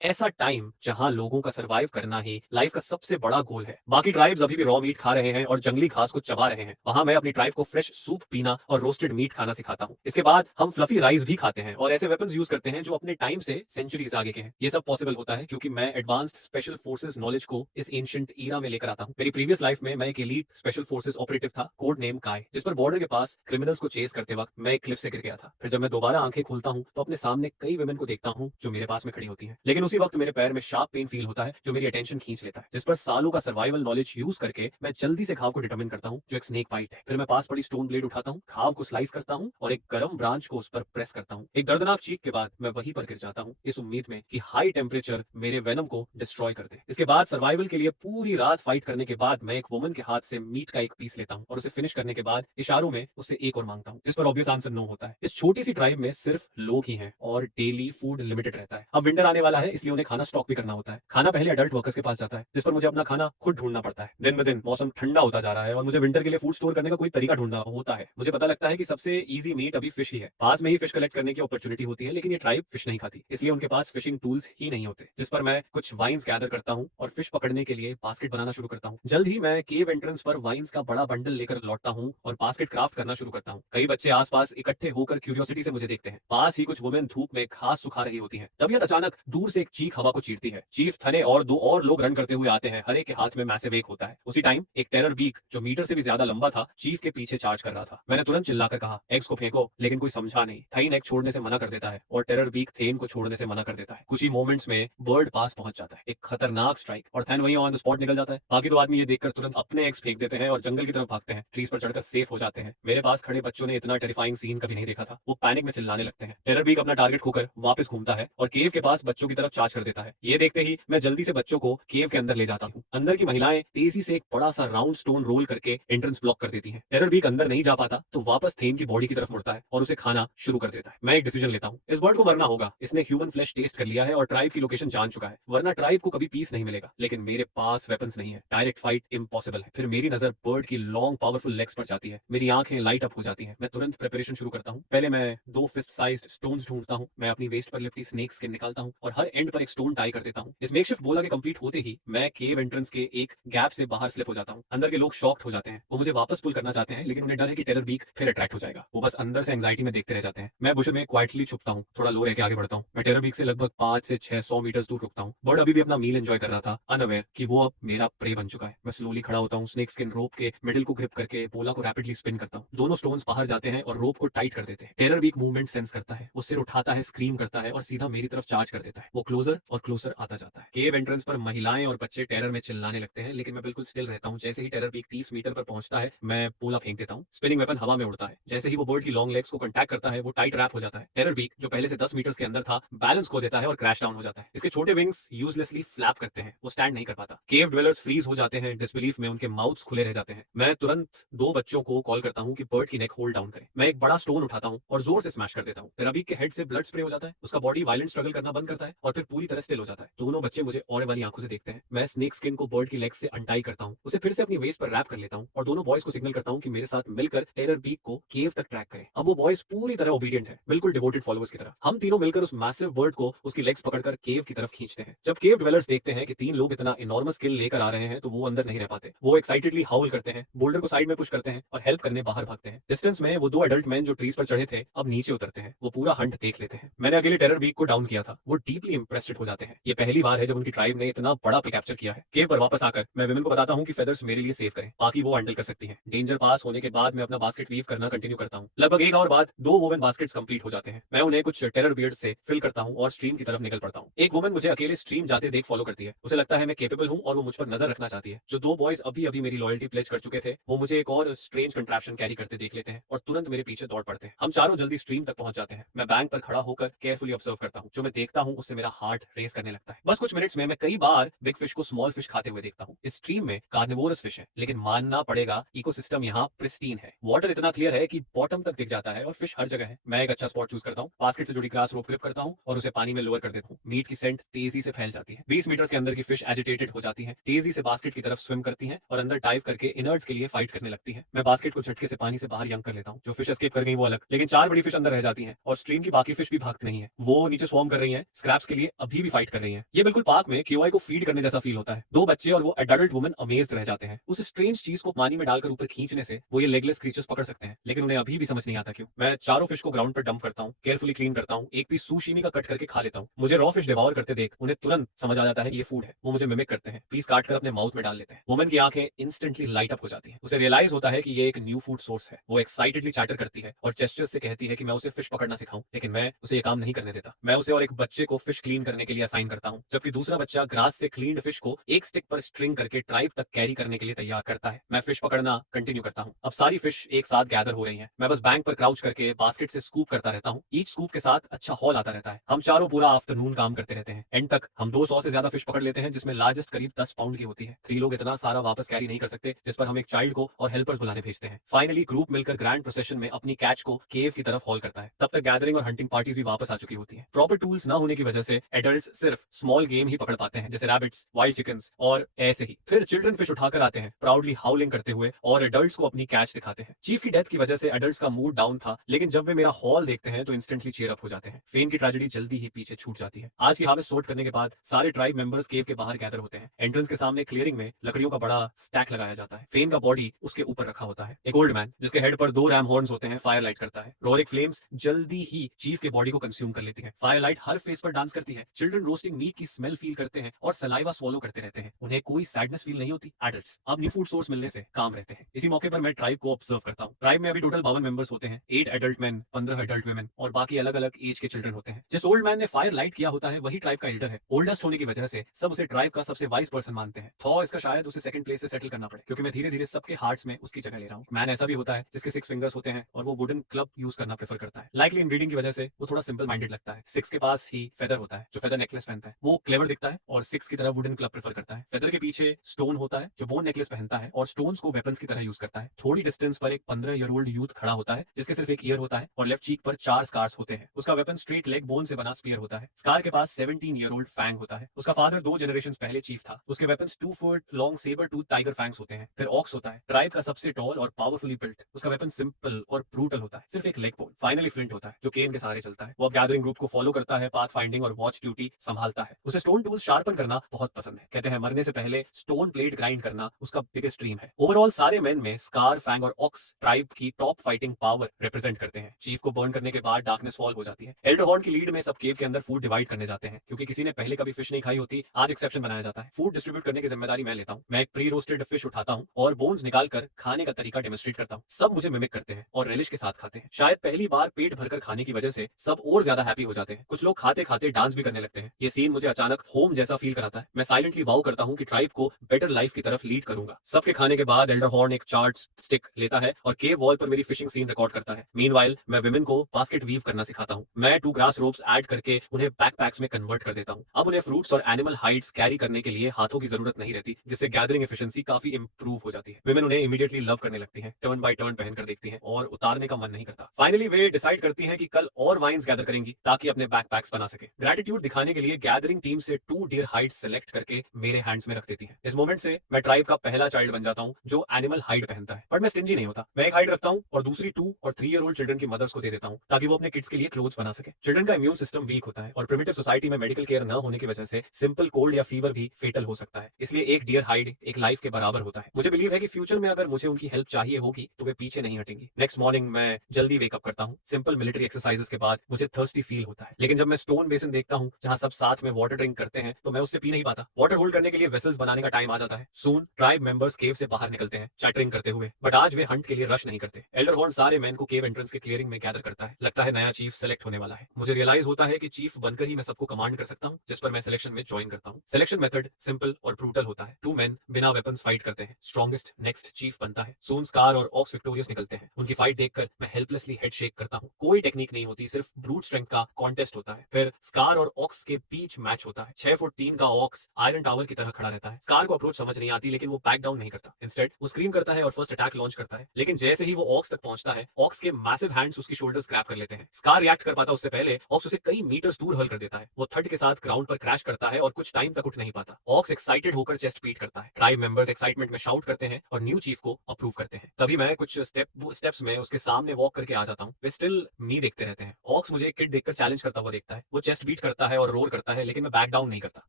ऐसा टाइम जहां लोगों का सरवाइव करना ही लाइफ का सबसे बड़ा गोल है। बाकी ट्राइब्स अभी भी रॉ मीट खा रहे हैं और जंगली घास को चबा रहे हैं। वहां मैं अपनी ट्राइब को फ्रेश सूप पीना और रोस्टेड मीट खाना सिखाता हूँ। इसके बाद हम फ्लफी राइस भी खाते हैं और ऐसे वेपन्स यूज करते हैं जो अपने टाइम से सेंचुरीज आगे के हैं। ये सब पॉसिबल होता है क्योंकि मैं एडवांस्ड स्पेशल फोर्सेज नॉलेज को इस एंशिएंट ईरा में लेकर आता हूँ। मेरी प्रीवियस लाइफ में मैं एक एलीट स्पेशल फोर्सेज ऑपरेटिव था, कोड नेम काय, जिस पर बॉर्डर के पास क्रिमिनल्स को चेस करते वक्त मैं एक क्लिफ से गिर गया था। फिर जब मैं दोबारा आंखें खोलता हूँ तो अपने सामने कई वुमेन को देखता हूँ जो मेरे पास में खड़ी होती हैं, लेकिन उसी वक्त मेरे पैर में शार्प पेन फील होता है जो मेरी अटेंशन खींच लेता है। जिस पर सालों का सर्वाइवल नॉलेज यूज करके मैं जल्दी से घाव को डिटरमिन करता हूँ जो एक स्नेक बाइट है। फिर मैं पास पड़ी स्टोन ब्लेड उठाता हूँ, घाव को स्लाइस करता हूँ और एक गर्म ब्रांच को उस पर प्रेस करता हूँ। एक दर्दनाक चीख के बाद मैं वहीं पर गिर जाता हूँ, इस उम्मीद में कि हाई टेम्परेचर मेरे वेनम को डिस्ट्रॉय कर दे। इसके बाद सर्वाइवल के लिए पूरी रात फाइट करने के बाद मैं एक वुमन के हाथ से मीट का एक पीस लेता हूँ और उसे फिनिश करने के बाद इशारों में उससे एक और मांगता हूँ, जिस पर ऑब्वियस आंसर नो होता है। इस छोटी सी ट्राइब में सिर्फ लोग ही हैं और डेली फूड लिमिटेड रहता है। अब विंटर आने वाला है इसलिए उन्हें खाना स्टॉक भी करना होता है। खाना पहले अडल्ट वर्कर्स के पास जाता है, जिस पर मुझे अपना खाना खुद ढूंढना पड़ता है। दिन ब दिन मौसम ठंडा होता जा रहा है और मुझे विंटर के लिए फूड स्टोर करने का कोई तरीका ढूंढना होता है। मुझे पता लगता है कि सबसे इजी मीट अभी फिश ही है। पास में ही फिश कलेक्ट करने की अपॉर्चुनिटी होती है, लेकिन ये ट्राइब फिश नहीं खाती, इसलिए उनके पास फिशिंग टूल्स ही नहीं होते। जिस पर मैं कुछ वाइन्स गैदर करता हूँ और फिश पकड़ने के लिए बास्केट बनाना शुरू करता हूँ। जल्द ही मैं केव एंट्रेंस पर वाइन्स का बड़ा बंडल लेकर लौटता हूँ और बास्केट क्राफ्ट करना शुरू करता हूँ। कई बच्चे आसपास इकट्ठे होकर क्यूरियोसिटी से मुझे देखते हैं। पास ही कुछ वुमेन धूप में घास सुखा रही होती हैं। तभी अचानक दूर से एक चीख हवा को चीरती है। चीफ थने और दो और लोग रन करते हुए आते हैं। हर एक के हाथ में मैसिव एक होता है। उसी टाइम एक टेरर बीक जो मीटर से भी ज्यादा लंबा था चीफ के पीछे चार्ज कर रहा था। मैंने तुरंत चिल्लाकर कहा, एग्स को फेंको, लेकिन कोई समझा नहीं। थाइन एग छोड़ने से मना कर देता है और टेरर बीक थेन को छोड़ने से मना कर देता है। कुछ ही मोमेंट्स में बर्ड पास पहुंच जाता है, एक खतरनाक स्ट्राइक, और थैन वहीं ऑन द स्पॉट निकल जाता है। बाकी दो आदमी ये देखकर तुरंत अपने एग्स फेंक देते हैं और जंगल की तरफ भागते हैं। ट्रीज पर चढ़कर सेफ हो जाते हैं। मेरे पास खड़े बच्चों ने इतना टेरिफाइंग सीन कभी नहीं देखा था। वो पैनिक में चिल्लाने लगते हैं। टेरर बीक अपना टारगेट खोकर वापस घूमता है और केव के पास बच्चों की तरफ चार्ज कर देता है। ये देखते ही मैं जल्दी से बच्चों को केव के अंदर ले जाता हूँ। अंदर की महिलाएं तेजी से एक बड़ा सा राउंड स्टोन रोल करके एंट्रेंस ब्लॉक कर देती हैं। टेरर बीक अंदर नहीं जा पाता तो वापस थेन की बॉडी की तरफ मुड़ता है और उसे खाना शुरू कर देता है। मैं एक डिसीजन लेता हूँ, इस बर्ड को मरना होगा। इसने ह्यूमन फ्लैश टेस्ट कर लिया है और ट्राइब की लोकेशन जान चुका है, वरना ट्राइब को कभी पीस नहीं मिलेगा। लेकिन मेरे पास वेपन्स नहीं है, डायरेक्ट फाइट इम्पॉसिबल है। फिर मेरी नजर बर्ड की लॉन्ग पावरफुल लेग्स पर जाती है। मेरी आंखें लाइट अप हो जाती हैं। मैं तुरंत प्रिपरेशन शुरू करता हूँ। पहले मैं 2 फिस्ट साइज्ड स्टोन्स ढूंढता हूँ। मैं अपनी वेस्ट पर लिपटी स्नेक स्किन निकालता हूँ और हर एंड पर एक स्टोन टाई कर देता हूँ। इस मेकशिफ्ट बोला के कंप्लीट होते ही मैं केव एंट्रेंस के एक गैप से बाहर स्लिप हो जाता हूँ। अंदर के लोग शॉक्ड हो जाते हैं। वो मुझे वापस पुल करना चाहते हैं, लेकिन उन्हें डर है कि टेरर बीक फिर अट्रैक्ट हो जाएगा। वो बस अंदर से एंजाइटी में देखते रह जाते हैं। मैं बुश में क्वाइटली छुपता हूँ, थोड़ा लो रह के आगे बढ़ता हूँ। मैं टेरर बीक से लगभग 5 से 600 मीटर दूर रुकता हूँ। बर्ड अभी भी अपना मील एंजॉय कर रहा था, अनअवेयर कि वो अब मेरा प्रे बन चुका है। मैं स्लोली खड़ा होता हूँ, स्नेक स्किन रोप के मिडिल को ग्रिप करके बोला को रैपिडली स्पिन करता हूँ। दोनों स्टोन्स बाहर जाते हैं और रोप को टाइट कर देते हैं। टेरर बीक मूवमेंट सेंस करता है, वो सिर उठाता है, स्क्रीम करता है और सीधा मेरी तरफ चार्ज कर देता है। वो क्लोजर और क्लोजर आता जाता है। केव एंट्रेंस पर महिलाएं और बच्चे टेरर में चिल्लाने लगते हैं, लेकिन मैं बिल्कुल स्टिल रहता हूँ। जैसे ही टेरर बीक 30 मीटर पर पहुंचता है मैं पोला फेंक देता हूँ। स्पिनिंग वेपन हवा में उड़ता है। जैसे ही वो बर्ड की लॉन्ग लेग्स को कांटेक्ट करता है वो टाइट रैप हो जाता है। टेरर बीक जो पहले से 10 मीटर के अंदर था बैलेंस खो देता है और क्रैश डाउन हो जाता है। इसके छोटे विंग्स यूजलेसली फ्लैप करते हैं, वो स्टैंड नहीं कर पाता। केव ड्वेलर्स फ्रीज हो जाते हैं, डिसबिलीफ में उनके माउथ्स खुले रह जाते हैं। मैं तुरंत 2 बच्चों को कॉल करता हूँ कि बर्ड की नेक होल्ड डाउन करें। मैं एक बड़ा स्टोन उठाता हूँ और जोर से स्मैश कर देता हूँ। टेरर बीक के हेड से ब्लड स्प्रे हो जाता है, उसका बॉडी वायलेंट स्ट्रगल करना बंद करता है और फिर पूरी तरह स्टिल हो जाता है। दोनों बच्चे मुझे और वाली आंखों से देखते हैं। मैं स्नेक स्किन को बर्ड की लेग से अनटाई करता हूँ, उसे फिर से अपनी वेस्ट पर रैप कर लेता हूँ और दोनों बॉयज को सिग्नल करता हूँ कि मेरे साथ मिलकर टेरर बीक को केव तक ट्रैक करें। अब वो बॉयज पूरी तरह ओबीडियंट है, बिल्कुल डिवोटेड फॉलोअर्स की तरह। हम तीनों मिलकर उस मैसिव बर्ड को उसकी लेग्स पकड़कर केव की तरफ खींचते हैं। जब केव डिवेलर्स देखते हैं कि 3 लोग इतना इनॉर्मस किल लेकर आ रहे हैं तो वो अंदर नहीं रह पाते। वो एक्साइटेडली हाउल करते हैं, बोल्डर को साइड में पुश करते हैं और हेल्प करने बाहर भागते हैं। डिस्टेंस में वो 2 एडल्ट मैन जो ट्रीज पर चढ़े थे अब नीचे उतरते हैं। वो पूरा हंट देख लेते हैं। मैंने अकेले टेरर बीक को डाउन किया था। वो डीपली इंप्रेस्ड हो जाते हैं। ये पहली बार है जब उनकी ट्राइब ने इतना बड़ा कैप्चर किया है। केव पर वापस आकर मैं विमेन को बताता हूँ कि फेदर्स मेरे लिए सेव करें, बाकी वो हैंडल कर सकती हैं। डेंजर पास होने के बाद मैं अपना बास्केट वीव करना कंटिन्यू करता हूँ। लगभग 1 आवर बाद 2 वोवन बास्केट्स कंप्लीट हो जाते हैं। मैं उन्हें कुछ टेरर बियर्ड से फिल करता हूँ और स्ट्रीम की तरफ निकल पड़ता हूँ। एक वुमन मुझे अकेले स्ट्रीम जाते देख फॉलो करती है। उसे लगता है मैं केपेबल हूँ और वो मुझ पर नजर रखना चाहती है। जो 2 बॉयज अभी अभी मेरी लॉयल्टी प्लेज कर चुके थे वो मुझे एक और स्ट्रेंज कंट्रैप्शन कैरी करते देख लेते हैं और तुरंत मेरे पीछे दौड़ पड़ते हैं। हम चारों जल्दी स्ट्रीम तक पहुंच जाते हैं। मैं बैंक पर खड़ा होकर केयरफुली ऑब्जर्व करता हूँ। जो मैं देखता हूँ उससे मेरा हार्ट रेस करने लगता है। बस कुछ मिनट्स में मैं कई बार बिग फिश को स्मॉल फिश खाते हुए देखता हूँ। इस स्ट्रीम में कार्निवोरस फिश है, लेकिन मानना पड़ेगा इकोसिस्टम यहाँ प्रिस्टीन है। वाटर इतना क्लियर है कि बॉटम तक दिख जाता है और फिश हर जगह है। मैं एक अच्छा स्पॉट चूज करता हूँ, बास्केट से जुड़ी ग्रास रोप ग्रिप करता हूँ और उसे पानी में लोअर कर देता हूँ। मीट की सेंट तेजी से फैल जाती है। 20 मीटर के अंदर की फिश एजिटेटेड हो जाती है, तेजी से बास्केट की तरफ स्विम करती है और अंदर डाइव करके इनर्ट्स के लिए फाइट करने लगती है। मैं बास्केट को झटके से पानी से बाहर यंग कर लेता हूँ। जो फिश एस्केप कर गई वो अलग, लेकिन 4 बड़ी फिश अंदर रह जाती हैं और स्ट्रीम की बाकी फिश भी भागती नहीं है। वो नीचे स्वॉर्म कर रही हैं स्क्रैप्स के लिए। लिए अभी भी फाइट कर रही हैं। ये बिल्कुल पार्क में क्यूआई को फीड करने जैसा फील होता है। दो बच्चे और वो एडल्ट वुमन अमेज्ड रह जाते हैं। उस स्ट्रेंज चीज को पानी में डालकर ऊपर खींचने से वो ये लेगलेस क्रीचर्स पकड़ सकते हैं, लेकिन उन्हें अभी भी समझ नहीं आता क्यों। मैं चारों फिश को ग्राउंड पर डंप करता हूँ, केयरफुली क्लीन करता हूँ, एक पीस सुशीमी का कट करके खा लेता हूँ। मुझे रॉ फिश डिवोर करते देख उन्हें तुरंत समझ आ जाता है कि ये फूड है। वो मुझे मिमिक करते हैं, पीस काट कर अपने माउथ में डाल लेते हैं। वुमन की आंखें इंस्टेंटली लाइट अप हो जाती हैं। उसे रियलाइज होता है कि ये एक न्यू फूड सोर्स है। वो एक्साइटेडली चैटर करती है और जेस्चर्स से कहती है कि मैं उसे फिश पकड़ना सिखाऊं, लेकिन मैं उसे ये काम नहीं करने देता। मैं उसे और एक बच्चे को फिश क्लीन करने के लिए असाइन करता हूँ, जबकि दूसरा बच्चा ग्रास से क्लीन्ड फिश को एक स्टिक पर स्ट्रिंग करके ट्राइब तक कैरी करने के लिए तैयार करता है। मैं फिश पकड़ना कंटिन्यू करता हूँ। अब सारी फिश एक साथ गैदर हो रही हैं। मैं बस बैंक पर क्राउच करके बास्केट से स्कूप करता रहता हूँ। ईच स्कूप के साथ अच्छा हॉल आता रहता है। हम चारों पूरा आफ्टरनून काम करते रहते हैं। एंड तक हम 200 से ज्यादा फिश पकड़ लेते हैं, जिसमें लार्जेस्ट करीब 10 पाउंड की होती है। 3 लोग इतना सारा वापस कैरी नहीं कर सकते, जिस पर हम एक चाइल्ड को और हेल्पर्स बुलाने भेजते हैं। फाइनली ग्रुप मिलकर ग्रैंड प्रोसेशन में अपनी कैच को केव की तरफ हॉल करता है। तब तक गैदरिंग और हंटिंग पार्टीज भी वापस आ चुकी होती है। प्रॉपर टूल्स ना होने की वजह से एडल्ट्स सिर्फ स्मॉल गेम ही पकड़ पाते हैं, जैसे रैबिट्स, वाइल्ड चिकन्स और ऐसे ही। फिर चिल्ड्रन फिश उठाकर आते हैं, प्राउडली हाउलिंग करते हुए, और एडल्ट्स को अपनी कैच दिखाते हैं। चीफ की डेथ की वजह से एडल्ट्स का मूड डाउन था, लेकिन जब वे मेरा हॉल देखते हैं तो इंस्टेंटली चीयर अप हो जाते हैं। फेन की ट्रेजेडी जल्दी ही पीछे छूट जाती है। आज की हार्वेस्ट सोर्ट करने के बाद सारे ट्राइब मेंबर्स केव के बाहर गैदर होते हैं। एंट्रेंस के सामने क्लियरिंग में लकड़ियों का बड़ा स्टैक लगाया जाता है। फेन का बॉडी उसके ऊपर रखा होता है। एक ओल्ड मैन जिसके हेड पर 2 रैम हॉर्न्स होते हैं फायर लाइट करता है। रोरिक फ्लेम्स जल्दी ही चीफ के बॉडी को कंज्यूम कर लेती है। फायर लाइट हर फेस पर डांस करती है। चिल्ड्रन रोस्टिंग मीट की स्मेल फील करते हैं और सलाइवा स्वॉलो करते रहते हैं। उन्हें कोई सैडनेस फील नहीं होती। एडल्ट्स अब न्यू फूड सोर्स मिलने से काम रहते हैं। इसी मौके पर मैं ट्राइब को ऑब्जर्व करता हूँ। ट्राइब में अभी टोटल 52 मेंबर्स होते हैं। 8 एडल्ट मैन, 15 एडल्ट वुमेन और बाकी अलग अलग एज के चिल्ड्रन होते हैं। जिस ओल्ड मैन ने फायर लाइट किया होता है वही ट्राइब का एल्डर है। ओल्डेस्ट होने की वजह से सब उसे ट्राइब का सबसे वाइज पर्सन मानते हैं। थॉ इसका शायद उसे सेकंड प्लेस से सेटल करना पड़े, क्योंकि मैं धीरे धीरे सबके हार्ट्स में उसकी जगह ले रहा हूँ। मैन ऐसा भी होता है जिसके 6 फिंगर्स होते हैं और वो वुडन क्लब यूज करना प्रेफर करता है। लाइकली इनब्रीडिंग की वजह से वो थोड़ा सिंपल माइंडेड लगता है। 6 के पास ही फेदर होता है, जो फेदर नेकलेस पहनता है। वो क्लेवर दिखता है और 6 की तरह वुडन क्लब प्रेफर करता है। फेदर के पीछे स्टोन होता है, जो बोन नेकलेस पहनता है और स्टोन्स को वेपन्स की तरह यूज करता है। थोड़ी डिस्टेंस पर एक 15 ईयर ओल्ड यूथ खड़ा होता है, जिसके सिर्फ एक ईयर होता है और लेफ्ट चीक पर 4 स्कार्स होते हैं। उसका वेपन स्ट्रेट लेग बोन से बना स्पीयर होता है। स्कार के पास 17 ईयर ओल्ड फैंग होता है। उसका फादर 2 जनरेशन पहले चीफ था। उसके weapons 2 foot long sabre tooth tiger fangs होते हैं। फिर ऑक्स होता है, ट्राइब का सबसे टॉल और पावरफुली बिल्ट। उसका वेपन सिंपल और ब्रूटल होता है, सिर्फ एक लेग बोन। फाइनली फ्लिंट होता है, जो केन के सहारे चलता है। वो अब गैदरिंग ग्रुप को फॉलो करता है, पाथ फाइंडिंग और वॉच ड्यूटी संभालता है। उसे स्टोन टूल्स शार्पन करना बहुत पसंद है। कहते हैं मरने से पहले स्टोन प्लेट ग्राइंड करना उसका बिगेस्ट ड्रीम है। ओवरऑल सारे मेन में स्कार, फैंग और ऑक्स ट्राइब की टॉप फाइटिंग पावर रिप्रेजेंट करते हैं। चीफ को बर्न करने के बाद डार्कनेस फॉल हो जाती है। एल्डरहॉर्न की लीड में सब केव के अंदर फूड डिवाइड करने जाते हैं, क्योंकि किसी ने पहले कभी फिश नहीं खाई होती, आज एक्सेप्शन बनाया जाता है। फूड डिस्ट्रीब्यूट करने की जिम्मेदारी मैं लेता हूँ। मैं एक प्री रोस्टेड फिश उठाता हूँ और बोन्स निकालकर खाने का तरीका डेमोस्ट्रेट करता हूँ। सब मुझे मिमिक करते हैं और रेलिश के साथ खाते हैं। शायद पहली बार पेट भरकर खाने की वजह से सब और ज्यादा हैप्पी हो जाते हैं। कुछ लोग खाते खाते डांस भी करने लगते हैं। ये सीन मुझे अचानक होम जैसा फील कराता है। मैं साइलेंटली वाउ करता हूँ कि ट्राइब को बेटर लाइफ की तरफ लीड करूंगा। सबके खाने के बाद एल्डरहॉर्न एक चार्ट स्टिक लेता है और केव वॉल पर मेरी फिशिंग सीन रिकॉर्ड करता है। मीनवाइल मैं विमेन को बास्केट वीव करना सिखाता हूँ। मैं 2 ग्रास रोप्स ऐड करके उन्हें बैकपैक्स में कन्वर्ट कर देता हूँ। अब उन्हें फ्रूट्स और एनिमल हाइड्स कैरी करने के लिए हाथों की जरूरत नहीं रहती, जिससे गैदरिंग एफिशिएंसी काफी इंप्रूव हो जाती है। विमेन उन्हें इमीडिएटली लव करने लगती हैं, टर्न बाय टर्न पहनकर देखती हैं और उतारने का मन नहीं करता। फाइनली वे डिसाइड करती हैं कि कल और वाइन्स गैदर करेंगी ताकि अपने बैकपैक्स बना सके। ग्रेटिट्यूड दिखाने के लिए गैदरिंग टीम से 2 डियर हाइड्स सेलेक्ट करके मेरे हैंड्स में रख देती हैं। इस मोमेंट से मैं ट्राइब का पहला चाइल्ड बन जाता हूँ जो एनिमल हाइड पहनता है। पर मैं स्टिंजी नहीं होता। मैं एक हाइड रखता हूँ और दूसरी 2 और 3 ईयर ओल्ड चिल्ड्रन की मदर्स को दे देता हूँ, ताकि वो अपने किड्स के लिए क्लोथ्स बना सके। चिल्ड्रन का इम्यून सिस्टम वीक होता है और प्रिमिटिव सोसाइटी में मेडिकल केयर न होने की वजह से सिंपल कोल्ड या फीवर भी फेटल हो सकता है। इसलिए एक डियर हाइड एक लाइफ के बराबर होता है। मुझे बिलीव है कि फ्यूचर में अगर मुझे उनकी हेल्प चाहिए होगी तो वे पीछे नहीं हटेंगी। नेक्स्ट मॉर्निंग मैं जल्दी वेकअप करता हूँ। सिंपल मिलिट्री एक्सरसाइजेस के बाद मुझे थर्स्टी फील होता है, लेकिन जब मैं स्टोन बेसिन देखता हूँ जहाँ सब साथ में वाटर ड्रिंक करते हैं तो मैं उससे पी नहीं पाता। वाटर होल्ड करने के लिए वेसल्स बनाने का टाइम आ जाता है। सून ट्राइब मेंबर्स केव से बाहर निकलते हैं चैटरिंग करते हुए, बट आज वे हंट के लिए रश नहीं करते। एल्डरहॉर्न सारे मैन को केव एंट्रेंस के क्लियरिंग में गैदर करता है। लगता है नया चीफ सेलेक्ट होने वाला है। मुझे रियलाइज होता है कि चीफ बनकर ही मैं सबको कमांड कर सकता हूँ, जिस पर मैं सिलेक्शन में ज्वाइन करता हूँ। सिलेक्शन मेथड सिंपल और ब्रूटल होता है। 2 मेन बिना वेपन्स फाइट करते हैं। स्ट्रॉन्गेस्ट नेक्स्ट चीफ बनता है। सून, स्कार और ऑक्स विक्टोरियस निकलते हैं। उनकी फाइट देखकर मैं हेल्पलेसली हेड शेक करता हूँ। कोई टेक्निक नहीं होती, सिर्फ ब्रूट स्ट्रेंथ का कॉन्टेस्ट होता है। फिर स्कार और ऑक्स के बीच मैच होता है। 6 फुट 3 का ऑक्स आयरन टावर की तरह खड़ा रहता है। स्कार को अप्रोच समझ नहीं आती, लेकिन वो बैक डाउन नहीं करता। इंस्टेड वो स्क्रीम करता है और फर्स्ट अटैक लॉन्च करता है। लेकिन जैसे ही वो ऑक्स तक पहुंचता है, ऑक्स के मैसिव हैंड्स उसकी शोल्डर्स ग्रैब कर लेते हैं। स्कार रिएक्ट कर पाता उससे पहले ऑक्स उसे कई मीटर्स दूर हल कर देता है। वो थड के साथ ग्राउंड पर क्रैश करता है और कुछ टाइम तक उठ नहीं पाता। ऑक्स एक्साइटेड होकर चेस्ट बीट करता है। ट्राइब मेंबर्स एक्साइटमेंट में शाउट करते हैं और न्यू चीफ को अप्रूव करते हैं। तभी मैं कुछ स्टेप्स में उसके सामने वॉक करके आ जाता हूँ। वे स्टिल मी देखते रहते हैं। ऑक्स मुझे किड देखकर चैलेंज करता हुआ देखता है। वो चेस्ट बीट करता करता है और रोर करता है, लेकिन मैं बैक डाउन नहीं करता।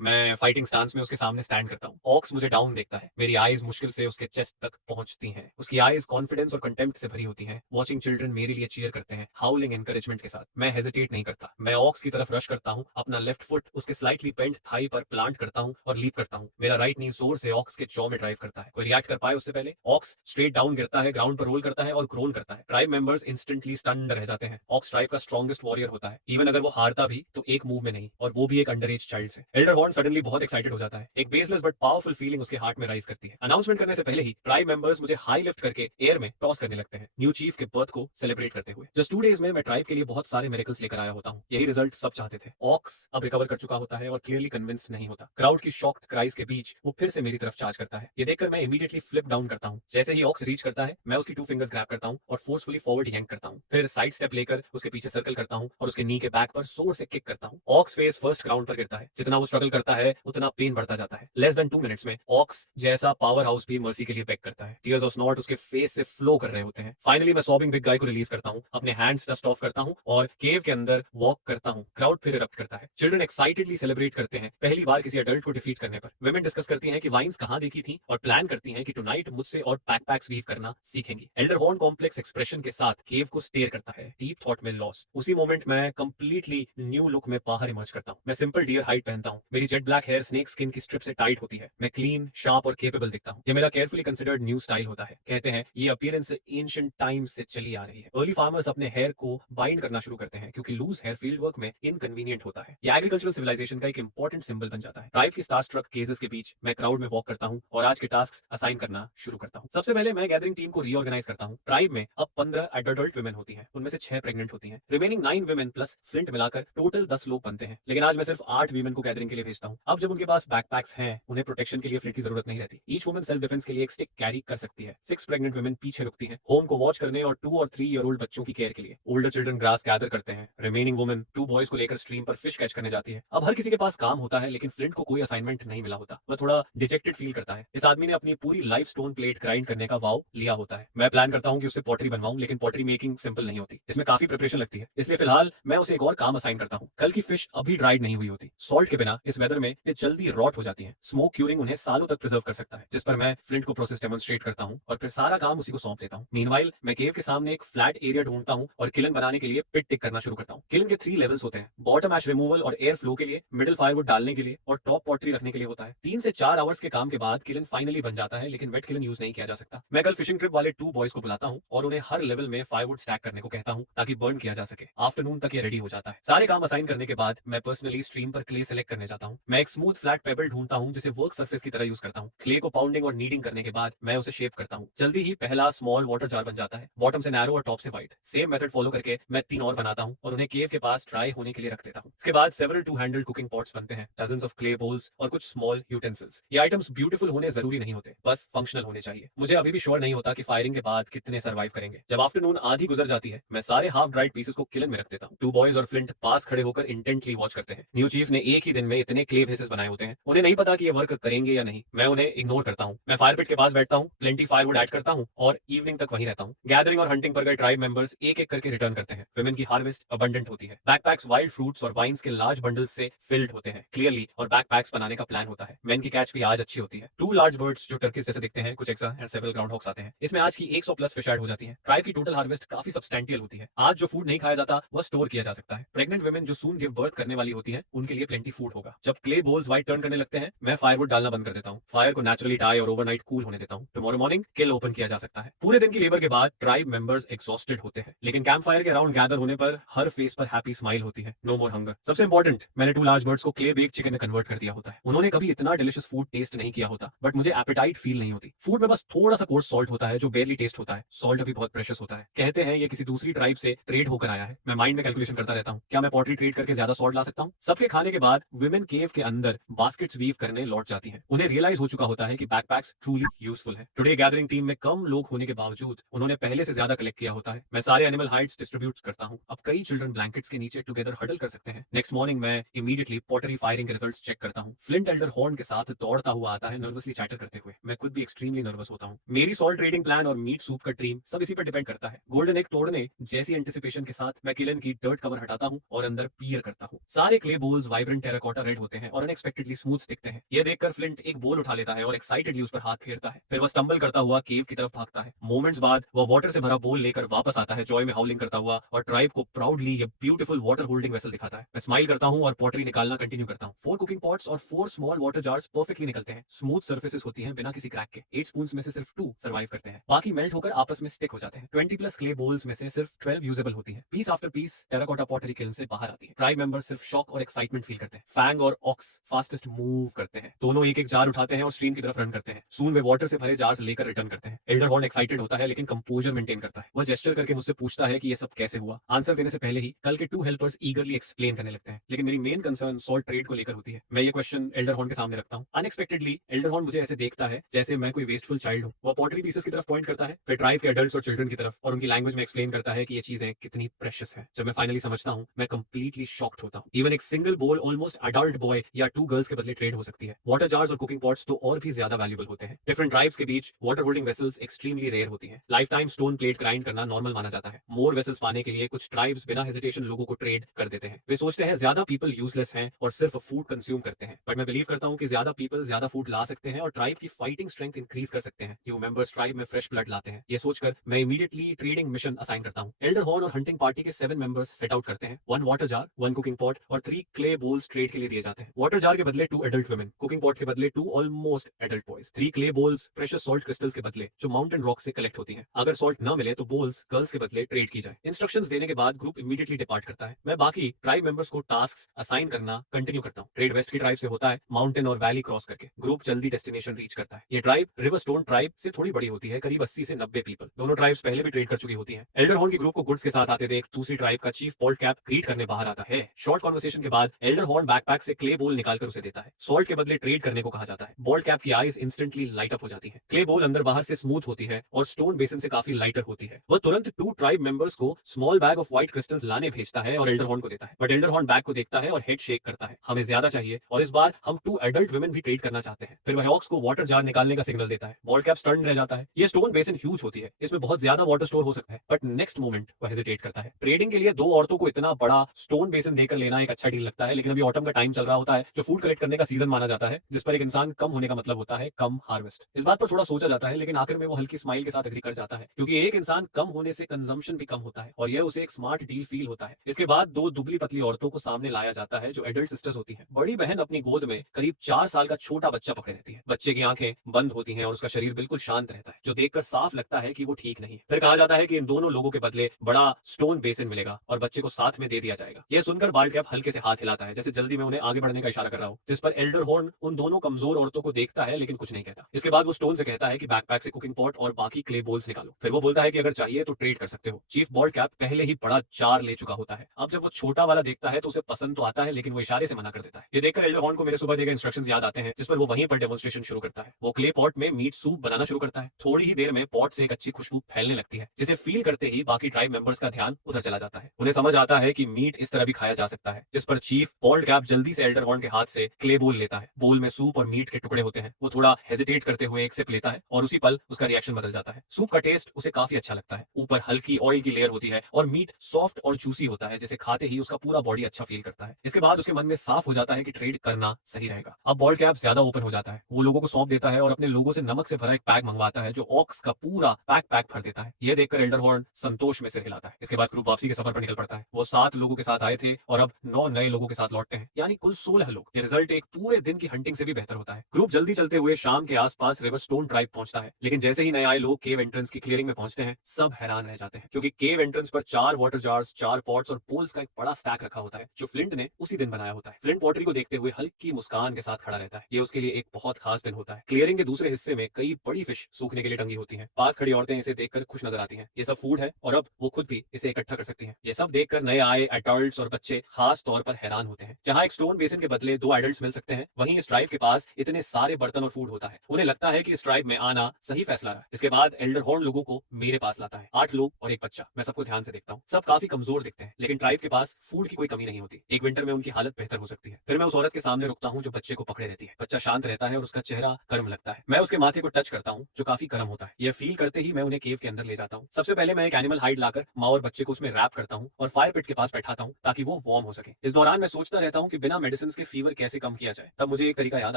मैं फाइटिंग स्टांस में उसके सामने स्टैंड करता हूँ। ऑक्स मुझे डाउन देखता है, मेरी आईज मुश्किल से उसके चेस्ट तक पहुंचती हैं। उसकी आईज कॉन्फिडेंस और कंटेम्प्ट से भरी होती हैं। वॉचिंग चिल्ड्रन मेरे लिए चीयर करते हैं, हाउलिंग एनकरेजमेंट के साथ। मैं हेजिटेट नहीं करता, मैं ऑक्स की तरफ रश करता हूँ, अपना लेफ्ट फुट उसके स्लाइटली बेंट थाई पर प्लांट करता हूँ और लीप करता हूँ। मेरा राइट नी जोर से ऑक्स के जॉ में ड्राइव करता है। कोई रिएक्ट कर पाए उससे पहले ऑक्स स्ट्रेट डाउन गिरता है, ग्राउंड पर रोल करता है और ग्रोन करता है। ट्राइब मेंबर्स इंस्टेंटली स्टन्ड रह जाते हैं। ऑक्स ट्राइब का स्ट्रॉन्गेस्ट वॉरियर होता है। इवन अगर वो हारता भी तो एक मूव में नहीं, और वो भी एक अंडर एज चाइल्ड से। एल्डर हॉर्न सडनली बहुत एक्साइटेड हो जाता है। एक बेसलेस बट पावरफुल फीलिंग उसके हार्ट में राइज करती है। अनाउंसमेंट करने से पहले ही ट्राइब मेंबर्स मुझे हाई लिफ्ट करके एयर में टॉस करने लगते हैं, न्यू चीफ के बर्थ को सेलिब्रेट करते हुए। जस्ट 2 डेज में मैं ट्राइब के लिए बहुत सारे मिरेकल्स लेकर आया होता हूँ। यही रिजल्ट सब चाहते थे। ऑक्स अब रिकवर कर चुका होता है और क्लियरली कन्विंस्ड नहीं होता। क्राउड की शॉक्ड क्राइज के बीच वो फिर से मेरी तरफ चार्ज करता है। ये देखकर मैं इमीडिएटली फ्लिप डाउन करता हूँ। जैसे ही ऑक्स रीच करता है, मैं उसकी 2 फिंगर्स ग्रैब करता हूँ और फोर्सफुली फॉरवर्ड यैंक करता हूँ। फिर साइड स्टेप लेकर उसके पीछे सर्कल करता हूँ और उसके नी के बैक पर जोर से किक करता हूँ। ऑक्स फेस फर्स्ट ग्राउंड पर गिरता है। जितना वो स्ट्रगल करता है उतना पेन बढ़ता जाता है। लेस देन 2 मिनट्स में ऑक्स जैसा पावर हाउस भी मर्सी के लिए बेग करता है। टीयर्स ऑफ स्नॉट उसके फेस से फ्लो कर रहे होते हैं। फाइनली मैं सॉबिंग बिग गाय को रिलीज करता हूँ, अपने हैंड्स डस्ट ऑफ करता हूँ और केव के अंदर वॉक करता हूँ। क्राउड फिर इरप्ट करता है। चिल्ड्रन एक्साइटेडली सेलिब्रेट करते हैं पहली बार किसी अडल्ट को डिफीट करने पर। वुमेन डिस्कस करती हैं कि वाइन्स कहाँ देखी थी और प्लान करती हैं कि टुनाइट मुझसे और बैकपैक्स वीव करना सीखेंगी। एल्डर हॉर्न कॉम्प्लेक्स एक्सप्रेशन के साथ केव को स्टेयर करता है, डीप थॉट में लॉस्ट। उसी मोमेंट मैं कंप्लीटली न्यू लुक में बाहर इमर्ज करता हूँ। मैं सिंपल डियर हाइट पहनता हूँ, मेरी jet black hair snake skin की स्ट्रिप से टाइट होती है। मैं क्लीन, शार्प और केपेबल दिखता हूँ। ये मेरा केयरफुली कंसिडर्ड न्यू स्टाइल होता है। कहते हैं ये अपीयरेंस एंशिएंट टाइम से चली आ रही है। अर्ली फार्मर्स अपने हेयर को बाइंड करना शुरू करते हैं क्योंकि लूज हेयर फील्ड वर्क में इनकन्वीनियंट होता है। ये एग्रीकल्चरल सिविलाइजेशन का एक इंपॉर्टेंट सिंबल बन जाता है। ट्राइब की स्टार स्ट्रक केसेस के बीच मैं क्राउड में वॉक करता हूँ और आज के टास्क असाइन करना शुरू करता हूँ। सबसे पहले मैं गैदरिंग टीम को रीऑर्गेनाइज करता हूँ। ट्राइब में अब 15 एडल्ट वुमेन होती हैं, उनमें से 6 प्रेग्नेंट होती हैं। रिमेनिंग 9 वुमेन प्लस फ्लिंट मिलाकर टोटल 10 लोग बनते हैं, लेकिन आज मैं सिर्फ 8 वीमेन को गैदरिंग के लिए भेजता हूँ। अब जब उनके पास बैकपैक्स हैं, उन्हें प्रोटेक्शन के लिए फ्लिंट की जरूरत नहीं रहती। ईच वुमन सेल्फ डिफेंस के लिए एक स्टिक कैरी कर सकती है। 6 प्रेग्नेंट वुमेन पीछे रुकती हैं, होम को वॉच करने और 2 और 3 ईयर ओल्ड बच्चों की केयर के लिए। ओल्डर चिल्ड्रन ग्रास गैदर करते हैं। रिमेनिंग वुमन 2 बॉयज को लेकर स्ट्रीम पर फिश कैच करने जाती है। अब हर किसी के पास काम होता है, लेकिन फ्लिंट को कोई असाइनमेंट नहीं मिला होता। वह थोड़ा डिजेक्टेड फील करता है। इस आदमी ने अपनी पूरी लाइफ स्टोन प्लेट ग्राइंड करने का वाव लिया होता है। मैं प्लान करता हूँ कि उससे पॉटरी बनवाऊं, लेकिन पॉटरी मेकिंग सिंपल नहीं होती, इसमें काफी प्रिपरेशन लगती है। इसलिए फिलहाल मैं उसे एक और काम असाइन करता हूँ। कल की फिश अभी ड्राइड नहीं हुई होती। सॉल्ट के बिना इस वेदर में ये जल्दी रॉट हो जाती है। स्मोक क्यूरिंग उन्हें सालों तक प्रिजर्व कर सकता है, जिस पर मैं फ्लिंट को प्रोसेस डेमोन्स्ट्रेट करता हूँ और फिर सारा काम उसी को सौंप देता हूँ। मीनवाइल मैं केव के सामने एक फ्लैट एरिया ढूंढता हूँ और किलन बनाने के लिए पिट टिक करना शुरू करता हूँ। किलन के 3 लेवल्स होते हैं, बॉटम ऐश रिमूवल और एयर फ्लो के लिए, मिडिल फायरवुड डालने के लिए और टॉप पॉटरी रखने के लिए होता है। 3 से 4 आवर्स के काम के बाद किलन फाइनली बन जाता है, लेकिन वेट किलन यूज नहीं किया जा सकता। मैं कल फिशिंग ट्रिप वाले 2 बॉयज को बुलाता हूँ और उन्हें हर लेवल में फायरवुड स्टैक करने को कहता हूँ ताकि बर्न किया जा सके। आफ्टरनून तक ये रेडी हो जाता है। सारे काम असाइन करने के बाद मैं पर्सनली स्ट्रीम पर क्ले सेलेक्ट करने जाता हूँ। मैं एक स्मूथ फ्लैट पेबल ढूंढता हूँ जिसे वर्क सरफेस की तरह यूज करता हूँ। क्ले को पाउंडिंग और नीडिंग करने के बाद मैं उसे शेप करता हूँ। जल्दी ही पहला स्मॉल वाटर जार बन जाता है, बॉटम से नैरो और टॉप से वाइड। सेम मेथड फॉलो करके मैं 3 और बनाता हूँ और उन्हें केव के पास ड्राई होने के लिए रख देता हूँ। इसके बाद सेवरल 2 हैंडल्ड कुकिंग पॉट्स बनते हैं, डजन्स ऑफ क्ले बोल्स और कुछ स्मॉल यूटेंसिल्स। ये आइटम्स ब्यूटीफुल होने जरूरी नहीं होते, बस फंक्शनल होने चाहिए। मुझे अभी भी श्योर नहीं होता कि फायरिंग के बाद कितने सर्वाइव करेंगे। जब आफ्टरनून आधी गुजर जाती है, मैं सारे हाफ ड्राइड पीसेस को किलन में रख देता हूँ। 2 बॉयज और फ्लिंट पास खड़े होकर इंटेंटली वॉच करते हैं। न्यू चीफ ने एक ही दिन में इतने क्ले फेसेस बनाए होते हैं, उन्हें नहीं पता कि ये वर्क करेंगे या नहीं। मैं उन्हें इग्नोर करता हूँ। मैं फायर पिट के पास बैठता हूँ, प्लेंटी फायरवुड ऐड करता हूँ और इवनिंग तक वहीं रहता हूँ। गैदरिंग और हंटिंग पर गए ट्राइब मेंबर्स एक एक करके रिटर्न करते हैं। वुमेन की हार्वेस्ट अबंडेंट होती है। बैकपैक्स वाइल्ड फ्रूट्स और वाइन्स के लार्ज बंडल्स से फिल्ड होते हैं क्लियरली, और बैकपैक्स बनाने का प्लान होता है। मेन की कैच भी आज अच्छी होती है। 2 लार्ज बर्ड्स जो टर्कीज जैसे दिखते हैं, कुछ एक्सा एंड सेवरल ग्राउंड हॉक्स आते हैं। इसमें आज की 100 प्लस फिश ऐड हो जाती है। ट्राइब की टोटल हार्वेस्ट काफी सब्सटेंटियल होती है। आज जो फूड नहीं खाया जाता वह स्टोर किया जा सकता है। प्रेग्नेंट वुमेन जो सून गिव बर्थ करने वाली होती है, उनके लिए प्लेंटी फूड होगा। जब क्ले बोल्स व्हाइट टर्न करने लगते हैं, मैं फायरवुड डालना बंद कर देता हूँ। फायर को नेचुरली डाई और ओवरनाइट कूल होने देता हूँ। टुमारो मॉर्निंग किल ओपन किया जा सकता है। पूरे दिन की लेबर के बाद ट्राइब मेंबर्स एग्जॉस्टेड होते हैं, लेकिन कैंप फायर के अराउंड गैदर होने पर हर फेस पर हैप्पी स्माइल होती है। No more hunger. सबसे इंपॉर्टेंट, मैंने 2 लार्ज बर्ड्स को क्ले बेक चिकन में कन्वर्ट कर दिया होता है। उन्होंने कभी इतना डिलिशियस फूड टेस्ट नहीं किया होता, बट मुझे एपेटाइट फील नहीं होती। फूड में बस थोड़ा सा कोर्स सॉल्ट होता है जो बेयरली टेस्ट होता है। सॉल्ट अभी बहुत प्रेशियस होता है। कहते हैं ये किसी दूसरी ट्राइब से ट्रेड होकर आया है। मैं माइंड में कैलकुलेशन करता रहता हूँ, क्या मैं पॉटरी ट्रेड करके ज्यादा सॉल्ट ला सकता हूँ। सबके खाने के बाद वुमेन केव के अंदर बास्केट्स वीव करने लौट जाती हैं। उन्हें रियलाइज हो चुका होता है कि बैकपैक्स ट्रूली यूजफुल है। टुडे गैदरिंग टीम में कम लोग होने के बावजूद उन्होंने पहले से ज्यादा कलेक्ट किया होता है। मैं सारे एनिमल हाइड्स डिस्ट्रीब्यूट करता हूँ। अब कई चिल्ड्रन ब्लैंकेट्स के नीचे टुगेदर हडल कर सकते हैं। नेक्स्ट मॉर्निंग मैं इमीडिएटली पॉटरी फायरिंग के रिजल्ट्स चेक करता हूँ। फ्लिंट एल्डर हॉर्न के साथ दौड़ता हुआ आता है, नर्वसली चैटर करते हुए। मैं खुद भी एक्सट्रीमली नर्वस होता हूँ। मेरी सॉल्ट ट्रेडिंग प्लान और मीट सूप का ड्रीम सब इसी पर डिपेंड करता है। गोल्डन एग तोड़ने जैसी एंटिसिपेशन के साथ मैं किलन की डर्ट कवर हटाता हूँ और अंदर पीयर करता हूँ। हूँ। सारे clay bowls vibrant terracotta red होते हैं और अनएक्सपेक्टेडली स्मूथ दिखते हैं। ये देखकर फ्लिंट एक बोल उठा लेता है और एक्साइटेडली उस पर हाथ फेरता है। फिर वह स्टंबल करता हुआ केव की तरफ भागता है। मोमेंट्स बाद वह वाटर से भरा बोल लेकर वापस आता है, जॉय में हाउलिंग करता हुआ, और ट्राइब को प्राउडली ये ब्यूटीफुल वाटर होल्डिंग वेसल दिखाता है। मैं स्माइल करता हूँ और पॉटरी निकालना कंटिन्यू करता हूँ। 4 कुकिंग पॉट्स और 4 स्मॉल वाटर जार्स परफेक्टली निकलते हैं। स्मूथ सर्फेसेस होती हैं बिना किसी क्रैक के। 8 स्पून में से सिर्फ 2 सर्वाइव करते हैं, बाकी मेल्ट होकर आपस में स्टिक हो जाते हैं। 20 प्लस क्ले बोल्स में से सिर्फ 12 यूजेबल होती है। Piece after piece terracotta pottery kiln से बाहर आती है। ट्राइब मेंबर्स सिर्फ शॉक और एक्साइटमेंट फील करते हैं। फैंग और ऑक्स फास्टेस्ट मूव करते हैं। दोनों एक एक जार उठाते हैं और स्ट्रीम की तरफ रन करते हैं। सून वे वाटर से भरे जार्स लेकर रिटर्न करते हैं। एल्डर हॉर्न एक्साइटेड होता है लेकिन कंपोजर मेंटेन करता है। वह जेस्चर करके मुझसे पूछता है कि यह सब कैसे हुआ। आंसर देने से पहले ही कल के 2 हेल्पर्स ईगरली एक्सप्लेन करने लगते हैं, लेकिन मेरी मेन कंसर्न सॉल्ट ट्रेड को लेकर होती है। मैं ये क्वेश्चन एल्डर हॉर्न के सामने रखता हूँ। अनएक्सपेक्टेडली एल्डर हॉर्न मुझे ऐसे देखता है जैसे मैं कोई वेस्टफुल चाइल्ड हूँ। वो पॉटरी पीसेस की तरफ पॉइंट करता है, फिर ट्राइब के एडल्ट्स और चिल्ड्रन की तरफ, और उनकी लैंग्वेज में एक्सप्लेन करता है कि ये चीजें कितनी प्रेशियस है। जब मैं फाइनली समझता हूँ, मैं कंप्लीटली शॉक्ड होता हूँ। इवन एक सिंगल बोल ऑलमोस्ट अडल्ट बॉय या 2 गर्ल्स के बदले ट्रेड हो सकती है। वाटर जार्स और कुकिंग पॉट्स तो और भी ज्यादा वैल्यूबल होते हैं। डिफरेंट ट्राइब्स के बीच water holding vessels extremely rare होती हैं। Lifetime stone plate grind करना नॉर्मल माना जाता है। मोर वेसल्स पाने के लिए कुछ ट्राइब्स बिना हेजिटेशन लोगों को ट्रेड कर देते हैं। वे सोचते हैं ज्यादा पीपल यूजलेस हैं और सिर्फ फूड कंज्यूम करते हैं, बट मैं बिलीव करता हूँ कि ज्यादा पीपल ज्यादा फूड ला सकते हैं और ट्राइब की फाइटिंग स्ट्रेंथ इंक्रीज कर सकते हैं। न्यू मेंबर्स ट्राइब में फ्रेश ब्लड लाते हैं। ये सोचकर मैं इमीडिएटली ट्रेडिंग मिशन असाइन करता हूँ। एल्डर हॉर्न और हंटिंग पार्टी के 7 मेंबर्स सेट आउट करते हैं। 1 वाटर जार, 1 कुकिंग पॉट और 3 क्ले बोल्स ट्रेड के लिए दिए जाते हैं। वाटर जार के बदले 2 एडल्ट वुमेन, कुकिंग पॉट के बदले 2 almost adult boys, 3 clay bowls precious salt crystals के बदले जो माउंटेन रॉक से कलेक्ट होती हैं। अगर सॉल्ट न मिले तो बोल्स गर्ल्स के बदले ट्रेड की जाए। इंस्ट्रक्शंस देने के बाद ग्रुप इमीडिएटली डिपार्ट करता है। मैं बाकी ट्राइब मेंबर्स को टास्क असाइन करना कंटिन्यू करता हूँ। ट्रेड वेस्ट की ट्राइब से होता है, माउंटेन और वैली क्रॉस करके। ग्रुप जल्दी डेस्टिनेशन रीच करता है। ये ट्राइब रिवर स्टोन ट्राइब से थोड़ी बड़ी होती है, करीब 80 से 90 पीपल। दोनों ट्राइब्स पहले भी ट्रेड कर चुकी होती हैं। एल्डर हॉर्न की ग्रुप को गुड्स के साथ आते देख दूसरी ट्राइब का चीफ पॉल्ट कैप ग्रीट करने बाहर आता है। शॉर्ट कॉन्वर्सेशन के बाद एल्डर हॉर्न बैकपैक से क्ले बोल निकालकर उसे देता है। सॉल्ट के बदले ट्रेड करने को कहा जाता है। बॉल्ट कैप की आईज इंस्टेंटली लाइट अप हो जाती है। क्ले बोल अंदर बाहर से स्मूथ होती है और स्टोन बेसिन से काफी लाइटर होती है। वह तुरंत 2 ट्राइब मेंबर्स को small bag of white crystals लाने भेजता है और एल्डर हॉर्न को देता है, बट एल्डर हॉर्न बैग को देखता है और हेड शेक करता है। हमें ज्यादा चाहिए और इस बार हम 2 एडल्ट वुमेन भी ट्रेड करना चाहते हैं। फिर वह हॉक्स को वाटर जार निकालने का सिग्नल देता है। बॉल्ट कैप स्टर्न रह जाता है। ये स्टोन बेसिन ह्यूज होती है, इसमें बहुत ज्यादा वाटर स्टोर हो सकता है, बट नेक्स्ट मोमेंट वह हेजिटेट करता है। ट्रेडिंग के लिए 2 औरतों को इतना बड़ा स्टोन बेसिन देकर लेना एक अच्छा डील लगता है, लेकिन अभी ऑटम का टाइम चल रहा होता है, जो फूड कलेक्ट करने का सीजन माना जाता है, जिस पर एक इंसान कम होने का मतलब होता है कम हार्वेस्ट। इस बात पर थोड़ा सोचा जाता है, लेकिन आखिर में वो हल्की स्माइल के साथ एग्री कर जाता है, क्योंकि एक इंसान कम होने से कंजम्पशन भी कम होता है और यह उसे एक स्मार्ट डील फील होता है। इसके बाद 2 दुबली पतली औरतों को सामने लाया जाता है जो एडल्ट सिस्टर्स होती हैं। बड़ी बहन अपनी गोद में करीब 4 साल का छोटा बच्चा पकड़े रहती है। बच्चे की आंखें बंद होती हैं और उसका शरीर बिल्कुल शांत रहता है, जो देखकर साफ लगता है कि वो ठीक नहीं है। फिर कहा जाता है कि इन दोनों लोगों के बदले बड़ा स्टोन बेसिन मिलेगा और बच्चे को साथ में दे दिया जाएगा। यह सुनकर बाल्ट कैप हल्के से हाथ हिलाता है, जैसे जल्दी में उन्हें आगे बढ़ने का इशारा कर रहा हूं, जिस पर एल्डर हॉर्न उन दोनों कमजोर औरतों को देखता है लेकिन कुछ नहीं कहता। इसके बाद वो स्टोन से कहता है कि बैकपैक से कुकिंग पॉट और बाकी क्ले बोल्स निकालो। फिर वो बोलता है कि अगर चाहिए तो ट्रेड कर सकते हो। चीफ बॉल्ट कैप पहले ही बड़ा जार ले चुका होता है। अब जब वो छोटा वाला देखता है तो उसे पसंद तो आता है, लेकिन वो इशारे से मना कर देता है। ये देखकर एल्डर हॉर्न को मेरे सुबह दिए गए इंस्ट्रक्शंस याद आते हैं, जिस पर वो वहीं पर डेमोन्स्ट्रेशन शुरू करता है। वो क्ले पॉट में मीट सूप बनाना शुरू करता है। थोड़ी ही देर में पॉट से एक अच्छी खुशबू फैलने लगती है, जिसे फील करते ही बाकी ट्राइब मेंबर्स का ध्यान उधर चला जाता है। उन्हें समझ आता है कि मीट इस तरह भी खाया जा सकता है, जिस पर चीफ बॉल्ट कैप जल्दी से एल्डर हॉर्न के हाथ से क्ले बोल लेता है। बोल में सूप और मीट के टुकड़े होते हैं। वो थोड़ा हेजिटेट करते हुए एक सिप लेता है और उसी पल उसका रिएक्शन बदल जाता है। सूप का टेस्ट उसे काफी अच्छा लगता है। ऊपर हल्की ऑयल की लेयर होती है और मीट सॉफ्ट और जूसी होता है, जिसे खाते ही उसका पूरा बॉडी अच्छा फील करता है। इसके बाद उसके मन में साफ हो जाता है कि ट्रेड करना सही रहेगा। अब बॉल्ट कैप ज्यादा ओपन हो जाता है। वो लोगों को सौंप देता है और अपने लोगों से नमक से भरा एक पैक मंगवाता है, जो ऑक्स का पूरा पैक भर देता है। यह देखकर एल्डर हॉर्न संतोष में सिर हिलाता है। इसके बाद ग्रुप वापसी के सफर पर निकल पड़ता है। वो 7 लोगों के साथ आए थे और अब 9 नए लोगों के साथ लौटते हैं, यानी कुल 16 लोग। ये रिजल्ट एक पूरे दिन की हंटिंग से भी बेहतर होता है। ग्रुप जल्दी चलते हुए शाम के आसपास रिवर स्टोन ट्राइब पहुंचता है, लेकिन जैसे ही नए आए लोग केव एंट्रेंस की क्लियरिंग में पहुंचते हैं, सब हैरान रह जाते हैं, क्योंकि केव एंट्रेंस पर 4 वाटर जार्स, 4 पॉट्स और पोल्स का एक बड़ा स्टैक रखा होता है, जो फ्लिंट ने उसी दिन बनाया होता है। फ्लिंट पॉटरी को देखते हुए हल्की मुस्कान के साथ खड़ा रहता है। ये उसके लिए एक बहुत खास दिन होता है। क्लियरिंग के दूसरे हिस्से में कई बड़ी फिश सूखने के लिए टंगी होती हैं। पास खड़ी औरतें इसे देखकर खुश नजर आती हैं। ये सब फूड है और अब वो खुद भी इसे इकट्ठा कर सकती हैं। ये सब देखकर नए आए एडल्ट्स और बच्चे खास तौर पर हैरान होते हैं। जहां एक स्टोन बेसिन के बदले 2 एडल्ट्स मिल सकते हैं, वहीं इस ट्राइब के पास इतने सारे बर्तन और फूड होता है। उन्हें लगता है कि इस ट्राइब में आना सही फैसला रहा। इसके बाद एल्डर हॉर्न लोगों को मेरे पास लाता है। 8 लोग और एक बच्चा। मैं सबको ध्यान से देखता हूँ। सब काफी कमजोर दिखते हैं, लेकिन ट्राइब के पास फूड की कोई कमी नहीं होती। एक विंटर में उनकी हालत बेहतर हो सकती है। फिर मैं उस औरत के सामने रुकता हूँ जो बच्चे को पकड़े रहती है। बच्चा शांत रहता है और उसका चेहरा गर्म लगता है। मैं उसके माथे को टच करता हूँ, जो काफी गर्म होता है। यह फील करते ही मैं उन्हें केव के अंदर ले जाता हूँ। सबसे पहले मैं एक एनिमल हाइड लाकर माँ और बच्चे को उसमें रैप करता हूँ और फायर पिट के पास बैठाता हूँ, ताकि वो वार्म परफॉर्म हो सके। इस दौरान मैं सोचता रहता हूँ कि बिना मेडिसिन के फीवर कैसे कम किया जाए। तब मुझे एक तरीका याद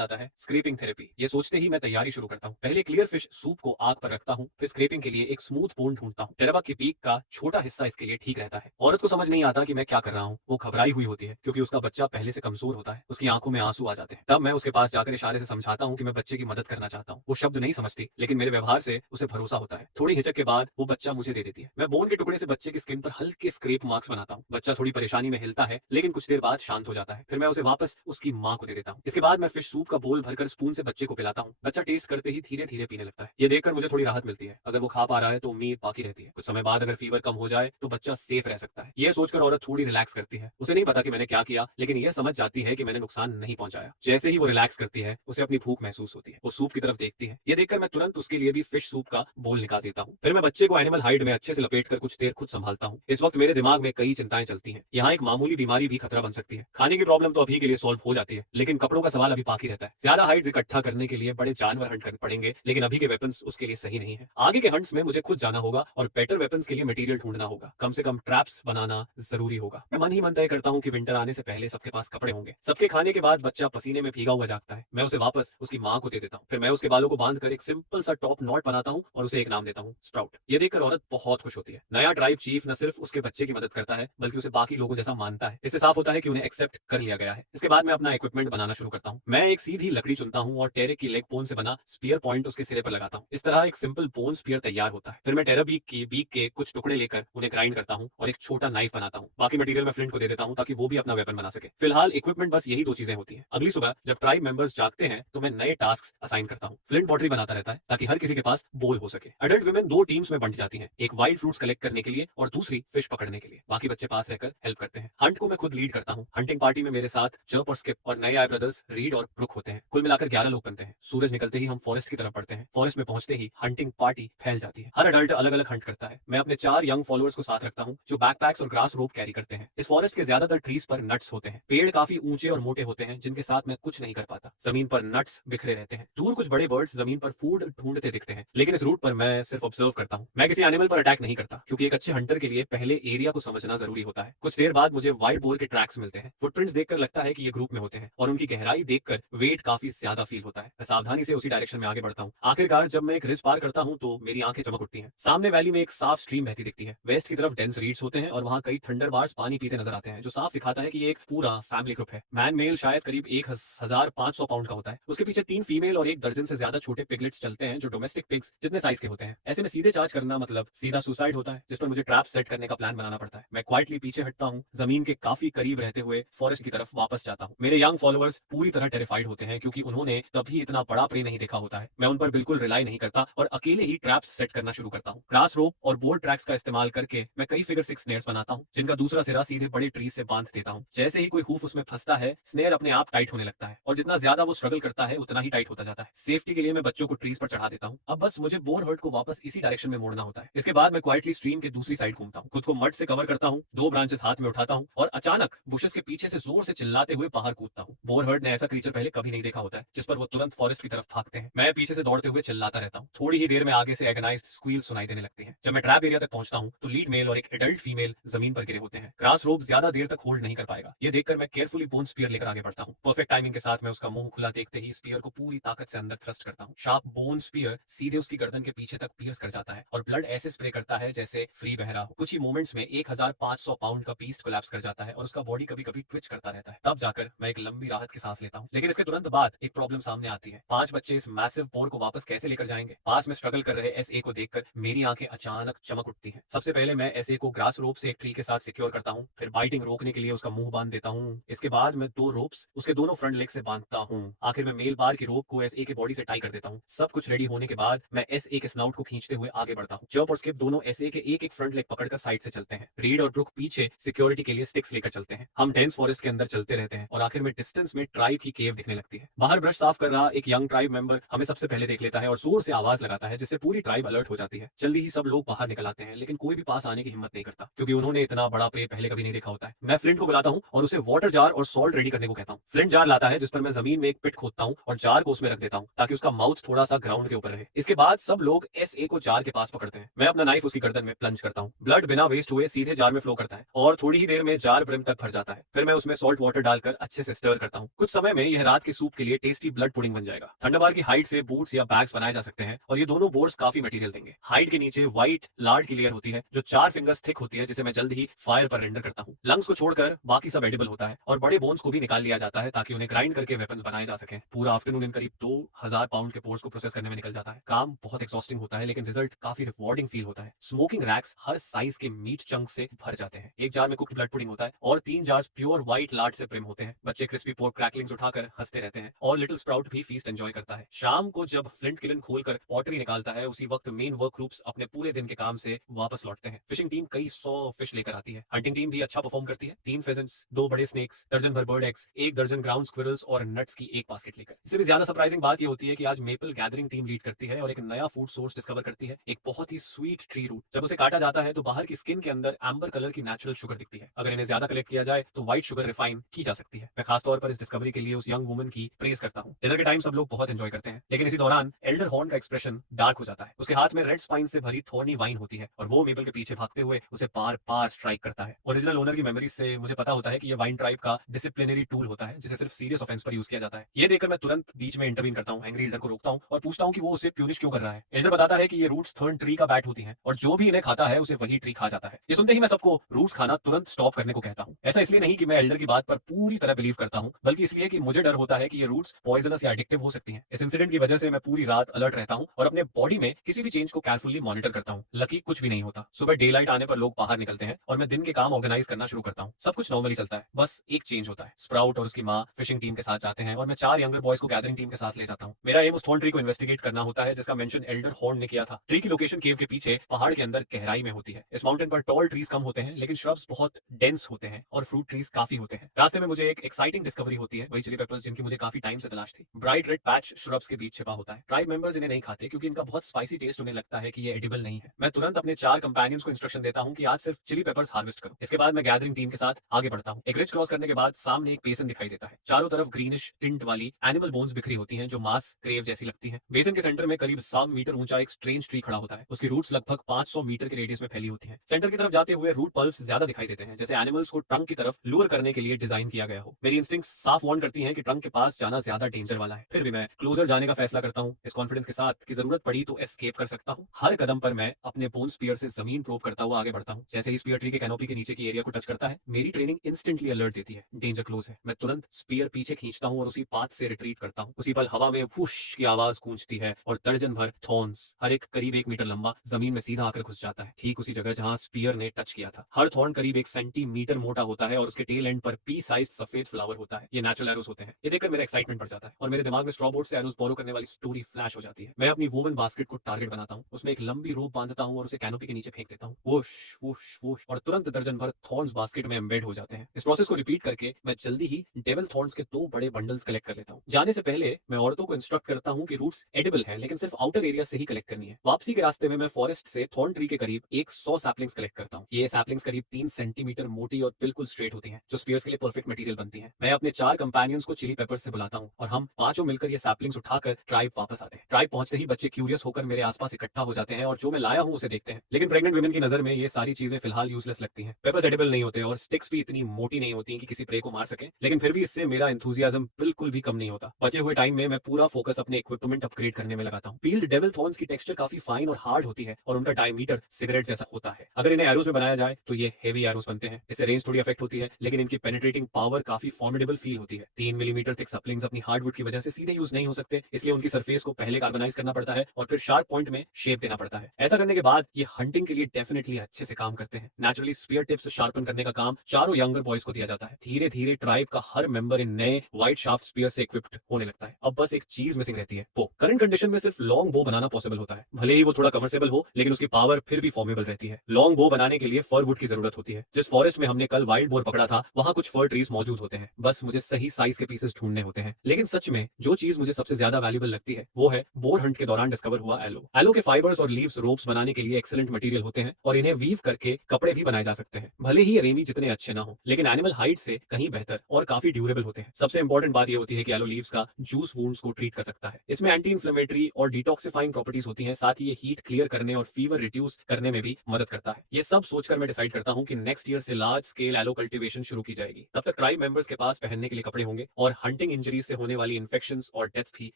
आता है, स्क्रैपिंग थेरेपी। ये सोचते ही मैं तैयारी शुरू करता हूँ। पहले क्लियर फिश सूप को आग पर रखता हूँ, फिर स्क्रैपिंग के लिए एक स्मूथ पोन ढूंढता हूँ। टेराबग की पीक का छोटा हिस्सा इसके लिए ठीक रहता है। औरत को समझ नहीं आता कि मैं क्या कर रहा हूँ। वो घबराई हुई होती है क्योंकि उसका बच्चा पहले से कमजोर होता है। उसकी आंखों में आंसू आ जाते हैं। तब मैं उसके पास जाकर इशारे से समझाता हूँ कि मैं बच्चे की मदद करना चाहता हूँ। वो शब्द नहीं समझती, लेकिन मेरे व्यवहार से उसे भरोसा होता है। थोड़ी हिचक के बाद वो बच्चा मुझे दे देती है। मैं बोन के टुकड़े से बच्चे की स्किन पर हल्के स्क्रैप मार्क्स बनाता हूँ। बच्चा थोड़ी परेशानी में हिलता है, लेकिन कुछ देर बाद शांत हो जाता है। फिर मैं उसे वापस उसकी माँ को दे देता हूँ। इसके बाद मैं फिश सूप का बोल भरकर स्पून से बच्चे को पिलाता हूँ। बच्चा टेस्ट करते ही धीरे धीरे पीने लगता है। ये देखकर मुझे थोड़ी राहत मिलती है। अगर वो खा पा रहा है तो उम्मीद बाकी रहती है। कुछ समय बाद अगर फीवर कम हो जाए तो बच्चा सेफ रह सकता है। ये सोचकर औरत थोड़ी रिलैक्स करती है। उसे नहीं पता कि मैंने क्या किया, लेकिन यह समझ जाती है कि मैंने नुकसान नहीं पहुंचाया। जैसे ही वो रिलैक्स करती है, उसे अपनी भूख महसूस होती है। वो सूप की तरफ देखती है। ये देखकर मैं तुरंत उसके लिए भी फिश सूप का बोल निकाल देता हूँ। फिर मैं बच्चे को एनिमल हाइड में अच्छे से लपेट कर कुछ देर खुद संभालता हूँ। इस वक्त मेरे दिमाग में कई चिंताएं चलती हैं। यहाँ एक मामूली बीमारी भी खतरा बन सकती है। खाने की प्रॉब्लम तो अभी के लिए सॉल्व हो जाती है, लेकिन कपड़ों का सवाल अभी बाकी रहता है। ज्यादा हाइड्स इकट्ठा करने के लिए बड़े जानवर हंट करने पड़ेंगे, लेकिन अभी के वेपन्स उसके लिए सही नहीं है। आगे के हंट्स में मुझे खुद जाना होगा और बेटर वेपन्स के लिए मटेरियल ढूंढना होगा। कम से कम ट्रैप्स बनाना जरूरी होगा। मैं मन ही मन तय करता हूँ कि विंटर आने से पहले सबके पास कपड़े होंगे। सबके खाने के बाद बच्चा पसीने में भीगा हुआ जागता है। मैं उसे वापस उसकी माँ को दे देता हूँ। फिर मैं उसके बालों को बांधकर एक सिंपल सा टॉप नॉट बनाता हूँ और उसे एक नाम देता हूँ, स्प्राउट। ये देखकर औरत बहुत खुश होती है। नया ट्राइब चीफ न सिर्फ उसके बच्चे की मदद करता है, बल्कि उसे बाकी लोगों जैसा मानता है। इससे साफ होता है कि उन्हें एक्सेप्ट कर लिया गया है। इसके बाद मैं अपना इक्विपमेंट बनाना शुरू करता हूँ। मैं एक सीधी लकड़ी चुनता हूँ और टेरे की लेग बोन से बना स्पीयर पॉइंट उसके सिरे पर लगाता हूँ। इस तरह एक सिंपल बोन स्पीयर तैयार होता है। फिर मैं टेरा बीक के कुछ टुकड़े लेकर उन्हें ग्राइंड करता हूँ और एक छोटा नाइफ बनाता हूँ। बाकी मटेरियल मैं फ्लिंट को दे देता हूँ ताकि वो भी अपना वेपन बना सके। फिलहाल इक्विपमेंट बस यही दो चीजें होती है। अगली सुबह जब ट्राइब मेंबर्स जागते हैं तो मैं नए टास्क असाइन करता हूँ। फ्लिंट पॉटरी बनाता रहता है ताकि हर किसी के पास बोल हो सके। एडल्ट वुमेन दो टीम्स में बंट जाती हैं, एक वाइल्ड फ्रूट्स कलेक्ट करने के लिए और दूसरी फिश पकड़ने के लिए। बाकी बच्चे पास रहकर हेल्प करते हैं। हंट को मैं खुद लीड करता हूँ। हंटिंग पार्टी में मेरे साथ चर्प और स्किप और नए आए ब्रदर्स रीड और ब्रुक होते हैं। कुल मिलाकर 11 लोग बनते हैं। सूरज निकलते ही हम फॉरेस्ट की तरफ बढ़ते हैं। फॉरेस्ट में पहुंचते ही हंटिंग पार्टी फैल जाती है। हर अडल्ट अलग अलग हंट करता है। मैं अपने 4 यंग फॉलोअर्स को साथ रखता हूँ जो बैकपैक्स और ग्रास रोप कैरी करते हैं। इस फॉरेस्ट के ज्यादातर ट्रीज पर नट्स होते हैं। पेड़ काफी ऊंचे और मोटे होते हैं जिनके साथ मैं कुछ नहीं कर पाता। जमीन पर नट्स बिखरे रहते हैं। दूर कुछ बड़े बर्ड्स जमीन पर फूड ढूंढते दिखते हैं, लेकिन इस रूट पर मैं सिर्फ ऑब्जर्व करता हूँ। मैं किसी एनिमल पर अटैक नहीं करता क्योंकि एक अच्छे हंटर के लिए पहले एरिया को समझना जरूरी होता है। कुछ देर बाद मुझे वाइल्ड बोर के ट्रैक्स मिलते हैं। फुटप्रिंट्स देखकर लगता है कि ये ग्रुप में होते हैं और उनकी गहराई देखकर वेट काफी ज्यादा फील होता है। मैं सावधानी से उसी डायरेक्शन में आगे बढ़ता हूँ। आखिरकार जब मैं एक रिज पार करता हूँ तो मेरी आंखें चमक उठती हैं। सामने वैली में एक साफ स्ट्रीम बहती दिखती है। वेस्ट की तरफ डेंस रीड्स होते हैं और वहाँ कई थंडर बार्स पानी पीते नजर आते हैं, जो साफ दिखाता है कि ये एक पूरा फैमिली ग्रुप है। मैन मेल शायद करीब 1500 पाउंड का होता है। उसके पीछे 3 फीमेल और एक दर्जन से ज्यादा छोटे पिगलेट्स चलते हैं जो डोमेस्टिक पिग्स जितने साइज के होते हैं। ऐसे में सीधे चार्ज करना मतलब सीधा सुसाइड होता है, जिस पर मुझे ट्रैप सेट करने का प्लान बनाना पड़ता है। मैं क्वाइटली पीछे हटता हूँ, जमीन के काफी करीब रहते हुए फॉरेस्ट की तरफ वापस जाता हूँ। मेरे यंग फॉलोअर्स पूरी तरह टेरिफाइड होते हैं क्योंकि उन्होंने कभी इतना बड़ा प्रे नहीं देखा होता है। मैं उन पर बिल्कुल रिलाई नहीं करता और अकेले ही ट्रैप्स सेट करना शुरू करता हूँ। ग्रास रोप और बोर्ड ट्रैक्स का इस्तेमाल करके मैं कई फिगर 6 स्नेयर्स बनाता हूँ जिनका दूसरा सिरा सीधे बड़े ट्रीज से बांध देता हूँ। जैसे ही कोई हूफ उसमें फंसता है, स्नेयर अपने आप टाइट होने लगता है और जितना ज्यादा वो स्ट्रगल करता है उतना ही टाइट होता जाता है। सेफ्टी के लिए मैं बच्चों को ट्रीज पर चढ़ा देता हूँ। अब बस मुझे बोर हर्ट को वापस इसी डायरेक्शन में मोड़ना होता है। इसके बाद मैं क्वाइटली स्ट्रीम के दूसरी साइड घूमता हूँ, खुद को मड से कवर करता हूँ, 2 ब्रांचेस हाथ में उठाता हूँ और अचानक बुशेस के पीछे से जोर से चिल्लाते हुए बाहर कूदता हूँ। बोर हर्ट ने ऐसा क्रीचर पहले कभी नहीं देखा होता है जिस पर वो तुरंत फॉरेस्ट की तरफ भागते हैं। मैं पीछे से दौड़ते हुए चिल्लाता रहता हूँ। थोड़ी ही देर में आगे से एगनाइज्ड स्क्वील सुनाई देने लगती है। जब मैं ट्रैप एरिया तक पहुंचता हूँ तो लीड मेल और एक एडल्ट फीमेल जमीन पर गिरे होते हैं। ग्रास रोप ज्यादा देर तक होल्ड नहीं कर पाएगा। ये देखकर मैं केयरफुली बोन स्पीयर लेकर आगे बढ़ता हूँ। परफेक्ट टाइमिंग के साथ मैं उसका मुंह खुला देखते ही स्पीयर को पूरी ताकत से अंदर थ्रस्ट करता हूँ। शार्प बोन स्पीयर सीधे उसकी गर्दन के पीछे तक पियर्स कर जाता है और ब्लड ऐसे स्प्रे करता है जैसे फ्री बह रहा हो। कुछ ही मोमेंट्स में 1500 पाउंड का पीस कोलैप्स कर जाता है और उसका बॉडी कभी कभी ट्विच करता रहता है। तब जाकर मैं एक लंबी राहत की सांस लेता हूँ, लेकिन इसके तुरंत बाद एक प्रॉब्लम सामने आती है। 5 बच्चे इस मैसिव बोर को वापस कैसे लेकर जाएंगे? पास में स्ट्रगल कर रहे एसए को देखकर मेरी आंखें अचानक चमक उठती हैं। सबसे पहले मैं एसए को ग्रास रोप से एक ट्री के साथ सिक्योर करता हूँ, फिर बाइटिंग रोकने के लिए उसका मुंह बांध देता हूँ। इसके बाद मैं 2 रोप्स उसके दोनों फ्रंट लेग से बांधता हूँ। आखिर में मेल बार की रोप को एसए के बॉडी से टाई कर देता हूँ। सब कुछ रेडी होने के बाद मैं एसए के स्नाउट को खींचते हुए आगे बढ़ता हूँ। चर्प और स्किप दोनों एसए के एक फ्रंट लेग पकड़कर साइड से चलते हैं। रीड और ब्रुक पीछे सिक्योरिटी के लिए स्टिक्स लेकर चलते हैं। हम डेंस फॉरेस्ट के अंदर चलते रहते हैं और आखिर में डिस्टेंस में ट्राइब की केव दिखने लगती है। बाहर ब्रश साफ कर रहा एक यंग ट्राइब मेंबर हमें सबसे पहले देख लेता है और जोर से आवाज लगाता है, जिससे पूरी ट्राइब अलर्ट हो जाती है। जल्दी ही सब लोग बाहर निकल आते हैं, लेकिन कोई भी पास आने की हिम्मत नहीं करता क्योंकि उन्होंने इतना बड़ा प्रे पहले कभी नहीं देखा होता है। मैं फ्लिंट को बुलाता हूँ और उसे वाटर जार और सॉल्ट रेडी करने को कहता हूँ। फ्लिंट जार लाता है जिस पर मैं जमीन में एक पिट खोदता हूँ और जार को उसमें रख देता हूँ ताकि उसका माउथ थोड़ा सा ग्राउंड के ऊपर रहे। इसके बाद सब लोग एसए को जार के पास पकड़ते हैं। मैं अपना नाइफ उसकी गर्दन में प्लंज करता हूँ। ब्लड बिना वेस्ट हुए सीधे जार में फ्लो करता है और थोड़ी ही देर में जार ब्रिम तक भर जाता है। फिर मैं उसमें सॉल्ट वाटर डालकर अच्छे से स्टर करता हूँ। कुछ समय में यह रात के सूप के लिए टेस्टी ब्लड पुडिंग बन जाएगा। थंडरबार की हाइट से बूट्स या बैग्स बनाए जा सकते हैं और ये दोनों बोर्ड्स काफी मटेरियल देंगे। हाइट के नीचे व्हाइट लार्ड की लेयर होती है जो 4 फिंगर्स थिक होती है, जिसे मैं जल्द ही फायर पर रेंडर करता हूँ। लंग्स को छोड़कर बाकी सब एडिबल होता है और बड़े बोन्स को भी निकाल लिया जाता है ताकि उन्हें ग्राइंड करके वेपन्स बनाए जा सके। पूरा आफ्टरनून इन करीब 2000 पाउंड के पोर्स को प्रोसेस करने में निकल जाता है। काम बहुत एक्सॉस्टिंग होता है लेकिन रिजल्ट काफी रिवॉर्डिंग फील होता है। स्मोकिंग रैक्स हर साइज के मीट चंक से भर जाते हैं। एक जार में कुक्ड ब्लड पुडिंग होता है और 3 जार्स प्योर व्हाइट लार्ड से प्रिम होते हैं। बच्चे क्रिस्पी पोर्क क्रैकलिंग्स उठाकर हंसते रहते हैं और लिटिल स्प्राउट भी फीस्ट एंजॉय करता है। शाम को जब फ्लिंट किलन खोलकर पॉटरी निकालता है, उसी वक्त मेन वर्क ग्रुप्स अपने पूरे दिन के काम से वापस लौटते हैं। फिशिंग टीम कई 100 फिश लेकर आती है। हंटिंग टीम भी अच्छा परफॉर्म करती है। 3 फेजेंट्स, 2 बड़े स्नेक्स, दर्जन भर बर्ड एग्स, 1 दर्जन ग्राउंड स्क्विरल्स और नट्स की एक बास्केट लेकर। इससे भी ज्यादा सरप्राइजिंग बात यह होती है कि आज मेपल गैदरिंग टीम लीड करती है और एक नया फूड सोर्स डिस्कवर करती है, एक बहुत ही स्वीट ट्री रूट। जब उसे काटा जाता है तो बाहर की स्किन के अंदर एम्बर कलर की नेचुरल शुगर दिखती है। अगर इन्हें ज्यादा कलेक्ट किया जाए तो व्हाइट शुगर रिफाइन की जा सकती है। मैं खासतौर पर इस डिस्कवरी के लिए उस यंग वुमन की प्रेज करता हूँ। डिनर के टाइम सब लोग बहुत एंजॉय करते हैं, लेकिन इसी दौरान एल्डर हॉर्न का एक्सप्रेशन डार्क हो जाता है। उसके हाथ में रेड स्पाइन से भरी थॉर्नी वाइन होती है और वो मेपल के पीछे भागते हुए उसे पार पार स्ट्राइक करता है। ओरिजिनल ओनर की मेमोरी से मुझे पता होता है कि ये वाइन ट्राइब का डिसिप्लिनरी टूल होता है जिसे सिर्फ सीरियस ऑफेंस पर यूज किया जाता है। ये देखकर मैं तुरंत बीच में इंटरवीन करता हूँ, एंग्री एल्डर को रोकता हूँ और पूछता हूँ कि वो उसे प्यूनिश क्यों कर रहा है। एल्डर बताता है कि ये रूट्स थर्न ट्री का बैट होती है और जो भी इन्हें खाता है उसे वही ट्री खा जाता है। ये सुनते ही मैं सबको रूट्स खाना तुरंत स्टॉप करने को कहता हूँ। ऐसा इसलिए नहीं कि मैं एल्डर की बात पर पूरी तरह बिलीव करता हूँ, बल्कि इसलिए कि मुझे डर होता है कि ये रूट्स पॉइजनस या एडिक्टिव हो सकती हैं। इस इंसिडेंट की वजह से मैं पूरी रात अलर्ट रहता हूँ और अपने बॉडी में किसी भी चेंज को केयरफुली मॉनिटर करता हूँ। लकी कुछ भी नहीं होता। सुबह डे लाइट आने पर लोग बाहर निकलते हैं और मैं दिन के काम ऑर्गेनाइज करना शुरू करता हूँ। सब कुछ नॉर्मली चलता है, बस एक चेंज होता है। स्प्राउट और उसकी माँ फिशिंग टीम के साथ जाते हैं और मैं 4 यंगर बॉयज को गैदरिंग टीम के साथ ले जाता हूँ। मेरा एम उस थॉर्न ट्री को इन्वेस्टिगेट करना होता है जिसका मेंशन एल्डर हॉर्न ने किया था। ट्री की लोकेशन केव के पीछे पहाड़ के अंदर गहराई में होती है। इस माउंटेन पर टॉल ट्रीज कम होते हैं लेकिन श्रब्स बहुत डेंस होते हैं और फ्रूट ट्रीज काफी होते हैं। रास्ते में मुझे एक एक्साइटिंग डिस्कवरी होती है, वही चिली पेपर्स जिनकी मुझे काफी टाइम से तलाश थी। ब्राइट रेड पैच श्रब्स के बीच छिपा होता है। ट्राइब मेंबर्स इन्हें नहीं खाते क्योंकि इनका बहुत स्पाइसी टेस्ट उन्हें लगता है कि ये एडिबल नहीं है। मैं तुरंत अपने 4 कंपेनियंस को इंस्ट्रक्शन देता हूँ कि आज सिर्फ चिली पेपर्स हार्वेस्ट करो। इसके बाद मैं गैदरिंग टीम के साथ आगे बढ़ता हूँ। एक रिच क्रॉस करने के बाद सामने एक बेसन दिखाई देता है। चारों तरफ ग्रीनिश टिंट वाली एनिमल बोन्स बिखरी होती हैं जो मास क्रेव जैसी लगती हैं। बेसन के सेंटर में करीब 7 मीटर ऊंचा एक स्ट्रेंज ट्री खड़ा होता है। उसकी रूट्स लगभग 500 मीटर के रेडियस में फैली होती हैं। सेंटर की तरफ जाते हुए रूट पल्प्स ज्यादा दिखाई देते हैं, जैसे एनिमल्स को ट्रंक की तरफ लूर करने के लिए डिजाइन किया गया हो। मेरी इंस्टिंक्ट्स साफ वार्न करती हैं कि ट्रंक के पास जाना ज्यादा डेंजर वाला है। फिर भी मैं क्लोजर जाने का फैसला करता हूँ, इस कॉन्फिडेंस के साथ कि जरूरत पड़ी तो एस्केप कर सकता हूँ। हर कदम पर मैं अपने बोन स्पीयर से जमीन प्रोब करता हुआ आगे बढ़ता हूँ। जैसे ही स्पीयर ट्री के कैनोपी के नीचे की एरिया को टच करता है, मेरी ट्रेनिंग इंस्टेंटली अलर्ट देती है, डेंजर क्लोज है। मैं तुरंत स्पीयर पीछे खींचता हूँ और उसी पाथ से रिट्रीट करता हूँ। उसी पल हवा में वुश की आवाज गूंजती है और दर्जन भर थॉर्न्स, हर एक करीब 1 मीटर लंबा, जमीन में सीधा आकर घुस जाता है, ठीक उसी जगह जहां स्पीयर ने टच किया था। हर थॉर्न करीब 1 सेंटीमीटर मोटा होता है और उसके टेल एंड पर पी साइज सफेद फ्लावर होता है। ये नेचुरल एरोस होते हैं। ये देखकर मेरा एक्साइटमेंट बढ़ जाता है और मेरे दिमाग में स्ट्रॉ बोर्ड से एरोस बोरो करने वाली स्टोरी फ्लैश हो जाती है। मैं अपनी वोवन बास्केट को टारगेट बनाता हूँ, उसमें एक लंबी रोप बांधता हूँ और उसे कैनोपी के नीचे फेंक देता हूँ। वुश वुश वुश और तुरंत दर्जन भर थॉर्न्स बास्केट में एम्बेड हो जाते हैं। इस प्रोसेस को रिपीट करके मैं जल्दी ही डेविल थॉर्न्स के 2 बड़े बंडल्स कलेक्ट कर लेता हूँ। जाने से पहले मैं औरतों को इंस्ट्रक्ट करता हूँ कि रूट्स एडिबल हैं लेकिन सिर्फ आउटर एरिया से ही कलेक्ट करनी है। वापसी के रास्ते में मैं फॉरेस्ट से थॉर्न ट्री के करीब 100 सैपलिंग्स कलेक्ट करता हूँ। ये सैपलिंग्स करीब 3 सेंटीमीटर मोटी और बिल्कुल स्ट्रेट होती हैं, जो स्पीयर्स के लिए परफेक्ट मटेरियल बनती हैं। मैं अपने 4 कंपेनियंस को चिली पेपर्स से बुलाता हूँ और हम पांचों मिलकर ये सैपलिंग्स उठाकर ट्राइब वापस आते हैं। ट्राइब पहुंचते ही बच्चे क्यूरियस होकर मेरे आसपास इकट्ठा हो जाते हैं और जो मैं लाया हूँ उसे देखते हैं, लेकिन प्रेग्नेंट वुमेन की नजर में ये सारी चीजें फिलहाल यूजलेस लगती हैं। पेपर्स एडिबल नहीं होते और स्टिक्स भी इतनी मोटी नहीं होती कि किसी प्रे को मार सके, लेकिन फिर भी इससे मेरा एंथुसियाज्म बिल्कुल भी कम नहीं होता। बचे हुए टाइम में मैं पूरा फोकस अपने इक्विपमेंट अपग्रेड करने में लगाता हूँ। पील्ड डेविल थॉर्न्स की टेक्सचर काफी फाइन और हार्ड होती है और उनका डायमीटर सिगरेट जैसा होता है। अगर इन्हें एरोस में बनाया जाए तो ये हेवी एरोस बनते हैं। इससे रेंज थोड़ी अफेक्ट होती है लेकिन इनकी पेनिट्रेटिंग पावर काफी फॉर्मिडेबल फील होती है। 3 मिलीमीटर थिक सप्लिंग्स अपनी हार्डवुड की वजह से सीधे यूज नहीं हो सकते, इसलिए उनकी सरफेस को पहले कार्बनाइज करना पड़ता है और फिर शार्प पॉइंट में शेप देना पड़ता है। ऐसा करने के बाद ये हंटिंग के लिए डेफिनेटली अच्छे से काम करते हैं। नेचुरली स्पीयर टिप्स शार्पन करने का काम चारों यंगर बॉयज को दिया जाता है। धीरे धीरे ट्राइब का हर मेंबर इन नए व्हाइट शाफ्ट स्पीयर से इक्विप्ड होने लगता है। अब बस एक चीज मिसिंग रहती है, वो करंट कंडीशन में सिर्फ लॉन्ग बो बनाना पॉसिबल होता है। भले ही वो थोड़ा कमर्शियल हो लेकिन उसकी पावर फिर भी फॉर्मेबल रहती है। लॉन्ग बो बनाने के लिए फर वुड की जरूरत होती है। जिस फॉरेस्ट में हमने कल वाइल्ड बोर पकड़ा था वहां कुछ फर ट्रीज मौजूद होते हैं, बस मुझे सही साइज के पीसेस ढूंढने होते हैं। लेकिन सच में जो चीज मुझे सबसे ज्यादा वैल्यूएबल लगती है वो है बोर हंट के दौरान डिस्कवर हुआ एलो। एलो के फाइबर्स और लीव्स रोप्स बनाने के लिए एक्सीलेंट मटेरियल होते हैं और इन्हें वीव करके कपड़े भी बनाए जा सकते हैं। भले ही रेमी जितने अच्छे ना हो लेकिन एनिमल हाइड से कहीं बेहतर और काफी ड्यूरेबल होते हैं। सबसे इंपॉर्टेंट बात यह होती है कि एलो लीव्स का जूस वुंड्स को ट्रीट कर सकता है। इसमें एंटी इन्फ्लेमेटरी और डिटॉक्सिफाइंग प्रॉपर्टीज होती हैं, साथ ही ये हीट क्लियर करने और फीवर रिड्यूस करने में भी मदद करता है। ये सब सोचकर मैं डिसाइड करता हूँ कि नेक्स्ट ईयर से large large scale aloe cultivation शुरू की जाएगी। तब तक ट्राइब मेंबर्स के पास पहनने के लिए कपड़े होंगे और हंटिंग इंजरीज से होने वाली इन्फेक्शंस और डेथ्स भी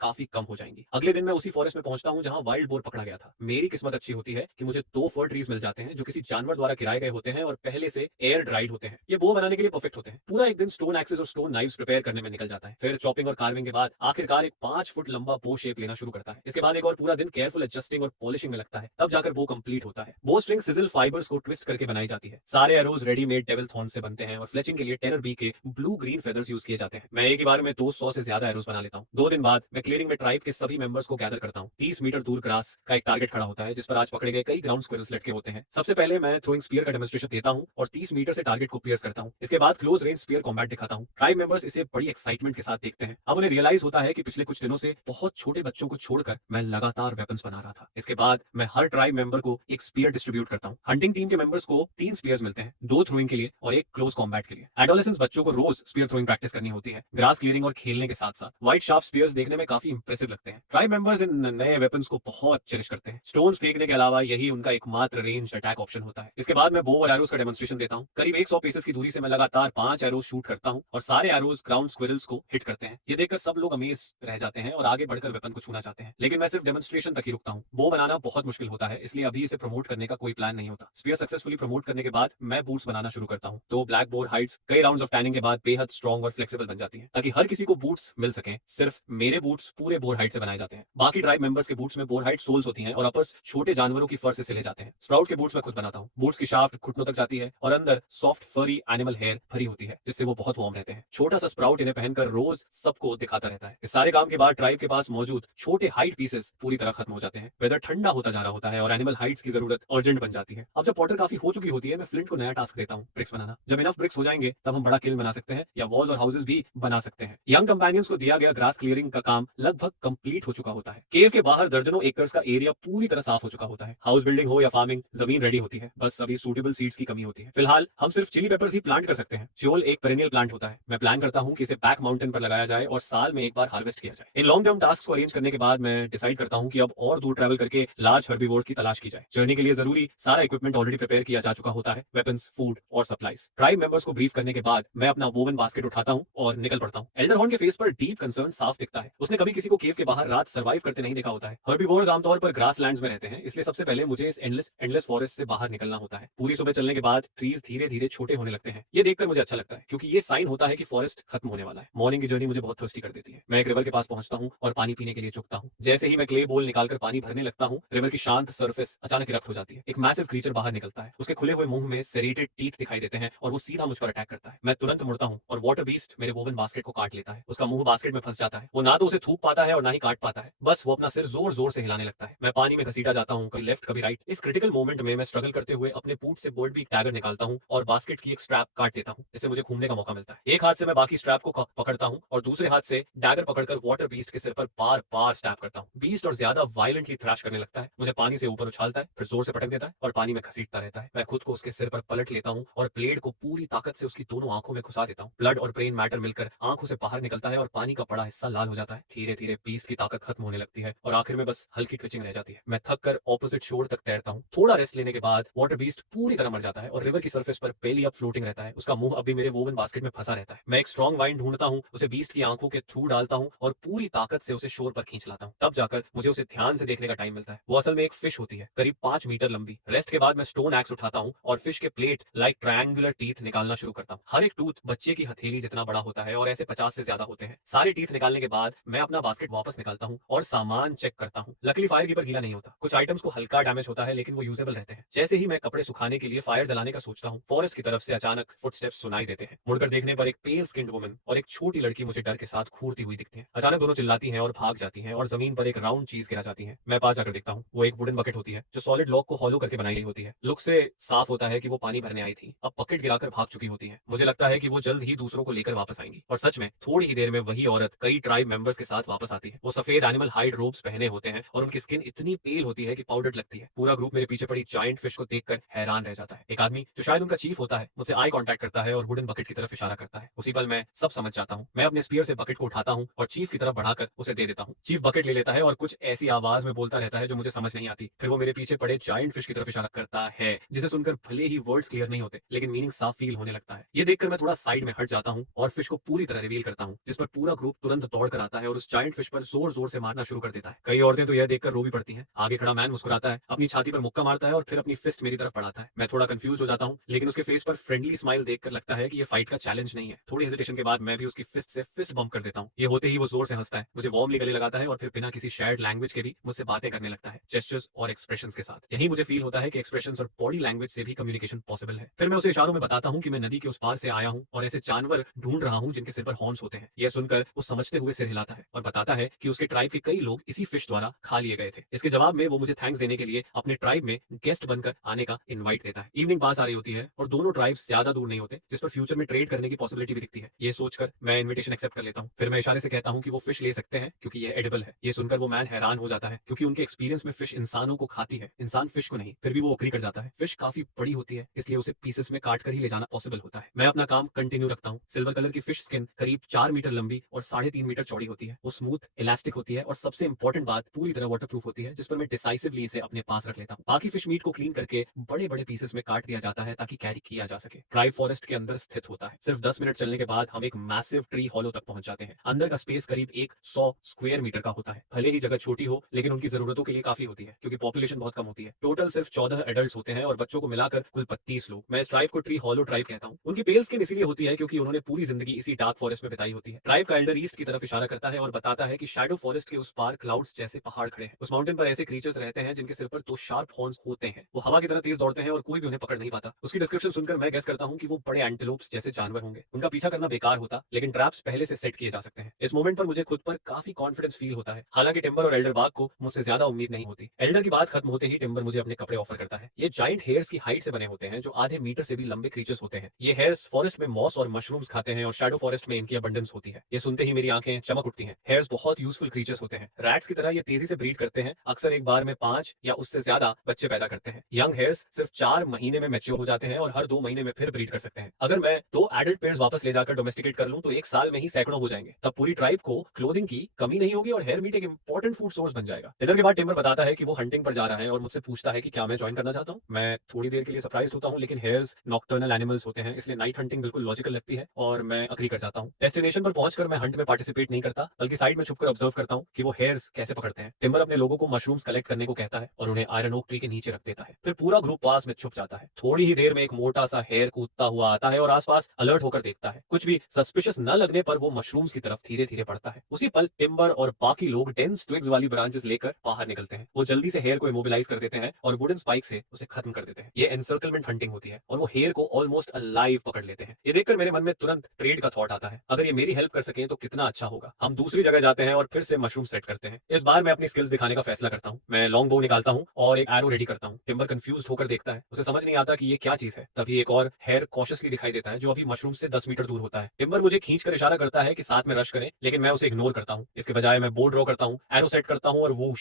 काफी कम हो जाएंगी। अगले दिन मैं उसी फॉरेस्ट में पहुंचता हूं जहां वाइल्ड बोर पकड़ा गया था। मेरी किस्मत अच्छी होती है कि मुझे 2 फर ट्रीज मिल जाते हैं जो किसी जानवर द्वारा गिराए गए होते हैं और पहले से एयर ड्राइड होते हैं। ये बो बनाने के लिए परफेक्ट होते हैं। पूरा एक दिन स्टोन एक्सेस और स्टोन नाइव्स प्रिपेयर करने में निकल जाता है। फिर चॉपिंग और कार्विंग के बाद आखिरकार एक 5 फुट लंबा बो शेप लेना शुरू करता है। इसके बाद एक और पूरा दिन केयरफुल एडजस्टिंग और पॉलिशिंग में लगता है। तब जाकर बो कंप्लीट होता है। बो स्ट्रिंग सिजल फाइबर्स को ट्विस्ट करके बनाई जाती है। सारे एरोज रेडीमेड डेविल थॉर्न से बनते हैं और फ्लेचिंग के लिए टेरर बी के ब्लू ग्रीन फेदर्स यूज किए जाते हैं। मैं एक ही बार में 200 से ज्यादा एरोज बना लेता हूँ। 2 दिन बाद मैं क्लियरिंग में ट्राइब के सभी मेंबर्स को गैदर करता हूँ। 30 मीटर दूर ग्रास का एक टारगेट खड़ा होता है जिस पर आज पकड़े गए कई ग्राउंड स्क्विरल्स लटके होते हैं। सबसे पहले मैं थ्रोइंग स्पीयर का डेमोंस्ट्रेशन देता हूँ और 30 मीटर से टारगेट को पियर्स करता हूँ। इसके बाद क्लोज रेंज स्पीयर कॉम्बैट दिखाता हूँ। ट्राइब मेंबर्स इसे बड़ी एक्साइटमेंट के साथ देखते हैं। अब उन्हें रियलाइज होता है कि पिछले कुछ दिनों से बहुत छोटे बच्चों को छोड़कर मैं लगातार वेपन्स बना रहा था। इसके बाद मैं हर ट्राइब मेंबर को एक स्पीयर डिस्ट्रीब्यूट करता हूँ। हंटिंग टीम के मेंबर्स को 3 स्पीयर्स मिलते हैं, 2 थ्रोइंग के लिए और एक क्लोज कॉम्बैट के लिए। एडोलेसेंस बच्चों को रोज स्पीयर थ्रोइंग प्रैक्टिस करनी होती है, ग्रास क्लियरिंग और खेलने के साथ साथ। व्हाइट शार्प स्पीयर्स देखने में काफी इंप्रेसिव लगते हैं। ट्राइब मेंबर्स इन नए वेपन्स को बहुत चेरिश करते हैं। स्टोन्स फेंकने के अलावा यही उनका एकमात्र रेंज अटैक ऑप्शन होता है। इसके बाद मैं बो और एरोज का डेमोंस्ट्रेशन देता हूँ। करीब 100 पेसेस की दूरी से मैं लगातार 5 एरोज शूट करता हूँ और सारे एरोज ग्राउंड स्क्विरल्स को हिट करते हैं। ये देखकर सब लोग अमेज रह जाते हैं और आगे बढ़कर वेपन को छूना चाहते हैं, लेकिन मैं सिर्फ डेमोंस्ट्रेशन तक ही रुकता हूँ। बो बनाना बहुत मुश्किल होता है, इसलिए अभी इसे प्रमोट करने का कोई प्लान नहीं होता। स्पीयर सक्सेसफुली प्रमोट करने के बाद मैं बूट्स बनाना शुरू करता हूँ। तो ब्लैक बोर हाइट्स कई राउंड्स ऑफ टैनिंग के बाद बेहद स्ट्रॉन्ग और फ्लेक्सिबल बन जाती है ताकि हर किसी को बूट्स मिल सके। सिर्फ मेरे बूट्स पूरे बोर हाइट से बनाए जाते हैं। बाकी ट्राइब मेंबर्स के बूट्स में बोर हाइट सोल्स होती हैं और अपर्स छोटे जानवरों की फर से सिले जाते हैं। स्प्राउट के बूट्स मैं खुद बनाता हूँ। बूट्स की शाफ्ट घुटनों तक जाती है और अंदर सॉफ्ट फरी एनिमल हेयर भरी होती है जिससे वो बहुत वार्म रहते हैं। छोटा सा स्प्राउट इन्हें पहनकर रोज सबको दिखाता रहता है। इस सारे काम के बाद ट्राइब के पास मौजूद छोटे हाइट पीसेस पूरी तरह खत्म हो जाते हैं। वेदर ठंडा होता जा रहा होता है और एनिमल हाइट्स की जरूरत अर्जेंट बन जाती है। अब जब पॉटर काफी हो चुकी होती है मैं फ्लिंट को नया टास्क देता हूँ, ब्रिक्स बनाना। जब इनफ ब्रिक्स हो जाएंगे तब हम बड़ा किल बना सकते हैं या वॉल्स और हाउसेस भी बना सकते हैं। यंग कंपेनियंस को दिया गया ग्रास क्लियरिंग का काम लगभग कंप्लीट हो चुका होता है। केव के बाहर दर्जनों एकर्स का एरिया पूरी तरह साफ हो चुका होता है। हाउस बिल्डिंग हो या फार्मिंग, जमीन रेडी होती है, बस अभी सूटेबल सीड्स की कमी होती है। फिलहाल हम सिर्फ चिली पेपर्स ही प्लांट कर सकते हैं। चियोल एक पेरेनियल प्लांट होता है। मैं प्लान करता हूँ कि इसे बैक माउंटेन पर लगाया जाए और साल में एक बार हार्वेस्ट किया जाए। इन लॉन्ग टर्म टास्क को अरेंज करने के बाद मैं डिसाइड करता हूँ कि अब और दूर ट्रैवल करके लार्ज हर्बीवोर्स की तलाश की जाए। जर्नी के लिए जरूरी सारा इक्विपमेंट ऑलरेडी प्रिपेयर किया जा चुका होता है, वेपन्स, फूड और सप्लाईज। ट्राइब मेंबर्स को ब्रीफ करने के बाद मैं अपना वोवन बास्केट उठाता हूँ और निकल पड़ता हूँ। एल्डरहॉर्न के फेस पर डीप कंसर्न साफ दिखता है। उसने कभी किसी को केव के बाहर रात सर्वाइव करते नहीं देखा होता है। हर्बीवोर्स आमतौर पर ग्रास लैंड्स में रहते हैं, इसलिए सबसे पहले मुझे इस एंडलेस फॉरेस्ट से बाहर निकलना होता है। पूरी सुबह चलने के बाद ट्रीज धीरे धीरे छोटे होने लगते हैं। ये देखकर मुझे अच्छा लगता है क्योंकि ये साइन होता है कि फॉरेस्ट खत्म होने वाला है। मॉर्निंग की जर्नी मुझे बहुत थर्स्टी कर देती है। मैं एक रिवर के पास पहुंचता हूँ और पानी पीने के लिए झुकता हूँ। जैसे ही मैं क्ले बोल निकालकर पानी भरने लगता हूँ, रिवर की शांत सरफेस अचानक इरप्ट हो जाती है। एक मैसिव क्रीचर बाहर निकलता है। उसके खुले हुए मुंह में सेरेटेड टीथ दिखाई देते हैं और वो सीधा मुझ पर अटैक करता है। मैं तुरंत मुड़ता हूँ और वाटर बीस्ट मेरे वोवन बास्केट को काट लेता है। उसका मुंह बास्केट में फंस जाता है। वो ना तो उसे थूक पाता है और ना ही काट पाता है, बस वो अपना सिर जोर जोर से हिलाने लगता है। मैं पानी में घसीटा जाता हूँ, कभी लेफ्ट कभी राइट। इस क्रिटिकल मोमेंट में मैं स्ट्रगल करते हुए अपने पूट से बर्ड बीक टैगर निकालता हूँ और बास्केट की एक स्ट्रैप काट देता हूँ। इससे मुझे घूमने का मौका मिलता है। एक हाथ से मैं बाकी स्ट्रैप को पकड़ता हूँ और दूसरे हाथ से डैगर पकड़कर वाटर बीस्ट के सिर पर बार बार स्टैप करता हूँ। बीस्ट और ज्यादा वायलेंटली थ्रैश करने लगता है, मुझे पानी से ऊपर उछालता है, फिर जोर से पटक देता है और पानी में घसीटता रहता है। मैं खुद को उसके सिर पर पलट लेता हूँ और ब्लेड को पूरी ताकत से उसकी दोनों आंखों में घुसा देता हूँ। ब्लड और ब्रेन मैटर मिलकर आंखों से बाहर निकलता है और पानी का बड़ा हिस्सा लाल हो जाता है। धीरे धीरे बीस्ट की ताकत खत्म होने लगती है और आखिर में बस हल्की ट्विचिंग रह जाती है। मैं थक कर ऑपोजिट शोर तक तैरता हूँ। थोड़ा रेस्ट लेने के बाद वाटर बीस्ट पूरी तरह मर जाता है और रिवर की सरफेस पर बेली अप फ्लोटिंग रहता है। उसका मुंह अभी मेरे वोवन बास्केट में फंसा रहता है। मैं एक स्ट्रॉन्ग वाइन ढूंढता हूँ, उसे बीस्ट की आंखों के थ्रू डालता हूँ और पूरी ताकत से उसे शोर पर खींच लाता हूँ। तब जाकर मुझे उसे ध्यान से देखने का टाइम मिलता है। वो असल में एक फिश होती है, करीब 5 मीटर लंबी। रेस्ट के बाद मैं स्टोन एक्स उठाता हूँ और फिश के प्लेट लाइक ट्रायंगुलर टीथ निकालना शुरू करता हूँ। हर एक टूथ बच्चे की हथेली जितना बड़ा होता है और ऐसे 50 से ज्यादा होते हैं। सारे टीथ निकालने के बाद मैं अपना बास्केट वापस निकालता हूँ और सामान चेक करता हूँ। लकीली फायर कीपर गीला नहीं होता। कुछ आइटम्स को हल्का डैमेज होता है लेकिन वो यूजेबल रहते हैं। जैसे ही मैं कपड़े सुखाने के लिए फायर जलाने का सोचता हूँ, फॉरेस्ट की तरफ से अचानक फुटस्टेप्स सुनाई देते हैं। मुड़कर देखने पर एक पेल स्किन्ड वुमन और एक छोटी लड़की मुझे डर के साथ घूरती हुई दिखती है। अचानक दोनों चिल्लाती हैं और भाग जाती हैं और जमीन पर एक राउंड चीज गिरा जाती है। मैं पास जाकर देखता हूँ, वो एक वुडन बकेट होती है जो सॉलिड लॉक को हॉलो करके बनाई गई होती है। लुक से साफ होता है कि वो पानी भरने आई थी, अब बकेट गिराकर भाग चुकी होती है। मुझे लगता है कि वो जल्द ही दूसरों को लेकर वापस आएंगी और सच में थोड़ी ही देर में वही औरत कई ट्राइब मेंबर्स के साथ वापस आती है। वो सफेद एनिमल हाइड रोब्स पहने होते हैं और उनकी स्किन इतनी पेल होती है कि पाउडर लगती है। पूरा ग्रुप मेरे पीछे पड़ी जायंट फिश को देखकर हैरान रह जाता है। एक आदमी जो शायद उनका चीफ होता है मुझसे आई कांटेक्ट करता है और वुडन बकेट की तरफ इशारा करता है। उसी पल मैं सब समझ जाता हूँ। मैं अपने स्पीयर से बकेट को उठाता हूँ और चीफ की तरफ बढ़ाकर उसे दे देता हूँ। चीफ बकेट ले लेता है और कुछ ऐसी आवाज में बोलता रहता है जो मुझे समझ नहीं आती। फिर वो मेरे पीछे पड़े जायंट फिश की तरफ इशारा करता है जिसे सुनकर भले ही वर्ड्स क्लियर नहीं होते लेकिन मीनिंग साफ फील होने लगता है। ये देखकर मैं थोड़ा साइड में हट जाता हूँ और फिश को पूरी तरह रिवील करता हूँ, जिस पर पूरा ग्रुप तुरंत दौड़ कर आता है और उस जायंट फिश पर जोर जोर से मारना शुरू कर देता है। कई औरतें तो यह देखकर रो भी पड़ती हैं। आगे खड़ा मैन मुस्कुराता है, अपनी छाती पर मुक्का मारता है और फिर अपनी फिस्ट मेरी तरफ बढ़ाता है। मैं थोड़ा कंफ्यूज हो जाता हूँ, लेकिन उसके फेस पर फ्रेंडली स्माइल देखकर लगता है कि ये फाइट का चैलेंज नहीं है। थोड़ी हेजिटेशन के बाद मैं भी उसकी फिस्ट से फिस्ट बम्प कर देता हूँ। ये होते ही वो जोर से हंसता है, मुझे वार्मली गले लगाता है और फिर बिना किसी शेयर्ड लैंग्वेज के भी मुझसे बातें करने लगता है, जेस्चर्स और एक्सप्रेशंस के साथ। यही मुझे फील होता है कि एक्सप्रेशंस और बॉडी लैंग्वेज से भी कम्युनिकेशन पॉसिबल है। फिर मैं उसे इशारों में बताता हूँ कि मैं नदी के उस पार से आया हूँ और ऐसे जानवर ढूंढ रहा हूँ जिनके सिर पर हॉर्न्स होते हैं। यह सुनकर वो समझते हुए सिर हिलाता है और बताता है कि उसके ट्राइब के कई लोग इसी फिश द्वारा खा लिए गए थे। इसके जवाब में वो मुझे थैंक्स देने के लिए अपने ट्राइब में गेस्ट बनकर आने का इनवाइट देता है। इवनिंग पास आ रही होती है और दोनों ट्राइब्स ज्यादा दूर नहीं होते, जिस पर फ्यूचर में ट्रेड करने की पॉसिबिलिटी भी दिखती है। ये सोचकर मैं इन्विटेशन एक्सेप्ट कर लेता हूँ। फिर मैं इशारे से कहता हूँ कि वो फिश ले सकते हैं क्योंकि ये एडिबल है। ये सुनकर वो मैन हैरान हो जाता है, क्योंकि उनके एक्सपीरियंस में फिश इंसानों को खाती है, इंसान फिश को नहीं। फिर भी वो एग्री कर जाता है। फिश काफी बड़ी होती है, इसलिए उसे पीसेस में काट कर ही ले जाना पॉसिबल होता है। मैं अपना काम कंटिन्यू रखता हूँ। सिल्वर कलर की फिश स्किन करीब 4 मीटर लंबी और 3.5 मीटर चौड़ी होती है। वो स्मूथ इलास्टिक होती है और सबसे इंपॉर्टेंट बात, पूरी तरह वाटरप्रूफ होती है, जिस पर मैं डिसाइसिवली इसे अपने पास रख लेता हूँ। बाकी फिश मीट को क्लीन करके बड़े बड़े पीसेस में काट दिया जाता है ताकि कैरी किया जा सके। ट्राइब फॉरेस्ट के अंदर स्थित होता है। सिर्फ 10 मिनट चलने के बाद हम एक मैसिव ट्री हॉलो तक पहुंच जाते हैं। अंदर का स्पेस करीब 100 स्क्वायर मीटर का होता है। भले ही जगह छोटी हो, लेकिन उनकी जरूरतों के लिए काफी होती है, क्योंकि पॉपुलेशन बहुत कम होती है। टोटल सिर्फ 14 एडल्ट होते हैं और बच्चों को मिलाकर कुल 32 लोग। मैं इस ट्राइब को ट्री हॉलो ट्राइब कहता हूँ। उनकी पेल स्किन इसीलिए होती है क्योंकि उन्होंने पूरी जिंदगी इसी डार्क फॉरेस्ट में बिताई होती है। ट्राइब का एल्डर ईस्ट की तरफ इशारा करता है और बताता है कि शैडो फॉरेस्ट के उस पार क्लाउड्स जैसे पहाड़ खड़े हैं। उस माउंटेन पर ऐसे क्रीचर्स रहते हैं जिनके सिर पर 2 शार्प हॉर्न्स होते हैं। वो हवा की तरह तेज दौड़ते हैं और कोई भी उन्हें पकड़ नहीं पाता। उसकी डिस्क्रिप्शन सुनकर मैं गेस करता हूँ कि वो बड़े एंटीलोप्स जैसे जानवर होंगे। उनका पीछा करना बेकार होता, लेकिन ट्रैप्स पहले से सेट किए जा सकते हैं। इस मोमेंट पर मुझे खुद पर काफी कॉन्फिडेंस फील होता है। हालांकि टिम्बर और एल्डर बाग को मुझसे ज्यादा उम्मीद नहीं होती। एल्डर की बात खत्म होते ही टिम्बर मुझे अपने कपड़े ऑफर करता है। ये जाइंट हेयर्स की हाइट से बने होते हैं, जो आधे मीटर से भी लंबे क्रीचर्स होते हैं। ये हेयर्स फॉरेस्ट में मॉस और मशरूम्स खाते हैं और शैडो फॉरेस्ट में इनकी अबंडेंस होती है। ये सुनते ही मेरी आंखें चमक उठती हैं। हेयर्स बहुत यूजफुल क्रीचर्स होते हैं। रैट्स की तरह ये तेजी से ब्रीड करते हैं। अक्सर एक बार में 5 या उससे ज्यादा बच्चे पैदा करते हैं। यंग हेयर्स सिर्फ 4 महीने में मैच्योर हो जाते हैं और हर 2 महीने में फिर ब्रीड कर सकते हैं। अगर मैं 2 एडल्ट पेयर्स वापस ले जाकर डोमेस्टिकेट कर लूं तो 1 साल में ही सैकड़ों हो जाएंगे। तब पूरी ट्राइब को क्लोथिंग की कमी नहीं होगी और हेयर मीट एक इंपॉर्टेंट फूड सोर्स बन जाएगा। डिनर के बाद टिम्बर बताता है कि वो हंटिंग पर जा रहा है और मुझसे पूछता है कि क्या मैं ज्वाइन करना चाहता हूँ। मैं थोड़ी देर के लिए सरप्राइज होता हूँ, लेकिन हेयर्स नॉक्टर्नल एनिमल्स होते हैं, इसलिए नाइट हंटिंग बिल्कुल लॉजिकल लगती है और मैं अग्री कर जाता हूँ। डेस्टिनेशन पर पहुंचकर मैं हंट में पार्टिसिपेट नहीं करता, बल्कि साइड में छुपकर ऑब्जर्व करता हूँ कि वो हेयर्स कैसे पकड़ते हैं। टिम्बर अपने लोगों को मशरूम्स कलेक्ट करने को कहता है और उन्हें आयरन ओक ट्री के नीचे रख देता है। फिर पूरा ग्रुप पास में छुप जाता है। थोड़ी ही देर में एक मोटा सा हेयर कूदता हुआ आता है और आसपास अलर्ट होकर देखता है। कुछ भी सस्पिशियस न लगने पर वो मशरूम्स की तरफ धीरे धीरे बढ़ता है। उसी पल टिम्बर और बाकी लोग डेंस ट्विग्स वाली ब्रांचेस लेकर बाहर निकलते हैं। वो जल्दी से हेयर को इमोबिलाइज कर देते हैं और वुडन स्पाइक से उसे खत्म कर देते हैं। ये एनसर्कलमेंट हंटिंग होती है और वो हेयर को ऑलमोस्ट अलाइव पकड़ लेते हैं। ये देखकर मेरे मन में तुरंत ट्रेड का थॉट आता है। अगर ये मेरी हेल्प कर सके तो कितना अच्छा होगा। हम दूसरी जगह जाते हैं और फिर से मशरूम सेट करते हैं। इस बार मैं अपनी स्किल्स दिखाने का फैसला करता हूँ। मैं लॉन्ग बो निकालता हूँ और एक एरो रेडी करता हूँ। टिम्बर कंफ्यूज्ड होकर देखता है, उसे समझ नहीं आता कि ये क्या चीज है। तभी एक और हेयर कॉशियसली दिखाई देता है, जो अभी मशरूम से 10 मीटर दूर होता है। टिम्बर मुझे खींचकर इशारा करता है कि साथ में रश करें, लेकिन मैं उसे इग्नोर करता हूँ। इसके बजाय मैं बोर्ड ड्रॉ करता हूँ, एरो सेट करता हूँ और वो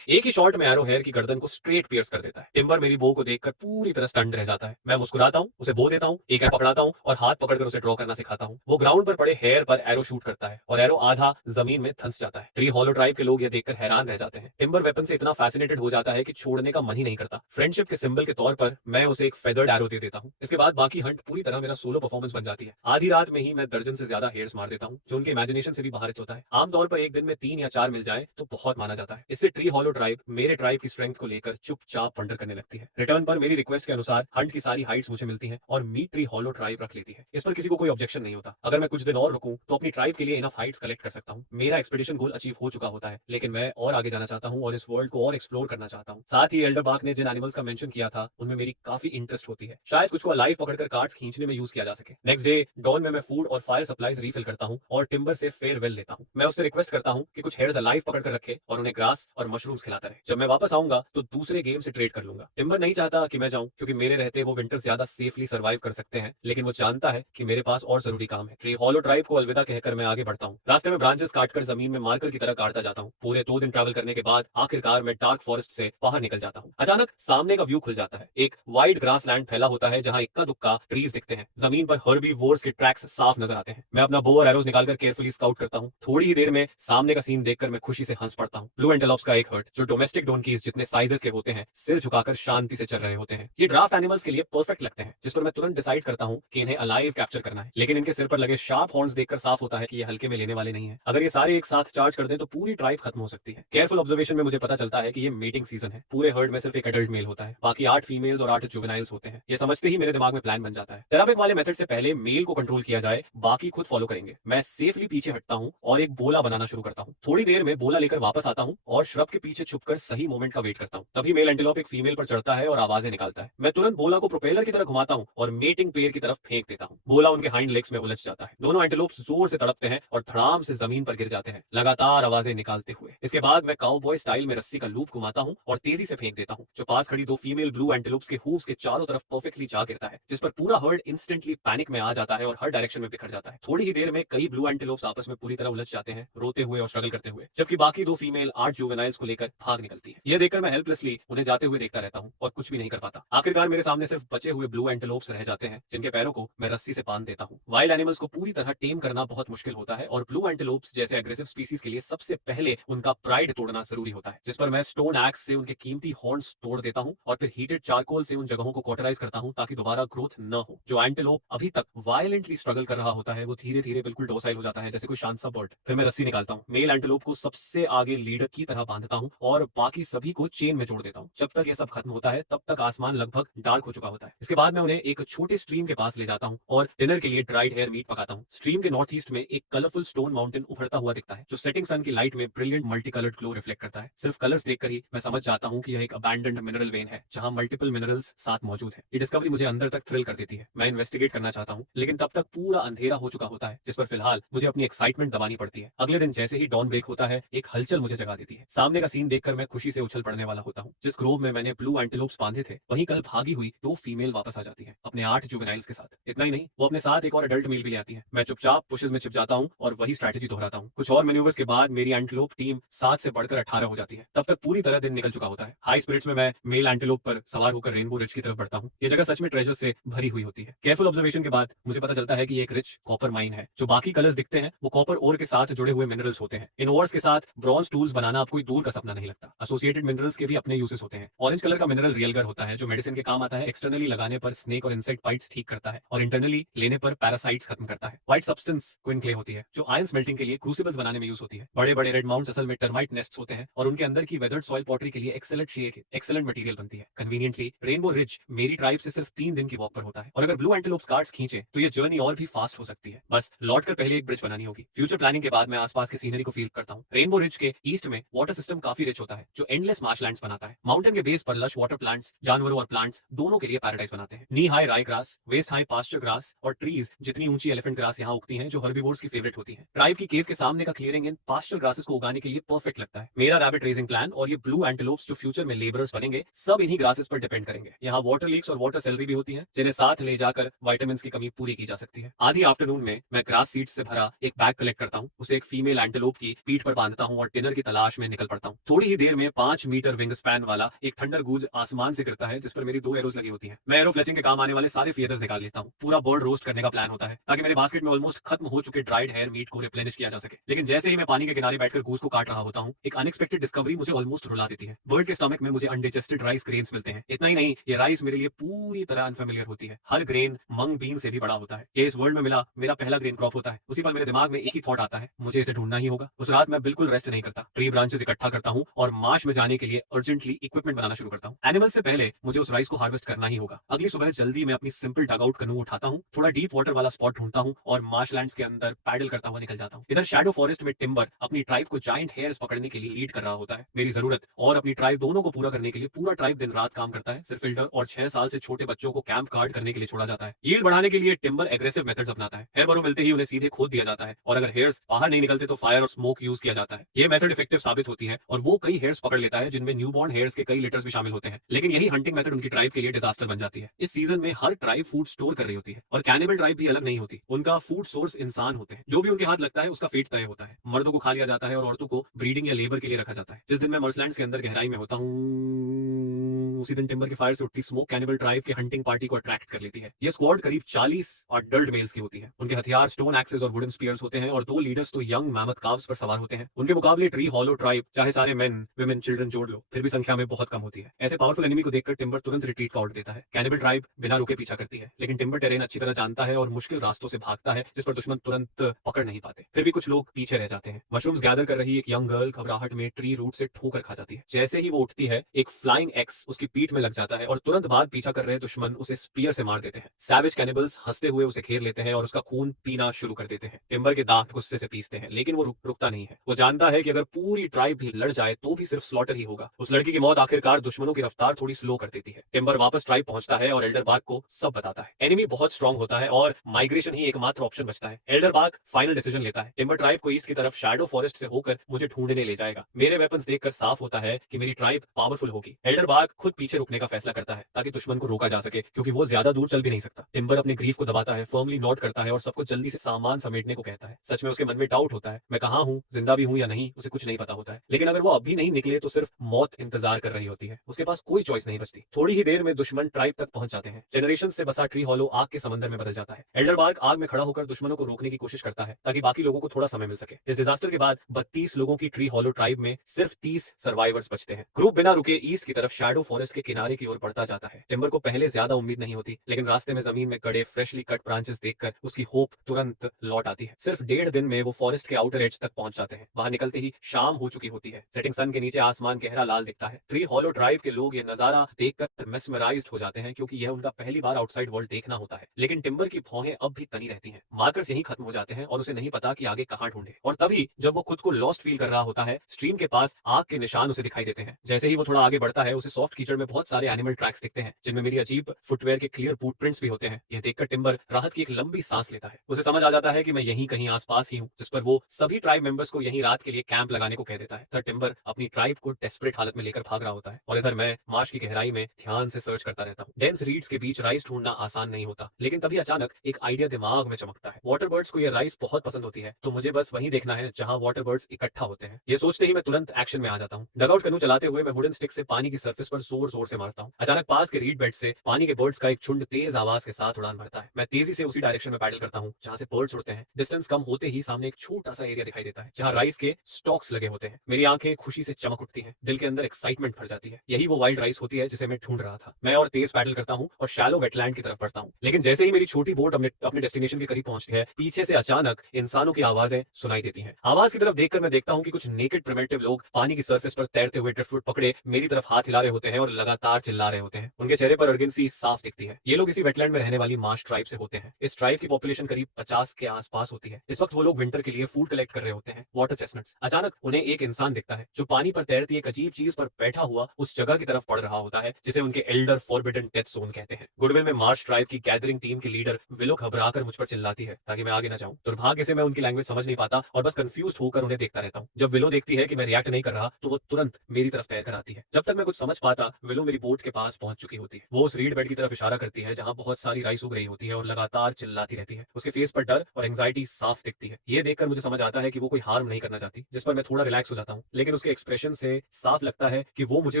एक ही शॉट में एरो हेयर की गर्दन को स्ट्रेट पियर्स कर देता है। टिम्बर मेरी बो को देखकर पूरी तरह स्टन्ड रह जाता है। मैं मुस्कुराता हूँ, उसे बो देता हूँ, एक एरो पकड़ाता हूँ और हाथ पकड़कर उसे ड्रॉ करना सिखाता हूँ। वो ग्राउंड पर पड़े हेयर पर एरो शूट करता है और एरो आधा जमीन में धंस जाता है। ट्री हॉलो ट्राइब के लोग यह देखकर हैरान रह जाते हैं। टिम्बर वेपन से इतना फैसिनेटेड हो जाता है कि छोड़ने का मन ही नहीं करता। फ्रेंडशिप के सिंबल के तौर पर मैं उसे एक फेदर्ड एरो दे देता हूँ। इसके बाद बाकी हंट पूरी तरह मेरा सोलो परफॉर्मेंस बन जाती है। आधी रात में ही मैं दर्जन से ज्यादा हेयर्स मार देता हूँ, जो उनके इमेजिनेशन से भी बाहर होता है। आमतौर पर एक दिन में 3 या 4 मिल जाए तो बहुत माना जाता है। इससे ट्री हॉलो ट्राइब मेरे ट्राइब की स्ट्रेंथ को लेकर चुपचाप वंडर करने लगती है। रिटर्न पर मेरी रिक्वेस्ट के अनुसार हंट की सारी हाइट्स मुझे मिलती हैं और मीट ट्री हॉलो ट्राइब रख लेती है। इस पर किसी को कोई ऑब्जेक्शन नहीं होता। अगर मैं कुछ दिन और रुकूं तो अपनी ट्राइब के लिए इनफ हाइट्स कलेक्ट कर सकता हूं। मेरा एक्सपेडिशन गोल अचीव हो चुका होता है, लेकिन मैं और आगे जाना चाहता हूं और इस वर्ल्ड को और एक्सप्लोर करना चाहता हूं। साथ ही एल्डर बाग ने जिन एनिमल्स का मेंशन किया था, उनमें मेरी काफी इंटरेस्ट होती है। शायद कुछ को लाइव पकड़कर कार्ड्स खींचने में यूज किया जा सके। नेक्स्ट डे डॉन में मैं फूड और फायर सप्लाईज रीफिल करता हूं और टिम्बर से फेयरवेल लेता हूं। मैं उससे रिक्वेस्ट करता हूं कि कुछ हेयर्स लाइव पकड़कर रखे और उन्हें ग्रास और मशरूम्स खिलाता रहे। जब मैं वापस आऊंगा तो दूसरे गेम से ट्रेड कर लूंगा। टिम्बर नहीं चाहता कि मैं जाऊं, क्योंकि मेरे रहते वो विंटर ज्यादा सेफली सर्वाइव कर सकते हैं, लेकिन वो जानता है कि मेरे पास और जरूरी काम है। ट्री हॉलो ट्राइब को अलविदा कहकर मैं आगे बढ़ता हूँ। रास्ते में ब्रांचेस काटकर जमीन में मार्कर की तरह काटता जाता हूँ। पूरे 2 दिन ट्रैवल करने के बाद आखिरकार मैं डार्क फॉरेस्ट से बाहर निकल जाता हूँ। अचानक सामने का व्यू खुल जाता है। एक वाइड ग्रास लैंड फैला होता है जहाँ इक्का दुक्का ट्रीज दिखते हैं। जमीन पर हर्बीवोर्स के ट्रैक्स साफ नजर आते हैं। मैं अपना बो और एरोज निकालकर केयरफुली स्काउट करता हूँ। थोड़ी ही देर में सामने का सीन देखकर मैं खुशी से हंस पड़ता हूँ। ब्लू एंटेलोप्स का एक हर्ड जो डोमेस्टिक डोनकीज जितने साइजेस के होते हैं, सिर झुकाकर शांति से चल रहे होते हैं। ये ड्राफ्ट एनिमल्स के लिए परफेक्ट लगते हैं, जिस पर मैं तुरंत डिसाइड करता हूँ कि इन्हें अलाइव कैप्चर करना है। लेकिन इनके सिर पर लगे शार्प हॉर्न्स देखकर साफ होता है कि ये हल्के में लेने वाले नहीं है। अगर ये सारे एक साथ चार्ज कर दें तो पूरी ट्राइब खत्म हो सकती है। केयरफुल ऑब्जर्वेशन में मुझे पता चलता है कि ये मीटिंग सीजन है। पूरे हर्ड में सिर्फ एक एडल्ट मेल होता है, बाकी 8 फीमेल्स और 8 जुवेनाइल्स होते हैं। ये समझते ही मेरे दिमाग में प्लान बन जाता है। टेरापिक वाले मेथड से पहले मेल को कंट्रोल किया जाए, बाकी खुद फॉलो करेंगे। मैं सेफली पीछे हटता हूँ और एक बोला बनाना शुरू करता हूँ। थोड़ी देर में बोला लेकर वापस आता हूँ और श्रब के पीछे छुपकर सही मोमेंट का वेट करता हूँ। तभी मेल एंटीलोप एक फीमेल पर चढ़ता है और आवाजें निकालता है। मैं तुरंत बोला को प्रोपेलर की तरह घुमाता हूँ और मेटिंग पेड़ की तरफ फेंक देता हूँ। बोला उनके हाइंड लेग्स में उलझ जाता है। दोनों एंटीलोप्स जोर से तड़पते हैं और धड़ाम से जमीन पर गिर जाते हैं, लगातार आवाजें निकालते हुए। इसके बाद मैं काउबॉय स्टाइल में रस्सी का लूप घुमाता हूँ और तेजी से फेंक देता हूँ, जो पास खड़ी 2 फीमेल ब्लू एंटीलोप्स के हूव्स के चारों तरफ परफेक्टली जा गिरता है, जिस पर पूरा हर्ड इंस्टेंटली पैनिक में आ जाता है और हर डायरेक्शन में बिखर जाता है। थोड़ी ही देर में कई ब्लू एंटीलोप्स आपस में पूरी तरह उलझ जाते हैं, रोते हुए और स्ट्रगल करते हुए, जबकि बाकी 2 फीमेल 8 जुवेनाइल्स को लेकर भाग निकलती है। यह देखकर मैं हेल्पलेसली उन्हें जाते हुए देखता रहता हूँ और कुछ भी नहीं कर पाता। आखिरकार मेरे सामने सिर्फ बचे हुए ब्लू एंटीलोप्स रह जाते हैं, जिनके पैरों को मैं रस्सी से बांध देता हूँ। वाइल्ड एनिमल्स को पूरी तरह टेम करना बहुत मुश्किल होता है और ब्लू एंटीलोप्स जैसे एग्रेसिव स्पीसीज के लिए सबसे पहले उनका प्राइड तोड़ना जरूरी होता है, जिस पर मैं स्टोन एक्स से उनके कीमती हॉर्न्स तोड़ देता हूँ और फिर हीटेड चारकोल से उन जगहों को कॉटराइज करता हूँ ताकि दोबारा ग्रोथ न हो। जो एंटीलोप अभी तक वायलेंटली स्ट्रगल कर रहा होता है वो धीरे धीरे बिल्कुल डोसाइल हो जाता है, जैसे कोई शांत सा बर्ड। फिर मैं रस्सी निकालता हूँ, मेल एंटीलोप को सबसे आगे लीडर की तरह बांधता हूँ और बाकी सभी को चेन में जोड़ देता हूँ। जब तक ये सब खत्म होता है तब तक आसमान लगभग डार्क हो चुका होता है। इसके बाद मैं उन्हें एक छोटे स्ट्रीम के पास ले जाता हूँ और डिनर के लिए ड्राइड हेयर मीट पकाता हूँ। स्ट्रीम के नॉर्थ ईस्ट में एक कलरफुल स्टोन माउंटेन उभरता हुआ दिखता है, जो सेटिंग सन की लाइट में brilliant multi coloured glow reflect करता है। सिर्फ कलर्स देखकर ही मैं समझ जाता हूँ कि यह एक अबैंडन्ड मिनरल वेन है, जहाँ मल्टीपल मिनरल्स साथ मौजूद है। ये डिस्कवरी मुझे अंदर तक थ्रिल कर देती है। मैं इन्वेस्टिगेट करना चाहता हूँ, लेकिन तब तक पूरा अंधेरा हो चुका होता है, जिस पर फिलहाल मुझे अपनी एक्साइटमेंट दबानी पड़ती है। अगले दिन जैसे ही डॉन ब्रेक होता है, एक हलचल मुझे जगा देती है। सामने का सीन देखकर मैं खुशी से उछल पड़ने वाला होता हूँ। जिस ग्रोव में मैंने ब्लू एंटीलोप्स बांधे थे, वहीं कल भागी हुई 2 फीमेल वापस आ जाती है, अपने 8 जुवेनाइल्स के साथ। इतना ही नहीं, वो अपने साथ एक और एडल्ट मेल भी ले आती है। मैं चुपचाप बुशेस में छिप जाता हूँ और वही स्ट्रैटेजी दोहराता हूँ। कुछ और मैन्यूवर्स के बाद मेरी एंटीलोप टीम 7 से बढ़कर 18 हो जाती है। तब तक पूरी तरह दिन निकल चुका होता है। हाई स्पिरिट्स में मैं मेल एंटीलोप पर सवार होकर रेनबो रिज की तरफ बढ़ता हूँ। ये जगह सच में ट्रेजर से भरी हुई होती है। केयरफुल ऑब्जर्वेशन के बाद मुझे पता चलता है कि ये एक रिच कॉपर माइन है। जो बाकी कलर्स दिखते हैं वो कॉपर ओर के साथ जुड़े हुए मिनरल्स होते हैं। इन ओर्स के साथ ब्रॉन्ज टूल्स बनाना अब कोई दूर का सपना नहीं लगता। एसोसिएटेड मिनरल्स के भी अपने यूजेस होते हैं। ऑरेंज कलर का मिनरल रियलगर होता है, जो मेडिसिन के काम आता है। एक्सटर्नली लगाने पर स्नेक और इंसेक्ट बाइट्स ठीक करता है और इंटरनली लेने पर पैरासाइट्स खत्म करता है। व्हाइट सब्सटेंस क्विन क्ले होती है, जो आयन स्मेल्टिंग के लिए क्रूसिबल्स बनाने में यूज होती है। बड़े बड़े रेड माउंट्स असल में टर्माइट नेस्ट्स होते हैं और उनके अंदर की वेदर्ड सॉइल पॉटरी के लिए एक्सेलेंट मटेरियल बनती है। कन्वीनियंटली रेनबो रिज मेरी ट्राइब से सिर्फ 3 दिन की वॉक पर होता है और अगर ब्लू एंटीलोप कार्ड्स खींचे तो ये जर्नी और भी फास्ट हो सकती है। बस लौटकर पहले एक ब्रिज बनानी होगी। फ्यूचर प्लानिंग के बाद मैं आसपास के सीनरी को फील करता हूँ। रेनबो रिज के ईस्ट में वाटर सिस्टम काफी रिच होता है, जो एंडलेस मार्शलैंड्स बनाता है। माउंटेन के बेस पर लश वाटर प्लांट्स जानवरों और प्लांट्स दोनों के लिए पैराडाइज बनाते हैं। Knee high rye grass, waist high pasture grass और ट्रीज जितनी ऊंची एलिफेंट ग्रास यहाँ उगती हैं, जो हर्बीवोर्स की फेवरेट होती है। ट्राइब की केव के सामने का क्लियरिंग इन पास्चर ग्रासेस को उगाने के लिए परफेक्ट लगता है। मेरा रैबिट रेजिंग प्लान और ये ब्लू एंटीलोप्स जो फ्यूचर में लेबरर्स बनेंगे, सब इन्हीं ग्रासेस पर डिपेंड करेंगे। यहाँ वाटर लीक्स और वाटर सेलरी भी होती है, जिन्हें साथ ले जाकर विटामिन्स की कमी पूरी की जा सकती है। आधी आफ्टरनून में मैं ग्रास सीड्स से भरा एक बैग कलेक्ट करता हूँ, उसे एक फीमेल एंटीलोप की पीठ पर बांधता हूँ और डिनर की तलाश में निकल पड़ता हूँ। थोड़ी ही देर में 5 मीटर विंग स्पैन वाला एक थंडर गूज आसमान से गिरता है, जिस पर मेरी 2 एरोस लगी होती है। मैं एरो फ्लेचिंग के काम आने वाले सारे फीदर्स निकाल लेता हूँ। पूरा बर्ड रोस्ट करने का प्लान होता है ताकि मेरे बास्केट में ऑलमोस्ट खत्म हो चुके ड्राइड हेयर मीट को रिप्लेनिश किया जा सके। लेकिन जैसे ही मैं पानी के किनारे बैठकर गूज को काट रहा होता हूँ, एक अनएक्सपेक्टेड डिस्कवरी मुझे ऑलमोस्ट रुला देती है। बर्ड के स्टमक में मुझे अनडाइजेस्टेड राइस ग्रेन्स मिलते हैं। इतना ही नहीं, ये राइस मेरे लिए पूरी तरह अनफेमिलियर होती है। हर ग्रेन मंग बीन से भी बड़ा होता है। ये इस वर्ल्ड में मिला मेरा पहला ग्रेन क्रॉप होता है। उसी पर मेरे दिमाग में एक ही थॉट आता है, मुझे इसे ढूंढना ही होगा। उस रात मैं बिल्कुल रेस्ट नहीं करता। ट्री ब्रांचेस इकट्ठा करता हूँ और मार्श में जाने के लिए अर्जेंटली इक्विपमेंट बनाना शुरू करता हूँ। एनिमल से पहले मुझे उस राइस को हार्वेस्ट करना ही होगा। अगली सुबह जल्दी मैं अपनी सिंपल डगआउट कनू उठाता हूँ, थोड़ा डीप वाटर वाला स्पॉट ढूंढता हूँ और मार्शलैंड्स के अंदर पैडल करता हुआ निकल जाता हूँ। इधर शैडो फॉरेस्ट में टिम्बर अपनी ट्राइब को जायंट हेयर्स पकड़ने के लिए लीड कर रहा होता है। मेरी जरूरत और अपनी ट्राइब दोनों को पूरा करने के लिए पूरा ट्राइब दिन रात काम करता है। सिर्फ फिल्टर और 6 साल से छोटे बच्चों को कैंप गार्ड करने के लिए छोड़ा जाता है। यील्ड बढ़ाने के लिए टिम्बर एग्रेसिव मेथड्स अपनाता है। हेयर बरो मिलते ही उन्हें सीधे खोद दिया जाता है और अगर हेयर्स बाहर नहीं निकलते तो फायर और स्मोक यूज किया जाता है। ये मेथड इफेक्टिव साबित होती है और वो कई हेयर्स पकड़ लेता है, जिनमें न्यूबॉर्न हेयर्स के कई लिटर्स भी शामिल होते हैं। लेकिन यही हंटिंग मेथड उनकी ट्राइब के लिए डिजास्टर बन जाती है। इस सीजन में हर ट्राइब फूड स्टोर कर रही होती है और कैनिबल ट्राइब भी अलग नहीं होती। उनका फूड सोर्स इंसान होते हैं। जो भी उनके हाथ लगता है उसका फेट तय होता है। मर्दों को खा लिया जाता है और औरतों को ब्रीडिंग या लेबर के लिए रखा जाता है। जिस दिन मैं मर्सलैंड्स के अंदर गहराई में होता हूँ उसी दिन टिम्बर के फायर से उठती स्मोक कैनिबल ट्राइब के हंटिंग पार्टी को अट्रैक्ट कर लेती है। ये स्क्वाड करीब 40 अडल्ट मेल्स की होती है। उनके हथियार स्टोन एक्सेस और वुडन स्पीयर्स होते हैं और 2 लीडर्स तो यंग मैमथ काव्स पर सवार होते हैं। उनके मुकाबले ट्री हॉलो ट्राइब, चाहे सारे मेन विमेन चिल्ड्रन जोड़ लो, फिर भी संख्या में बहुत कम होती है। ऐसे पावरफुल एनिमी को देखकर टिम्बर तुरंत रिट्रीट का ऑर्डर देता है। कैनिबल ट्राइब बिना रुके पीछा करती है, लेकिन टिम्बर टेरेन अच्छी तरह जानता है और मुश्किल रास्तों से भागता है जिस पर दुश्मन तुरंत पकड़ नहीं पाते। फिर भी कुछ लोग पीछे रह जाते हैं। मशरूम्स गैदर कर रही एक यंग गर्ल घबराहट में ट्री रूट से ठोकर खा जाती है। जैसे ही वो उठती है, एक फ्लाइंग एक्स उसकी पीठ में लग जाता है और तुरंत बाद पीछा कर रहे दुश्मन उसे स्पीयर से मार देते हैं। सैवेज कैनिबल्स हंसते हुए उसे घेर लेते हैं और उसका खून पीना शुरू कर देते हैं। टिम्बर के दांत गुस्से से पीसते हैं, लेकिन वो रुकता नहीं है। वो जानता है कि अगर पूरी ट्राइब भी लड़ जाए तो भी सिर्फ स्लॉटर ही होगा। उस लड़की की मौत आखिरकार दुश्मनों की रफ्तार थोड़ी स्लो कर देती है। टिम्बर वापस ट्राइब पहुंचता है और एल्डर बाग को सब बताता है। एनिमी बहुत स्ट्रांग होता है और माइग्रेशन ही एकमात्र ऑप्शन बचता है। एल्डर बाग फाइनल डिसीजन लेता है। टिम्बर ट्राइब को ईस्ट की तरफ शैडो फॉरेस्ट से होकर मुझे ढूंढने ले जाएगा। मेरे वेपन्स देखकर साफ होता है कि मेरी ट्राइब पावरफुल होगी। एल्डर बाग खुद पीछे रुकने का फैसला करता है ताकि दुश्मन को रोका जा सके, क्योंकि वो ज्यादा दूर चल भी नहीं सकता। टिम्बर अपने ग्रीफ को दबाता है, फर्मली नोट करता है और सबको जल्दी से सामान समेटने को कहता है। सच में उसके मन में डाउट होता है, मैं कहां हूं, जिंदा भी हूं या नहीं, उसे कुछ नहीं पता होता है। लेकिन अगर वो अभी नहीं निकले तो सिर्फ मौत इंतजार कर रही होती है। उसके पास कोई चॉइस नहीं बचती। थोड़ी ही देर में दुश्मन ट्राइब तक पहुंच जाते हैं। जनरेशन से बसा ट्री हॉलो आग के समंदर में बदल जाता है। एल्डर बाग आग में खड़ा होकर दुश्मनों को रोकने की कोशिश करता है ताकि बाकी लोगों को थोड़ा समय मिल सके। इस डिजास्टर के बाद 32 लोगों की ट्री हॉलो ट्राइब में सिर्फ 30 सर्वाइवर्स बचते हैं। ग्रुप बिना रुके ईस्ट की तरफ शैडो फॉरेस्ट के किनारे की ओर बढ़ता जाता है। टिम्बर को पहले ज्यादा उम्मीद नहीं होती, लेकिन रास्ते में जमीन में गड़े फ्रेशली कट ब्रांचेस देखकर उसकी होप तुरंत लौट आती है। सिर्फ 1.5 दिन में वो फॉरेस्ट के आउटर एज तक पहुंच जाते हैं। बाहर निकलते ही शाम हो चुकी होती है। सेटिंग सन के नीचे आसमान गहरा लाल दिखता है। ट्री हॉलो ट्राइब के लोग ये नजारा देखकर मेस्मराइज्ड हो जाते हैं, क्योंकि यह उनका पहली बार आउटसाइड वर्ल्ड देखना होता है। लेकिन टिम्बर की भौहें अब भी तनी रहती हैं। मार्कर्स यहीं खत्म हो जाते हैं और उसे नहीं पता कि आगे कहां ढूंढे। और तभी जब वो खुद को लॉस्ट फील कर रहा होता है, स्ट्रीम के पास आग के निशान उसे दिखाई देते हैं। जैसे ही वो थोड़ा आगे बढ़ता है, उसे सॉफ्ट कीचड़ में बहुत सारे एनिमल ट्रैक्स दिखते हैं, जिनमें मेरी अजीब फुटवेयर के क्लियर बूटप्रिंट्स भी होते हैं। यह देखकर टिम्बर राहत की एक लंबी सांस लेता है। उसे समझ आ जाता है कि मैं यहीं कहीं आसपास ही हूँ, जिस पर वो सभी ट्राइब मेंबर्स को यहीं रात के लिए कैंप लगाने को कह देता है। टिम्बर अपनी ट्राइब को डेस्परेट हालत में लेकर भाग रहा होता है और इधर मैं मार्श की गहराई में ध्यान से सर्च करता रहता हूँ। डेंस रीड्स के बीच राइस ढूंढना आसान नहीं होता, लेकिन तभी अचानक एक आइडिया दिमाग में चमकता है। वाटर बर्ड्स को यह राइस बहुत पसंद होती है, तो मुझे बस वहीं देखना है जहां वाटर बर्ड्स इकट्ठा होते हैं। ये सोचते ही मैं तुरंत एक्शन में आ जाता हूँ। डगआउट कनू चलाते हुए मैं वुडन स्टिक से पानी की सरफेस पर जोर जोर से मारता हूँ। अचानक पास के रीड बेड से पानी के बर्ड्स का एक झुंड तेज आवाज के साथ उड़ान भरता है। मैं तेजी से उसी डायरेक्शन में पैडल करता हूँ जहां से बर्ड्स उड़ते हैं। डिस्टेंस कम होते ही सामने एक छोटा सा एरिया दिखाई देता है जहां राइस के स्टॉक्स लगे होते हैं। मेरी आंखें खुशी से चमक उठती हैं, दिल के अंदर एक्साइटमेंट भर जाती है। यही वो वाइल्ड राइस होती है जिसे मैं ढूंढ रहा था। मैं और तेज पैडल करता हूँ और शैलो वेटलैंड की तरफ बढ़ता हूँ। लेकिन जैसे ही मेरी छोटी बोट अपने डेस्टिनेशन के करीब पहुंचती है, पीछे से अचानक इंसानों की आवाजें सुनाई देती हैं। आवाज की तरफ देखकर मैं देखता हूँ कि कुछ नेकेड प्रिमिटिव लोग पानी की सरफेस पर तैरते हुए ड्रिफ्टवुड पकड़े मेरी तरफ हाथ हिला रहे होते हैं और लगातार चिल्ला रहे होते हैं। उनके चेहरे पर अर्जेंसी साफ दिखती है। ये लोग इसी वेटलैंड में रहने वाली मार्श ट्राइब से होते हैं। इस ट्राइब की पॉपुलेशन करीब 50 के आसपास होती है। इस वक्त वो लोग विंटर के लिए फूड कलेक्ट कर रहे होते हैं, वाटर चेस्टनट्स। अचानक उन्हें एक इंसान दिखता है जो पानी पर तैरती एक अजीब चीज पर बैठा हुआ उस जगह की तरफ बढ़ रहा होता है जिसे उनके एल्डर फॉरबिडन डेथ जोन कहते हैं। गुडविल में मार्श ट्राइब की गैदरिंग टीम की लीडर विलो घबराकर मुझ पर चिल्लाती है ताकि मैं आगे न जाऊं। दुर्भाग्य से मैं उनकी लैंग्वेज समझ नहीं पाता और बस कंफ्यूज होकर उन्हें देखता रहता हूं। जब विलो देखती है कि मैं रिएक्ट नहीं कर रहा, तो वो तुरंत मेरी तरफ तैर कर आती है। जब तक मैं कुछ समझ पाता, विलो मेरी बोट के पास पहुंच चुकी होती है। वो उस रीड बेड की तरफ इशारा करती है जहां बहुत सारी राइस उग रही होती है और लगातार चिल्लाती रहती है। उसके फेस पर डर और एंग्जाइटी साफ दिखती है। ये देखकर मुझे समझ आता है कि वो कोई हार्म नहीं करना चाहती, जिस पर मैं थोड़ा रिलैक्स हो जाता हूँ। लेकिन उसके एक्सप्रेशन से साफ लगता है कि वो मुझे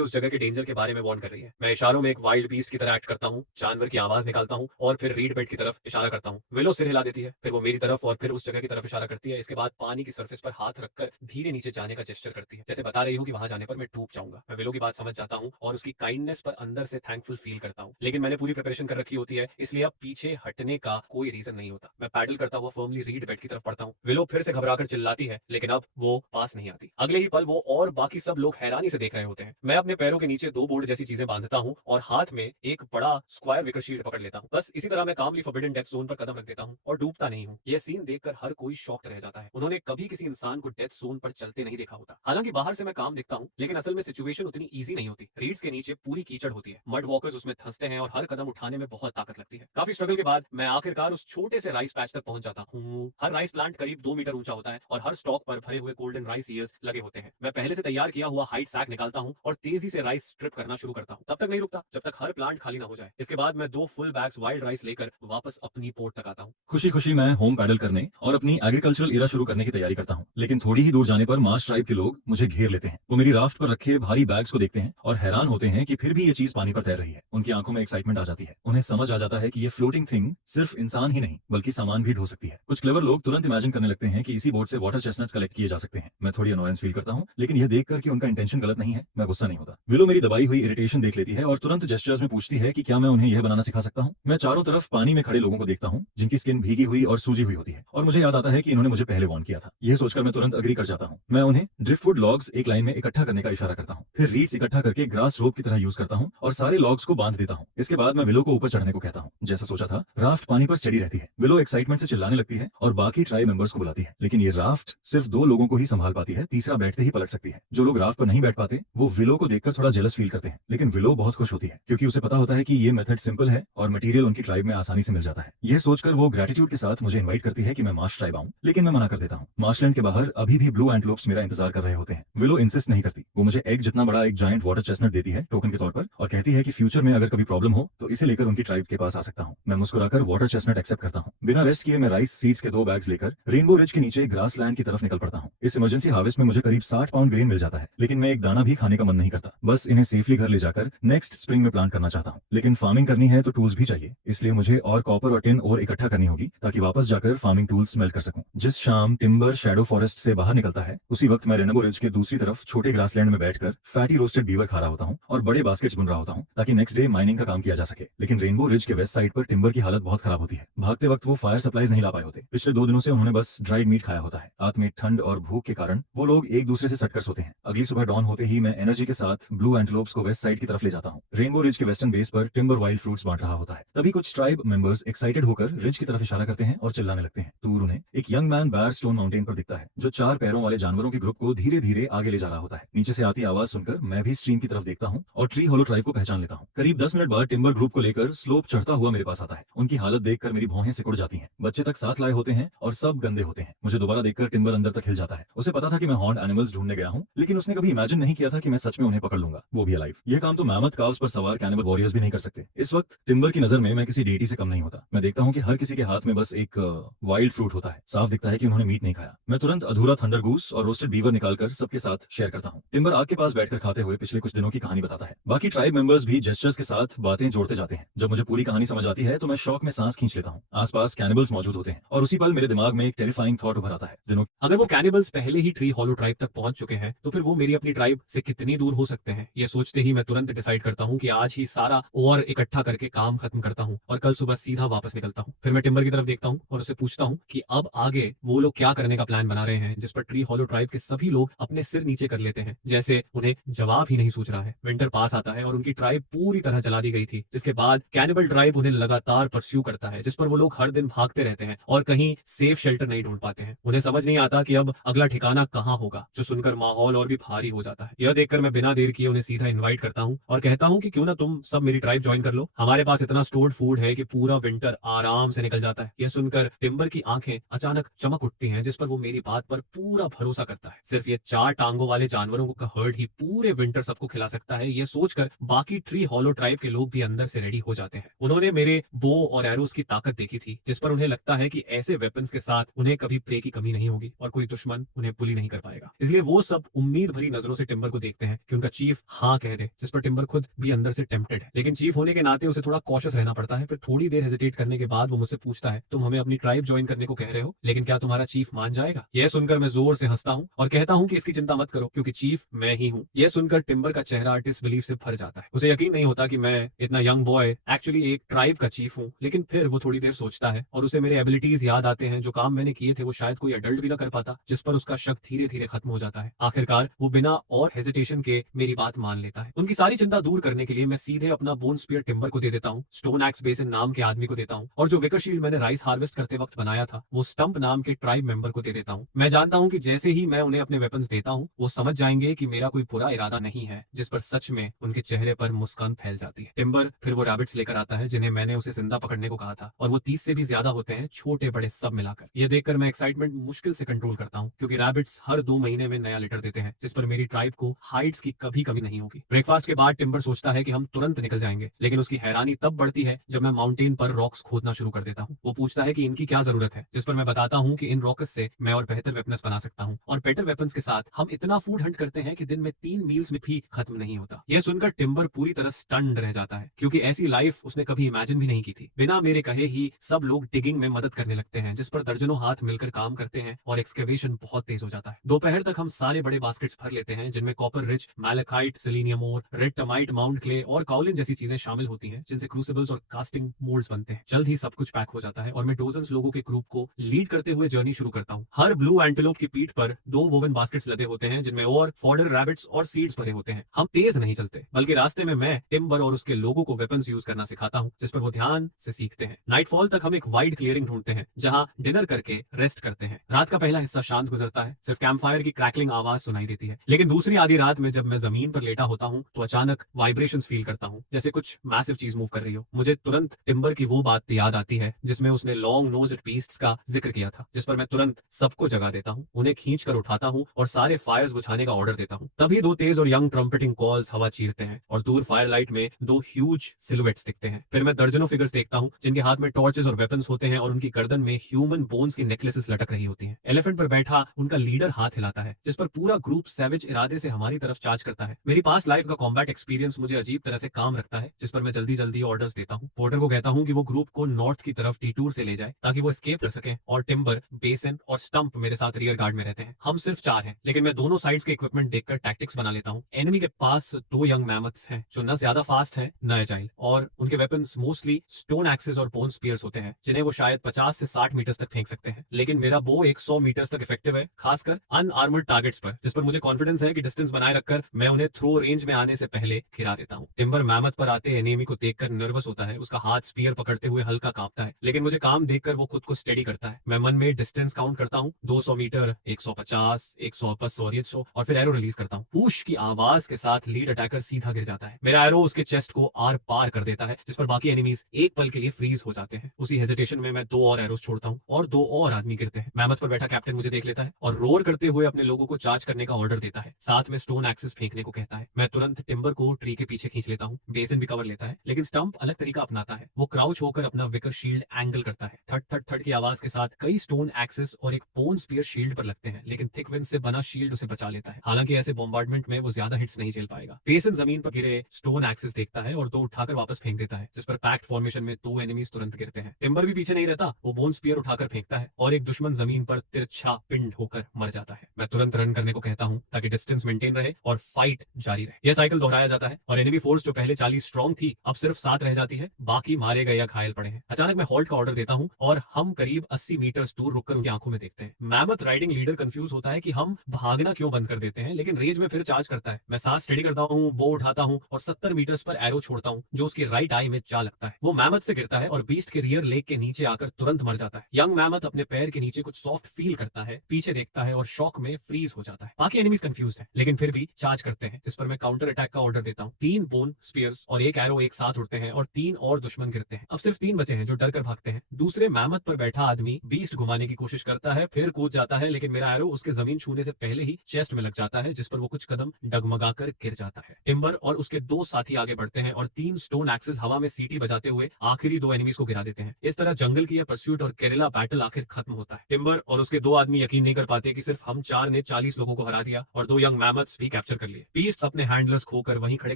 उस जगह के डेंजर के बारे में वार्न कर रही है। मैं इशारों में एक वाइल्ड बीस्ट की तरह एक्ट करता हूँ, जानवर की आवाज निकालता हूँ और फिर रीड बेड की तरफ इशारा करता हूँ। विलो सिर हिला देती है, फिर वो मेरी तरफ और फिर उस जगह की तरफ इशारा करती है। इसके बाद पानी की सरफेस पर हाथ रखकर धीरे नीचे जाने का जेस्चर करती है, जैसे बता रही हूँ कि वहां जाने पर मैं डूब जाऊंगा। मैं विलो की बात समझ जाता हूँ और उसकी काइंडनेस पर अंदर से थैंकफुल फील करता हूँ। लेकिन मैंने पूरी प्रिपरेशन कर रखी होती है, इसलिए अब पीछे हटने का कोई रीजन नहीं होता। मैं पैडल करता हुआ फर्मली रीड बेड की तरफ बढ़ता हूँ। विलो फिर से घबराकर चिल्लाती है, लेकिन अब वो पास नहीं आती। अगले ही पल वो और बाकी सब लोग हैरानी से देख रहे होते हैं। मैं अपने पैरों के नीचे 2 बोर्ड जैसी चीजें बांधता हूँ और हाथ में एक बड़ा स्क्वायर विकर शील्ड पकड़ लेता हूँ। बस इसी तरह मैं कामली फॉरबिडन डेथ जोन पर कदम रख देता हूँ और डूबता नहीं हूँ। यह सीन देखकर हर कोई शॉक्ड रह जाता है। उन्होंने कभी किसी इंसान को डेथ जोन पर चलते नहीं देखा होता। हालांकि बाहर से मैं काम दिखता हूँ, लेकिन असल में सिचुएशन उतनी ईजी नहीं होती। रीड्स के नीचे पूरी कीचड़ होती है, मड वॉकर्स उसमें धंसते हैं और हर कदम उठाने में बहुत ताकत लगती है। काफी स्ट्रगल के बाद मैं आखिरकार उस छोटे से राइस पैच तक पहुंच जाता हूँ। हर राइस प्लांट करीब 2 मीटर ऊंचा होता है और हर स्टॉक पर भरे हुए गोल्डन राइस ईयर्स लगे होते हैं। मैं पहले से तैयार किया हुआ हाइट सैक निकालता हूँ और तेजी से राइस स्ट्रिप करना शुरू करता हूँ। तब तक नहीं रुकता जब तक हर प्लांट खाली ना हो जाए। इसके बाद मैं 2 फुल बैग्स वाइल्ड राइस लेकर वापस अपनी पोर्ट तक आता हूँ। खुशी खुशी मैं होम पैडल करने और अपनी एग्रीकल्चरल इरा शुरू करने की तैयारी करता हूँ। लेकिन थोड़ी ही दूर जाने पर मार्श ट्राइब के लोग मुझे घेर लेते हैं। वो मेरी राफ्ट पर रखे भारी बैग्स को देखते हैं और हैरान होते होते हैं कि फिर भी ये चीज पानी पर तैर रही है। उनकी आंखों में एक्साइटमेंट आ जाती है। उन्हें समझ आ जाता है कि ये फ्लोटिंग थिंग सिर्फ इंसान ही नहीं बल्कि सामान भी ढो सकती है। कुछ क्लेवर लोग तुरंत इमेजिन करने लगते हैं कि इसी बोट से वाटर चेस्टनट्स कलेक्ट किए जा सकते हैं। मैं थोड़ी अनोयंस फील करता हूँ, लेकिन यह देखकर कि उनका इंटेंशन गलत नहीं है, मैं गुस्सा नहीं होता। विलो मेरी दबाई हुई इरिटेशन देख लेती है और तुरंत जेस्चर्स में पूछती है कि क्या मैं उन्हें यह बनाना सिखा सकता हूँ। मैं चारों तरफ पानी में खड़े लोगों को देखता हूँ जिनकी स्किन भीगी हुई और सूजी हुई होती है, और मुझे याद आता है कि इन्होंने मुझे पहले वार्न किया था। यह सोचकर मैं तुरंत अग्री कर जाता हूँ। मैं उन्हें ड्रिफ्टवुड लॉग्स एक लाइन में इकट्ठा करने का इशारा करता हूँ, फिर रीड्स इकट्ठा करके ग्रास रोप की तरह यूज करता हूँ और सारे लॉग्स को बांध देता हूँ। इसके बाद मैं विलो को ऊपर चढ़ने को कहता हूँ। जैसा सोचा था, राफ्ट पानी पर स्टेडी रहती है। विलो एक्साइटमेंट से चिल्लाने लगती है और बाकी ट्राइब मेंबर्स को बुलाती है, लेकिन ये राफ्ट सिर्फ 2 लोगों को ही संभाल पाती है, तीसरा बैठते ही पलट सकती है। जो लोग राफ्ट पर नहीं बैठ पाते वो विलो को देखकर थोड़ा जेलस फील करते हैं, लेकिन विलो बहुत खुश होती है क्योंकि उसे पता होता है कि ये मेथड सिंपल है और मटेरियल उनकी ट्राइब में आसानी से मिल जाता है। यह सोचकर वो ग्रेटिट्यूड के साथ मुझे इनवाइट करती है कि मैं मार्श ट्राइब आऊं, लेकिन मैं मना कर देता हूँ। मार्शलैंड के बाहर अभी भी ब्लू एंटलोप्स मेरा इंतजार कर रहे होते हैं। विलो इंसिस्ट नहीं करती। वो मुझे एक जितना बड़ा एक जायंट वाटर चेस्टनट देती है टोकन के तौर पर और कहती है कि फ्यूचर में अगर कभी प्रॉब्लम हो तो इसे लेकर उनकी ट्राइब के पास आ सकता हूँ। मैं मुस्कुराकर वाटर चेस्टनट एक्सेप्ट करता हूँ। बिना रेस्ट किए मैं राइस सीड्स के 2 बैग्स लेकर रेनबो रिज के नीचे ग्रास लैंड की तरफ निकल पड़ता हूँ। इस इमरजेंसी हार्वेस्ट में मुझे करीब 60 पाउंड ग्रेन मिल जाता है, लेकिन मैं एक दाना भी खाने का मन नहीं करता। बस इन्हें सेफली घर ले जाकर नेक्स्ट स्प्रिंग में प्लांट करना चाहता हूँ। लेकिन फार्मिंग करनी है तो टूल्स भी चाहिए, इसलिए मुझे और कॉपर और टिन और इकट्ठा करनी होगी ताकि वापस जाकर फार्मिंग टूल्स स्मेल कर सकूं। जिस शाम टिम्बर शैडो फॉरेस्ट से बाहर निकलता है उसी वक्त मैं रेनबो रिज के दूसरी तरफ छोटे ग्रासलैंड में बैठकर फैटी रोस्टेड बीवर खा रहा होता हूँ और बड़े बास्केट्स बुन रहा होता हूँ ताकि नेक्स्ट डे माइनिंग का काम किया जा सके। लेकिन रेनबो रिज के वेस्ट साइड पर टिम्बर की हालत बहुत खराब होती है। भागते वक्त वो फायर सप्लाईज नहीं ला पाए होते। पिछले 2 दिनों से उन्होंने बस ड्राइड मीट खाया होता है। रात में ठंड और भूख के कारण वो लोग एक दूसरे से सटकर सोते हैं। अगली सुबह डॉन होते ही मैं एनर्जी के साथ ब्लू एंटलोप्स को वेस्ट साइड की तरफ ले जाता हूँ। रेनबो रिज के वेस्टर्न बेस पर टिम्बर वाइल्ड फ्रूट्स बांट रहा होता है। तभी कुछ ट्राइब मेंबर्स एक्साइटेड होकर रिज की तरफ इशारा करते हैं और चिल्लाने लगते हैं। दूर उन्हें एक यंग मैन बैर स्टोन माउंटेन पर दिखता है जो 4 पैरों वाले जानवरों के ग्रुप को धीरे धीरे आगे ले जा रहा होता है। नीचे से आती आवाज सुनकर मैं भी स्ट्रीम की तरफ देखता हूँ और ट्री होलो ट्राइब को पहचान लेता हूँ। करीब 10 मिनट बाद टिम्बर ग्रुप को लेकर स्लोप चढ़ता हुआ मेरे पास आता है। उनकी हालत देखकर मेरी भौहें सिकुड़ जाती हैं। बच्चे तक साथ लाए होते हैं और सब गंदे होते हैं। मुझे दोबारा देखकर टिम्बर अंदर तक हिल जाता है। उसे पता था कि मैं हॉर्न एनिमल्स ढूंढने गया हूँ, लेकिन उसने कभी इमेजिन नहीं किया था कि मैं सच में उन्हें पकड़ लूंगा, वो भी अलाइव। यह काम तो मैमथ काउस पर सवार कैनिबल वॉरियर्स भी नहीं कर सकते। इस वक्त टिम्बर की नजर में मैं किसी डेटी से कम नहीं होता। मैं देखता हूँ कि हर किसी के हाथ में बस एक वाइल्ड फ्रूट होता है। साफ दिखता है कि उन्होंने मीट नहीं खाया। मैं तुरंत अधूरा थंडर गूस और रोस्टेड बीवर निकालकर सबके साथ शेयर करता हूँ। टिम्बर आग के पास बैठकर खाते हुए पिछले कुछ दिनों की कहानी बताता है। बाकी ट्राइब मेंबर्स भी जेस्चर्स के साथ बातें जोड़ते जाते हैं। जब मुझे पूरी कहानी समझ आती है तो मैं शौक में सांस खींच लेता हूँ। आसपास कैनिबल्स मौजूद होते हैं और उसी पल मेरे दिमाग में एक टेरिफाइंग थॉट उभर आता है। दिनों अगर वो कैनिबल्स पहले ही ट्री हॉलो ट्राइब तक पहुंच चुके हैं तो फिर वो मेरी अपनी ट्राइब से कितनी दूर हो सकते हैं। ये सोचते ही मैं तुरंत डिसाइड करता हूँ कि आज ही सारा और इकट्ठा करके काम खत्म करता हूँ और कल सुबह सीधा वापस निकलता हूँ। फिर मैं टिम्बर की तरफ देखता हूँ और उसे पूछता हूँ कि अब आगे वो लोग क्या करने का प्लान बना रहे हैं, जिस पर ट्री हॉलो ट्राइब के सभी लोग अपने सिर नीचे कर लेते हैं जैसे उन्हें जवाब ही नहीं सूझ रहा है। विंटर पास आता है और उनकी ट्राइब पूरी तरह जला दी गई थी, जिसके बाद कैनिबल ट्राइब उन्हें लगातार परस्यू करता है, जिस पर वो लोग हर दिन भागते रहते हैं और कहीं सेफ शेल्टर नहीं ढूंढ पाते हैं। उन्हें समझ नहीं आता कि अब अगला ठिकाना कहाँ होगा, जो सुनकर माहौल और भी भारी हो जाता है। यह देखकर मैं बिना देर किए उन्हें सीधा इन्वाइट करता हूँ और कहता हूँ कि क्यों ना तुम सब मेरी ट्राइब ज्वाइन कर लो। हमारे पास इतना स्टोर्ड फूड है कि पूरा विंटर आराम से निकल जाता है। यह सुनकर टिम्बर की आंखें अचानक चमक उठती हैं, जिस पर वो मेरी बात पर पूरा भरोसा करता है। सिर्फ ये 4 टांगों वाले जानवरों का हर्ड ही पूरे विंटर सबको खिला सकता है। ये सोचकर बाकी ट्री हॉलो ट्राइब के लोग भी अंदर से रेडी हो जाते हैं। उन्होंने मेरे बो और एरोस की ताकत देखी थी, जिस पर उन्हें लगता है कि ऐसे वेपन्स के साथ उन्हें कभी प्रे की कमी नहीं होगी और कोई दुश्मन उन्हें बुली नहीं कर पाएगा। इसलिए वो सब उम्मीद भरी नजरों से टिम्बर को देखते हैं कि उनका चीफ हाँ कह दे, जिस पर टिम्बर खुद भी अंदर से टेम्प्टेड है। लेकिन चीफ होने के नाते उसे थोड़ा कॉशियस रहना पड़ता है। फिर थोड़ी देर हेजिटेट करने के बाद वो मुझसे पूछता है, तुम हमें अपनी ट्राइब ज्वाइन करने को कह रहे हो, लेकिन क्या तुम्हारा चीफ मान जाएगा? यह सुनकर मैं जोर से हंसता हूँ और कहता हूँ कि इसकी चिंता मत करो, क्योंकि चीफ मैं ही हूँ। यह सुनकर टिम्बर का चेहरा डिसबिलीफ से भर जाता है। उसे यकीन नहीं होता कि मैं इतना यंग बॉय एक्चुअली एक ट्राइब का चीफ हूँ। लेकिन फिर वो थोड़ी देर सोचता है और उसे मेरे एबिलिटीज याद आते हैं। जो काम मैंने किए थे वो शायद कोई अडल्ट भी ना कर पाता, जिस पर उसका शक धीरे धीरे खत्म हो जाता है। आखिरकार वो बिना और हेजिटेशन के मेरी बात मान लेता है। उनकी सारी चिंता दूर करने के लिए मैं सीधे अपना बोन स्पीयर टिम्बर को दे देता हूँ, स्टोन एक्स बेसिन नाम के आदमी को देता हूँ और जो विकर शील्ड मैंने राइस हार्वेस्ट करते वक्त बनाया था वो स्टंप नाम के ट्राइब मेंबर को दे देता हूँ। मैं जानता हूँ कि जैसे ही मैं उन्हें अपने वेपन्स देता हूँ वो समझ जाएंगे कि मेरा कोई बुरा इरादा नहीं है, जिस पर सच में उनके चेहरे पर मुस्कान फैल जाती है। टिम्बर फिर वो रैबिट्स लेकर आता है जिन्हें मैंने उसे जिंदा पकड़ने को कहा था, और वो 30 से भी ज्यादा होते हैं, छोटे बड़े सब मिलाकर। यह देखकर मैं एक्साइटमेंट मुश्किल से कंट्रोल करता हूँ, क्योंकि रैबिट्स हर 2 महीने में नया लिटर देते हैं, जिस पर मेरी ट्राइब को हाइट्स की कभी कमी नहीं होगी। ब्रेकफास्ट के बाद टिम्बर सोचता है कि हम तुरंत निकल जाएंगे, लेकिन उसकी हैरानी तब बढ़ती है जब मैं माउंटेन पर रॉक्स खोदना शुरू कर देता हूँ। वो पूछता है कि इनकी क्या जरूरत है, जिस पर मैं बताता हूँ कि इन रॉक्स से मैं और बेहतर वेपन्स बना सकता हूँ, और बेटर वेपन्स के साथ हम इतना फूड हंट करते हैं कि दिन में 3 मील्स में भी खत्म नहीं होता। सकता। यह सुनकर टिम्बर पूरी तरह स्टन्ड रह जाता है, क्योंकि ऐसी लाइफ उसने कभी इमेजिन भी नहीं की थी। बिना मेरे कहे ही सब लोग डिगिंग में मदद करने लगते हैं, जिस पर दर्जनों हाथ मिलकर काम करते हैं और एक्सकेवेशन बहुत तेज हो जाता है। दोपहर तक हम सारे बड़े बास्केट्स भर लेते हैं, जिनमें कॉपर रिच, मैलेकाइट, सेलेनियम ओर, रेड टमाइट, माउंट क्ले और काउलिन जैसी चीजें शामिल होती हैं, जिनसे क्रूसिबल्स और कास्टिंग मोल्ड्स बनते हैं। जल्द ही सब कुछ पैक हो जाता है और मैं डोजन्स लोगों के ग्रुप को लीड करते हुए जर्नी शुरू करता हूँ। हर ब्लू एंटेलोप की पीठ पर 2 वोवन बास्केट्स लदे होते हैं, जिनमें और फॉडर, रैबिट्स और सीड्स भरे होते हैं। हम तेज नहीं चलते, बल्कि रास्ते में मैं टिम्बर और उसके लोगों को वेपन्स यूज करना सिखाता हूँ, जिस पर वो ध्यान से सीखते हैं। नाइटफॉल तक हम एक वाइड क्लियरिंग ढूंढते हैं, जहां डिनर करके रेस्ट करते हैं। रात का पहला हिस्सा शांत गुजरता है, सिर्फ कैंपफायर की क्रैकलिंग आवाज सुनाई देती है। लेकिन दूसरी आधी रात में जब मैं जमीन पर लेटा होता हूँ, तो अचानक वाइब्रेशंस फील करता हूँ, जैसे कुछ मैसिव चीज मूव कर रही हो। मुझे तुरंत टिम्बर की वो बात याद आती है जिसमें उसने लॉन्ग नोज्ड बीस्ट्स का जिक्र किया था, जिस पर मैं तुरंत सबको जगा देता हूँ, उन्हें खींच कर उठाता हूँ और सारे फायर्स बुझाने का ऑर्डर देता हूँ। तभी 2 तेज और यंग ट्रम्पेटिंग कॉल्स हवा चीरते हैं और दूर फायरलाइट में 2 ह्यूज सिलुएट्स दिखते हैं। फिर मैं दर्जनों फिगर्स देखता हूँ, जिनके हाथ में टॉर्चेस और वेपन्स होते हैं और उनकी गर्दन में ह्यूमन बोन्स की नेकलेसेस लटक रही होती हैं। एलिफेंट पर बैठा उनका लीडर हाथ हिलाता है, जिस पर पूरा ग्रुप सैवेज इरादे से हमारी तरफ चार्ज करता है। मेरी पास लाइफ का कॉम्बैट एक्सपीरियंस मुझे अजीब तरह से काम रखता है, जिस पर मैं जल्दी जल्दी ऑर्डर्स देता हूँ। पोर्टर को कहता हूँ कि वो ग्रुप को नॉर्थ की तरफ डिटूर से ले जाए, ताकि वो एस्केप कर सके, और टिम्बर, बेसन और स्टंप मेरे साथ रियर गार्ड में रहते हैं। हम सिर्फ 4 हैं, लेकिन मैं दोनों साइड्स के इक्विपमेंट देखकर टैक्टिक्स बना लेता हूँ। एनिमी के पास 2 यंग मैमथ्स हैं, जो न ज्यादा फास्ट हैं न एजाइल, और उनके वेपन्स मोस्टली स्टोन एक्सेस और बोन स्पीयर्स होते हैं, जिन्हें वो शायद 50 से 60 मीटर तक फेंक सकते हैं। लेकिन मेरा बो 100 मीटर तक इफेक्टिव है, खासकर अनआर्मर्ड टारगेट्स पर, जिस पर मुझे कॉन्फिडेंस है कि डिस्टेंस बनाए रखकर मैं उन्हें थ्रो रेंज में आने से पहले गिरा देता हूँ। टिम्बर मैमथ पर आते एनिमी को देखकर नर्वस होता है, उसका हाथ स्पीयर पकड़ते हुए हल्का कांपता है, लेकिन मुझे काम देखकर वो खुद को स्टेडी करता है। मैं मन में डिस्टेंस काउंट करता हूँ, 200 मीटर, 150, 150 और 100, और फिर एरो रिलीज करता हूँ। पूश की आवाज के साथ लीड अटैकर सीधा गिर जाता है। मेरा एरो उसके चेस्ट को आर पार कर देता है, जिस पर बाकी एनिमीज एक पल के लिए फ्रीज हो जाते हैं। उसी हेजिटेशन में मैं 2 और एरोस छोड़ता हूँ और 2 और आदमी गिरते हैं। मैमथ पर बैठा कैप्टन मुझे देख लेता है और रोर करते हुए अपने लोगों को चार्ज करने का ऑर्डर देता है, साथ में स्टोन एक्सेस फेंकने को कहता है। मैं तुरंत टिम्बर को ट्री के पीछे खींच लेता हूँ। बेसन भी कवर लेता है, लेकिन स्टंप अलग तरीका अपनाता है। वो क्राउच होकर अपना विकर शील्ड एंगल करता है। थट थट थट की आवाज के साथ कई स्टोन एक्सेस और एक बोन स्पीयर शील्ड पर लगते हैं, लेकिन थिक विंड से बना शील्ड उसे बचा लेता है। हालांकि ऐसे बॉम्बार्डमेंट में वो ज्यादा हिट्स नहीं झेल पाएगा। बेसन जमीन पर गिरे स्टोन एक्सेस देखता है और 2 उठाकर वापस फेंक देता है, जिस पर पैक्ट फॉर्मेशन में 2 एनिमीज तुरंत गिरते हैं। टिम्बर भी पीछे नहीं रहता, वो बोन स्पीयर उठाकर फेंकता है और एक दुश्मन जमीन पर तिरछा पिंड होकर मर जाता है। मैं तुरंत रन करने को कहता हूँ, ताकि डिस्टेंस मेंटेन रहे और फाइट जारी रहे। यह साइकिल दोहराया जाता है और एनिमी फोर्स जो पहले 40 स्ट्रॉन्ग थी, अब सिर्फ 7 रह जाती है। बाकी मारे गए या घायल पड़े हैं। अचानक मैं हॉल्ट का ऑर्डर देता हूँ और हम करीब 80 मीटर दूर रुककर उनकी आंखों में देखते हैं। मैमथ राइडिंग लीडर कंफ्यूज होता है कि हम भागना क्यों बंद कर देते हैं, लेकिन रेज में फिर चार्ज करता है। मैं सांस स्टेडी करता हूँ, बो उठाता हूँ और 70 मीटर पर एरो छोड़ता हूँ, जो उसकी राइट आई में जा लगता है। वो मैमथ से गिरता है और बीस्ट के रियर लेग के नीचे आकर तुरंत मर जाता है। यंग मैमथ अपने पैर के नीचे कुछ सॉफ्ट फील करता है, पीछे देखता है और शॉक में फ्रीज हो जाता है। बाकी एनिमीज कंफ्यूज हैं, लेकिन फिर भी चार्ज करते हैं, जिस पर मैं काउंटर अटैक का ऑर्डर देता हूँ। 3 बोन स्पीयर्स और 1 एरो एक साथ उड़ते हैं और 3 और दुश्मन गिरते हैं। अब सिर्फ 3 बचे हैं जो डर कर भागते हैं। दूसरे मैमथ पर बैठा आदमी बीस्ट घुमाने की कोशिश करता है, फिर कूद जाता है, लेकिन मेरा एरो उसके जमीन छूने से पहले ही चेस्ट में लग जाता है, जिस पर वो कुछ कदम डगमगाकर गिर जाता है। टिम्बर और उसके 2 साथी आगे बढ़ते हैं और 3 स्टोन एक्सेस हवा में सीटी बजाते हुए आखिरी 2 एनिमीज को गिरा देते हैं। इस तरह जंगल की यह परस्यूट और केरला बैटल आखिर खत्म होता है। टिम्बर और उसके 2 आदमी यकीन नहीं कर पाते कि सिर्फ हम 4 ने 40 लोगों को हरा दिया और 2 यंग मैमथ्स भी कैप्चर कर लिए। बीस्ट्स अपने हैंडलर्स खोकर वहीं खड़े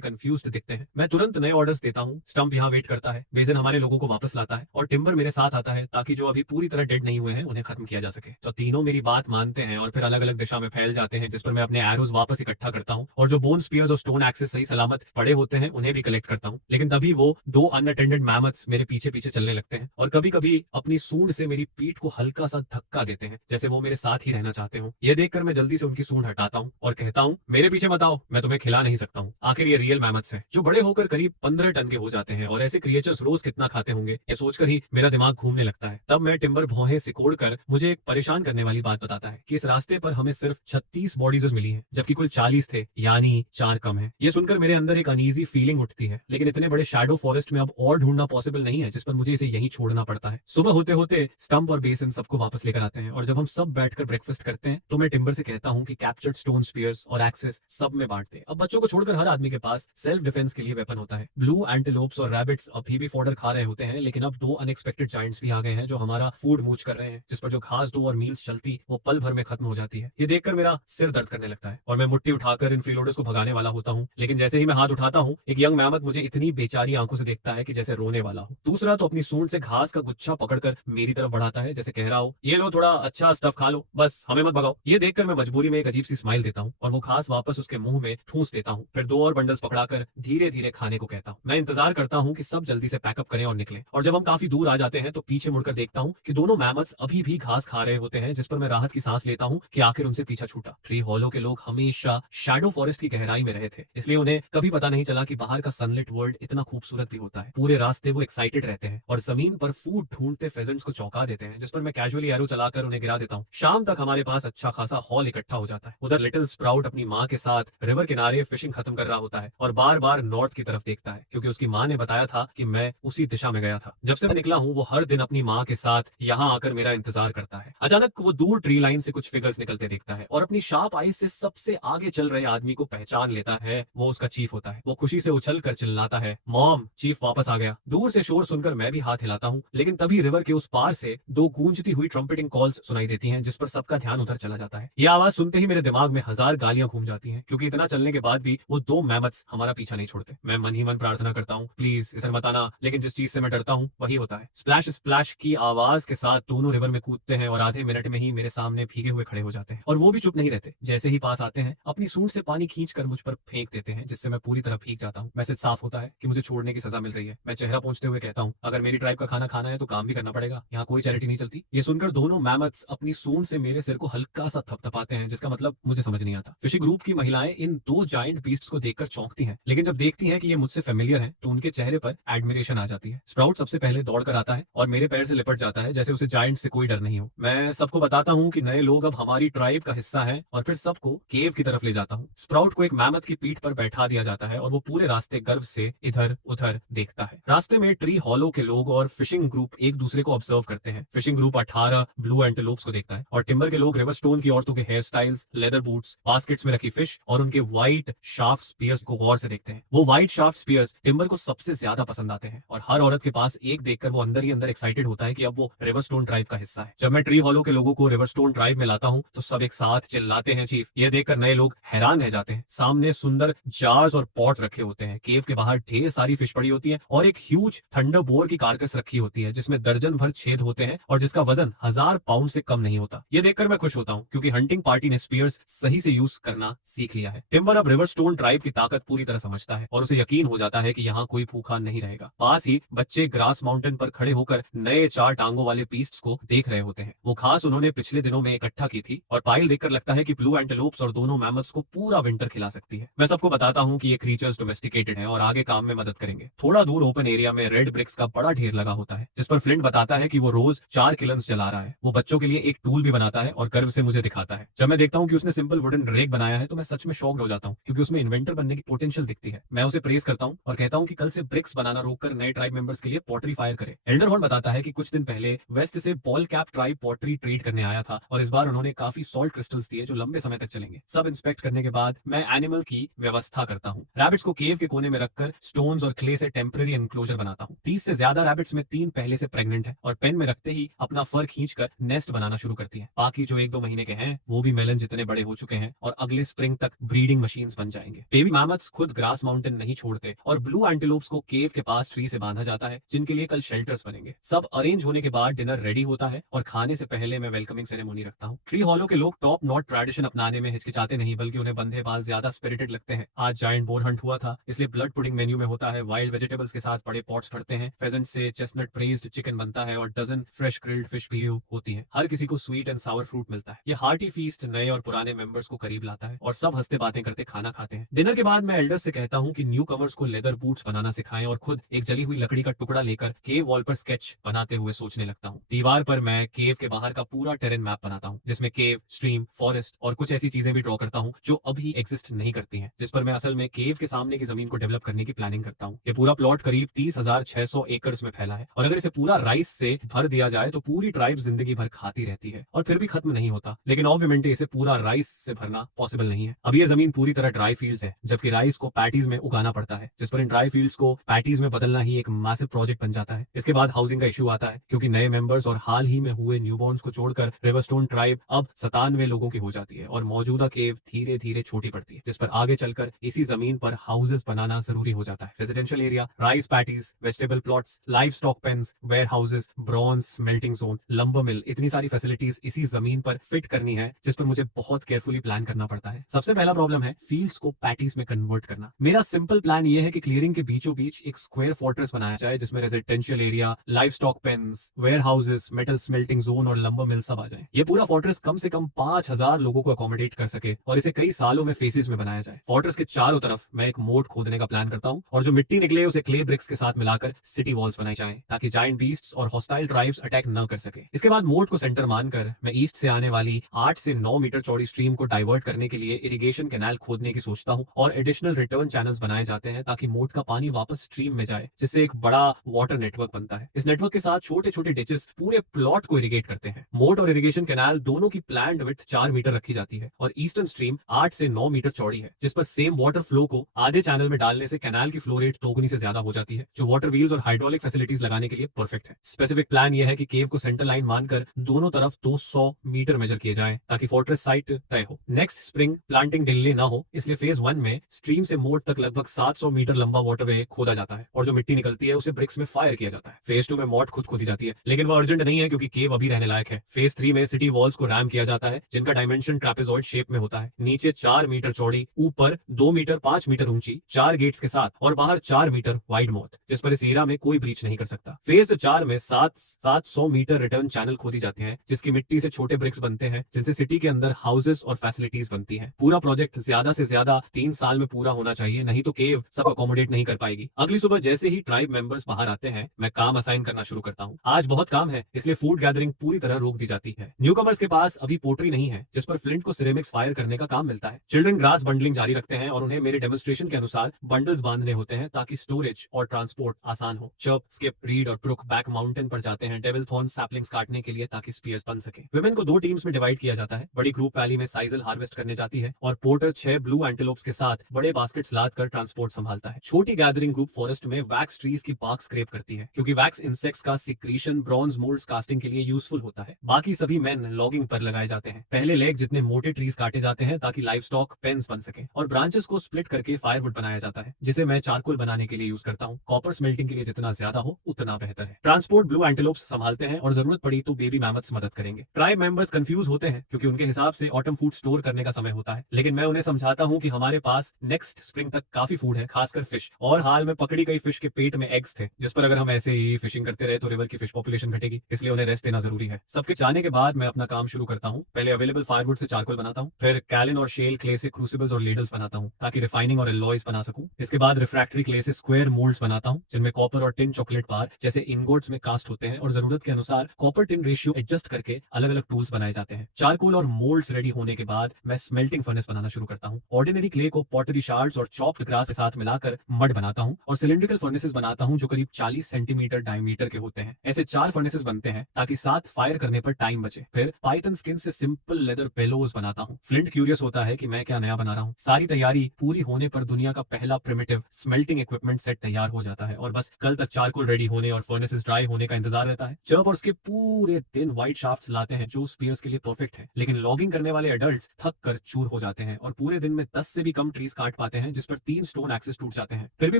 कंफ्यूज्ड दिखते हैं। मैं तुरंत नए ऑर्डर्स देता हूँ। स्टंप यहाँ वेट करता है, बेजन हमारे लोगों को वापस लाता है और टिम्बर मेरे साथ आता है, ताकि जो अभी पूरी तरह डेड नहीं हुए हैं उन्हें खत्म किया जा सके। तो तीनों मेरी बात मानते हैं और फिर अलग अलग दिशा में फैल जाते हैं, जिस पर मैं अपने एरोज वापस इकट्ठा करता हूँ और जो बोन स्पीयर्स और स्टोन एक्सेस सही सलामत पड़े होते हैं उन्हें भी कलेक्ट करता हूँ। लेकिन तभी वो 2 अनअटेंडेड मैमथ्स मेरे पीछे पीछे चलने लगते हैं और कभी कभी अपनी सूंड से मेरी पीठ को हल्का सा धक्का देते हैं, जैसे वो मेरे साथ ही रहना चाहते हो। यह देखकर मैं जल्दी से उनकी सूंड हटाता हूँ और कहता हूँ, मेरे पीछे मत आओ, मैं तुम्हें खिला नहीं सकता हूँ। आखिर ये रियल मैमथ्स हैं, जो बड़े होकर करीब 15 टन के हो जाते हैं, और ऐसे क्रिएचर्स रोज कितना खाते होंगे, ये सोचकर ही मेरा दिमाग घूमने लगता है। तब मैं टिम्बर भौहें सिकोड़ कर मुझे एक परेशान करने वाली बात बताता है कि इस रास्ते पर हमें सिर्फ 36 बॉडीज मिली हैं, जबकि कुल 40 थे, यानी 4 कम है। ये सुनकर मेरे अंदर एक अनईजी फीलिंग उठती है, लेकिन इतने बड़े शैडो फॉरेस्ट में अब और ढूंढना पॉसिबल नहीं है, जिस पर मुझे इसे यहीं छोड़ना पड़ता है। सुबह होते होते स्टंप और बेसन सबको वापस लेकर आते हैं और जब हम सब बैठकर ब्रेकफास्ट करते हैं तो मैं टिम्बर से कहता हूँ कि कैप्चर्ड स्टोन स्पीयर्स और एक्सेस सब में बांट दे। अब बच्चों को छोड़कर हर आदमी के पास सेल्फ डिफेंस के लिए वेपन होता है। ब्लू एंटेलोप्स और रैबिट्स अभी भी फॉडर खा रहे होते हैं, लेकिन अब 2 अनएक्सपेक्टेड जायंट्स भी आ गए हैं जो हमारा फूड मूच कर रहे हैं, जिस पर जो घास 2 और मील्स चलती वो पल भर में खत्म हो जाती है। ये देखकर मेरा सिर दर्द करने लगता है और मैं मुट्ठी उठाकर इन फ्रीलोडर्स को भगाने वाला होता जाता हूँ, लेकिन जैसे ही मैं हाथ उठाता हूँ, एक यंग मैमथ मुझे इतनी बेचारी आंखों से देखता है कि जैसे रोने वाला हो। दूसरा तो अपनी सूंड से घास का गुच्छा पकड़कर मेरी तरफ बढ़ाता है, जैसे कह रहा हो, ये लो थोड़ा अच्छा स्टफ खा लो, बस हमें मत भगाओ। ये देखकर मैं मजबूरी में एक अजीब सी स्माइल देता हूँ और वो घास वापस उसके मुंह में ठूंस देता हूँ। फिर 2 और बंडल्स पकड़ाकर धीरे धीरे खाने को कहता हूँ। मैं इंतजार करता हूँ कि सब जल्दी से पैकअप करें और निकलें, और जब हम काफी दूर आ जाते हैं तो पीछे मुड़कर देखता हूँ कि दोनों मैमथ्स अभी भी घास खा रहे होते हैं, जिस पर मैं राहत की सांस लेता हूँ कि आखिर उनसे पीछा छूटा। ट्री हॉलो के लोग हमेशा शैडो फॉरेस्ट की गहराई में रहे थे, इसलिए उन्हें कभी पता नहीं चला कि बाहर का सनलिट वर्ल्ड इतना खूबसूरत भी होता है। पूरे रास्ते वो एक्साइटेड रहते हैं और जमीन पर फूड ढूंढते फेजेंट्स को चौंका देते हैं, जिस पर मैं कैजुअली एरो चलाकर उन्हें गिरा देता हूँ। शाम तक हमारे पास अच्छा खासा हॉल इकट्ठा हो जाता है। उधर लिटिल स्प्राउट अपनी माँ के साथ रिवर किनारे फिशिंग खत्म कर रहा होता है और बार बार नॉर्थ की तरफ देखता है, क्योंकि उसकी माँ ने बताया था कि मैं उसी दिशा में गया था। जब से मैं निकला हूँ वो हर दिन अपनी माँ के साथ यहाँ आकर मेरा इंतजार करता है। अचानक वो दूर ट्री लाइन से कुछ फिगर्स निकलते देखता है और अपनी शार्प आईज से सबसे आगे चल रहे आदमी को पहचान लेता है। वो उसका चीफ होता है। वो खुशी से उछल कर चिल्लाता है, मॉम, चीफ वापस आ गया। दूर से शोर सुनकर मैं भी हाथ हिलाता हूँ, लेकिन तभी रिवर के उस पार से 2 गूंजती हुई ट्रम्पेटिंग कॉल्स सुनाई देती हैं, जिस पर सबका ध्यान उधर चला जाता है। ये आवाज सुनते ही मेरे दिमाग में 1000 गालियां घूम जाती हैं, क्योंकि इतना चलने के बाद भी वो 2 मैमथ्स हमारा पीछा नहीं छोड़ते। मैं मन ही मन प्रार्थना करता हूँ, प्लीज इधर मत आना, लेकिन जिस चीज से मैं डरता हूँ वही होता है। स्प्लैश स्प्लैश की आवाज के साथ दोनों रिवर में कूदते हैं और आधे मिनट में ही मेरे सामने भीगे हुए खड़े हो जाते हैं, और वो भी चुप नहीं रहते। जैसे ही पास आते हैं अपनी सूंड से पानी खींचकर मुझ पर फेंक देते हैं, जिससे मैं पूरी तरह भीग जाता हूँ। मैसेज साफ होता है कि मुझे छोड़ने की सजा मिल रही है। मैं चेहरा पोंछते हुए कहता हूँ, अगर मेरी ट्राइब का खाना खाना है तो काम भी करना पड़ेगा, यहाँ कोई चैरिटी नहीं चलती। ये सुनकर दोनों मैमथ्स अपनी सूंड से मेरे सिर को हल्का सा थपथपाते हैं, जिसका मतलब मुझे समझ नहीं आता। फिशिंग ग्रुप की महिलाएं इन 2 जायंट बीस्ट्स को देखकर चौंकती हैं, लेकिन जब देखती हैं कि ये मुझसे फेमिलियर हैं तो उनके चेहरे पर एडमिरेशन आ जाती है। स्प्राउट सबसे पहले दौड़ कर आता है और मेरे पैर से लिपट जाता है, जैसे उसे जायंट से कोई डर नहीं हो। मैं सबको बताता हूँ कि नए लोग अब हमारी ट्राइब का हिस्सा हैं और फिर सबको केव की तरफ ले जाता हूँ। स्प्राउट को एक मैमथ की पीठ पर बैठा दिया जाता है और वो पूरे रास्ते गर्व से इधर उधर देखता है। रास्ते में ट्री हॉलो के लोग और फिशिंग ग्रुप एक दूसरे को ऑब्जर्व करते हैं। फिशिंग ग्रुप 18 ब्लू एंटेलोप्स को देखता है और टिम्बर के लोग रिवर स्टोन की औरतों के hairstyles, leather boots, baskets में रखी फिश और उनके व्हाइट शार्प स्पीयर्स को गौर से देखते हैं। वो व्हाइट शार्प स्पीयर्स टिम्बर को सबसे ज्यादा पसंद आते हैं और हर औरत के पास एक देखकर वो अंदर ही अंदर एक्साइटेड होता है कि अब वो रिवर स्टोन ट्राइब का हिस्सा है। जब मैं ट्री हॉलो के लोगों को रिवर स्टोन ट्राइब में लाता हूँ तो सब एक साथ चिल्लाते हैं, चीफ। ये देखकर नए लोग हैरान रह जाते हैं। सामने सुंदर जार्स और पॉट्स रखे होते हैं। केव के बाहर ढेर सारी फिश पड़ी होती है और एक ह्यूज थंडर बोर की कारकस रखी होती है, जिसमें दर्जन भर छेद होते हैं और जिसका वजन 1000 पाउंड से कम नहीं होता। ये देखकर मैं खुश होता हूँ, क्योंकि हंटिंग पार्टी ने स्पीयर्स सही से यूज करना सीख लिया है। टिम्बर अब रिवर स्टोन ट्राइब की ताकत पूरी तरह समझता है और उसे यकीन हो जाता है कि यहाँ कोई भूखा नहीं रहेगा। पास ही बच्चे ग्रास माउंटेन पर खड़े होकर नए 4 टांगों वाले बीस्ट्स को देख रहे होते हैं। वो घास उन्होंने पिछले दिनों में इकट्ठा की थी और पाइल देखकर लगता है कि ब्लू एंटेलोप्स और दोनों मैमथ्स को पूरा विंटर खिला सकती है। मैं सबको बताता हूँ कि ये क्रीचर्स डोमेस्टिकेटेड हैं और आगे काम में मदद करेंगे। थोड़ा दूर ओपन एरिया में रेड ब्रिक्स का बड़ा ढेर लगा होता है, जिस पर फ्लिंट बताता है कि वो रोज 4 किलन्स जला रहा है। वो बच्चों के लिए एक टूल भी बनाता है और गर्व से मुझे दिखाता है। जब मैं देखता हूँ कि उसने सिंपल वुडन रेक बनाया है तो मैं सच में शॉक्ड हो जाता हूँ, क्योंकि उसमें इन्वेंटर बनने की पोटेंशियल दिखती है। मैं उसे प्रेज करता हूँ और कहता हूँ कि कल से ब्रिक्स बनाना रोककर नए ट्राइब मेंबर्स के लिए पॉटरी फायर करे। एल्डरहॉर्न बताता है कि कुछ दिन पहले वेस्ट से ball cap tribe pottery trade करने आया था और इस बार उन्होंने काफी सॉल्ट क्रिस्टल्स दिए जो लंबे समय तक चलेंगे। सब इंस्पेक्ट करने के बाद मैं एनिमल की व्यवस्था करता हूँ। रैबिट्स को केव के कोने में रखकर स्टोन्स और क्ले से टेम्पररी एनक्लोजर बनाता हूँ। 30 से ज्यादा रैबिट्स में 3 पहले से प्रेग्नेंट है और पेन में रखते ही अपना फर खींचकर नेस्ट बनाना शुरू करती है। बाकी जो 1-2 महीने के हैं वो भी मेलन जितने बड़े हो चुके हैं और अगले स्प्रिंग तक ब्रीडिंग मशीन्स बन जाएंगे। बेबी मैमथ्स खुद ग्रास माउंटेन नहीं छोड़ते और ब्लू एंटेलोप्स को केव के पास ट्री से बांधा जाता है, जिनके लिए कल शेल्टर्स बनेंगे। सब अरेंज होने के बाद डिनर रेडी होता है और खाने से पहले मैं वेलकमिंग सेरेमोनी रखता हूँ। ट्री हॉलो के लोग टॉप नॉट ट्रेडिशन अपनाने में हिचकिचाते नहीं, बल्कि उन्हें बंधे बाल ज्यादा स्पिरिटेड लगते हैं। आज जायंट बोर हंट हुआ था, इसलिए ब्लड पुडिंग मेन्यू में होता है। वाइल्ड वेजिटेबल्स के साथ बड़े पॉट्स भरते हैं। फेजेंट से चेस्टनट प्रेस्ड चिकन बनता है और डजन फ्रेश ग्रिल्ड फिश भी होती है। हर किसी को स्वीट एंड सावर फ्रूट मिलता है। ये हार्टी फीस्ट नए और पुराने मेंबर्स को करीब लाता है और सब हंसते बातें करते खाना खाते हैं। डिनर के बाद मैं एल्डर्स से कहता हूँ कि न्यू कमर्स को लेदर बूट्स बनाना सिखाएं और खुद एक जली हुई लकड़ी का टुकड़ा लेकर केव वॉल पर स्केच बनाते हुए सोचने लगता हूँ। दीवार पर मैं केव के बाहर का पूरा टेरेन मैप बनाता हूँ, जिसमें केव, स्ट्रीम, फॉरेस्ट और कुछ ऐसी चीजें भी ड्रॉ करता हूँ जो अभी एग्जिस्ट नहीं करती हैं, जिस पर मैं असल में केव के सामने की जमीन को डेवलप करने की प्लानिंग करता हूँ। ये पूरा प्लॉट करीब 30,600 एकर्स में फैला है और अगर इसे पूरा राइस से भर दिया जाए तो पूरी ट्राइब जिंदगी भर खाती रहती है और फिर भी खत्म नहीं होता। लेकिन ऑब्वियसली इसे पूरा राइस से भरना पॉसिबल नहीं है। अब ये जमीन पूरी तरह ड्राई फील्ड्स है, जबकि राइस को पैटीज में उगाना पड़ता है, जिस पर इन ड्राई फील्ड्स को पैटीज में बदलना ही एक मैसिव प्रोजेक्ट बन जाता है। इसके बाद हाउसिंग का इशू आता है, क्योंकि नए मेंबर्स और हाल ही में हुए न्यूबॉर्न्स को छोड़कर रिवरस्टोन ट्राइब अब 97 लोगों की हो जाती है और मौजूदा केव धीरे धीरे छोटी पड़ती है, जिस पर आगे चलकर इसी जमीन पर हाउसेस बनाना जरूरी हो जाता है। Residential area, rice paddies, vegetable plots, livestock pens, warehouses, bronze melting zone, lumber mill, इतनी सारी फैसिलिटीज इसी जमीन पर फिट करनी है, जिस पर मुझे बहुत केयरफुली प्लान करना पड़ता है। सबसे पहला प्रॉब्लम है फील्ड्स को पैटीज में कन्वर्ट करना। मेरा सिंपल प्लान ये है कि क्लियरिंग के बीचों बीच एक स्क्वायर फोर्ट्रेस बनाया जाए, जिसमें residential area, livestock pens, warehouses, metal smelting zone और लंबर मिल सब आ जाए। ये पूरा फोर्ट्रेस कम से कम 5000 लोगों को अकोमोडेट कर सके और इसे कई सालों में फेसेस में बनाया जाए। फोर्ट्रेस के चारों तरफ मैं एक मोट खोदने का प्लान करता हूँ और जो मिट्टी निकले उसे क्ले ब्रिक्स के साथ मिलाकर सिटी वॉल्स बनाई जाएं, ताकि जायंट बीस्ट्स और हॉस्टाइल ट्राइब्स अटैक न कर सके। इसके बाद मोट को सेंटर मानकर मैं ईस्ट से आने वाली 8 से 9 मीटर चौड़ी स्ट्रीम को डाइवर्ट करने के लिए इरिगेशन कैनाल खोदने की सोचता हूँ और एडिशनल रिटर्न चैनल्स बनाए जाते हैं, ताकि मोट का पानी वापस स्ट्रीम में जाए, जिससे एक बड़ा वाटर नेटवर्क बनता है। इस नेटवर्क के साथ छोटे छोटे डिचेस पूरे प्लॉट को इरिगेट करते हैं। मोट और इरिगेशन कैनाल दोनों की प्लान्ड विड्थ 4 मीटर रखी जाती है और ईस्टर्न स्ट्रीम 8 से 9 मीटर चौड़ी है, जिस पर सेम वाटर फ्लो को आधे चैनल में डालने से कैनाल की फ्लो रेट दोगुनी से ज्यादा हो जाती है, जो वाटर व्हील्स और हाइड्रोलिक फैसिलिटीज लगाने के लिए परफेक्ट है। स्पेसिफिक प्लान यह है कि केव को सेंटर लाइन मानकर दोनों तरफ 200 मीटर मेजर किए जाएं, ताकि फोर्ट्रेस साइट तय हो। नेक्स्ट स्प्रिंग प्लांटिंग डिले ना हो, इसलिए फेज 1 में स्ट्रीम से मोट तक लगभग 700 मीटर लंबा वाटरवे खोदा जाता है और जो मिट्टी निकलती है उसे ब्रिक्स में फायर किया जाता है। फेज 2 में मोट खुद खोदी जाती है, लेकिन वो अर्जेंट नहीं है क्योंकि केव अभी रहने लायक है। फेज 3 में सिटी वॉल्स को रैम किया जाता है, जिनका डायमेंशन ट्रेपेजॉइड शेप में होता है। नीचे 4 मीटर चौड़ी, ऊपर 2 मीटर 5 मीटर ऊंची, 4 गेट्स के साथ और बाहर 4 मीटर वाइड मोट, जिस पर इस एरा में कोई ब्रीच नहीं कर सकता। फेज 4 में 700 मीटर रिटर्न चैनल खोदी जाती है, जिसकी मिट्टी से छोटे ब्रिक्स बनते हैं, जिनसे सिटी के अंदर हाउसेस और फैसिलिटीज बनती हैं। पूरा प्रोजेक्ट ज्यादा से ज्यादा 3 साल में पूरा होना चाहिए, नहीं तो केव सब अकोमोडेट नहीं कर पाएगी। अगली सुबह जैसे ही ट्राइब मेंबर्स बाहर आते हैं, मैं काम असाइन करना शुरू करता हूँ। आज बहुत काम है, इसलिए फूड गैदरिंग पूरी तरह रोक दी जाती है। न्यूकमर्स के पास अभी पोट्री नहीं है, जिस पर फ्लिंट को सिरेमिक्स फायर करने का काम मिलता है। चिल्ड्रन ग्रास बंडलिंग जारी रखते हैं और उन्हें मेरे डेमोन्स्ट्रेशन के अनुसार बंडल्स बांधने होते हैं, ताकि स्टोरेज और ट्रांसपोर्ट आसान हो। चर्प, स्किप, रीड और ब्रुक बैक माउंटेन पर जाते हैं डेविल थॉर्न सैपलिंग्स काटने के लिए, ताकि स्पीयर्स बन सके। विमेन को 2 टीम्स में डिवाइड किया जाता है। बड़ी ग्रुप वैली में साइजल हार्वेस्ट करने जाती है और पोर्टर 6 ब्लू एंटेलोप्स के साथ बड़े बास्केट्स लाद कर ट्रांसपोर्ट संभालता है। छोटी गैदरिंग ग्रुप फॉरेस्ट में वैक्स ट्रीज की बार्क स्क्रैप करती है, क्योंकि वैक्स इंसेक्ट्स का सिक्रीशन ब्रॉन्ज मोल्ड्स कास्टिंग के लिए यूजफुल होता है। बाकी सभी मैन लॉगिंग पर लगाए जाते हैं। पहले लेग जितने मोटे ट्रीज काटे जाते हैं, ताकि लाइव स्टॉक पेन्स बन सके, और ब्रांचेस को स्प्लिट करके फायरवुड बनाया जाता है, जिसे मैं चारकोल बनाने के लिए यूज करता हूँ। कॉपर स्मेल्टिंग के लिए जितना ज्यादा हो उतना बेहतर है। ट्रांसपोर्ट ब्लू एंटेलोप्स संभालते हैं और जरूरत पड़ी तो बेबी मैमथ्स मदद करेंगे। ट्राइब मेंबर्स कंफ्यूज होते हैं, क्योंकि उनके हिसाब से ऑटम फूड स्टोर करने का समय होता है, लेकिन मैं उन्हें समझाता हूँ कि हमारे पास नेक्स्ट स्प्रिंग तक काफी फूड है, खासकर फिश। और हाल में पकड़ी गई फिश के पेट में एग्स थे, जिस पर अगर हम ऐसे ही फिशिंग करते रहे तो रिवर की फिश पॉपुलेशन घटेगी, इसलिए उन्हें रेस्ट देना जरूरी है। सबके जाने के बाद मैं अपना काम शुरू करता हूँ। पहले अवेलेबल फायरवुड से चारकोल बनाता हूँ, फिर कैलिन और शेल क्ले से क्रूसिबल्स और लीडल्स बनाता हूँ, ताकि रिफाइनिंग और एलॉयज बना सकूं। इसके बाद रिफ्रैक्टरी क्ले से स्क्वायर मोल्ड्स बनाता हूँ, जिनमें कॉपर और टिन चॉकलेट बार जैसे इंगोट्स में कास्ट होते हैं, और जरूरत के अनुसार कॉपर टिन रेशियो एडजस्ट करके अलग अलग टूल्स बनाए जाते हैं। चारकोल और मोल्ड्स रेडी होने के बाद मैं स्मेल्टिंग फर्नेस बनाना शुरू करता हूँ। ऑर्डिनरी क्ले को पॉटरी शार्ड्स और चॉप्ड ग्रास के साथ मिलाकर मड बनाता हूँ और सिलिंड्रिकल फर्नेसेस बनाता हूँ, जो करीब 40 सेंटीमीटर डायमीटर के होते हैं। ऐसे 4 फर्नेसेस बनते हैं, ताकि 7 फायर करने पर टाइम बचे। फिर पाइथन स्किन से सिंपल लेदर बेलोज बनाता हूँ। फ्लिंट क्यूरियस होता है कि मैं क्या नया बना रहा हूँ। सारी तैयारी पूरी होने पर दुनिया का पहला प्रिमिटिव स्मेल्टिंग इक्विपमेंट सेट तैयार हो जाता है, और बस कल तक चारकोल रेडी होने और फर्नेसेस ड्राई होने का इंतजार रहता है। चर्प और उसके पूरे दिन व्हाइट शाफ्ट्स लाते हैं, जो स्पीयर्स के लिए परफेक्ट है, लेकिन लॉगिंग करने वाले एडल्ट्स थक कर चूर हो जाते हैं और पूरे दिन में 10 से भी कम ट्रीज काट पाते हैं, जिस पर 3 स्टोन एक्सेस टूट जाते हैं। फिर भी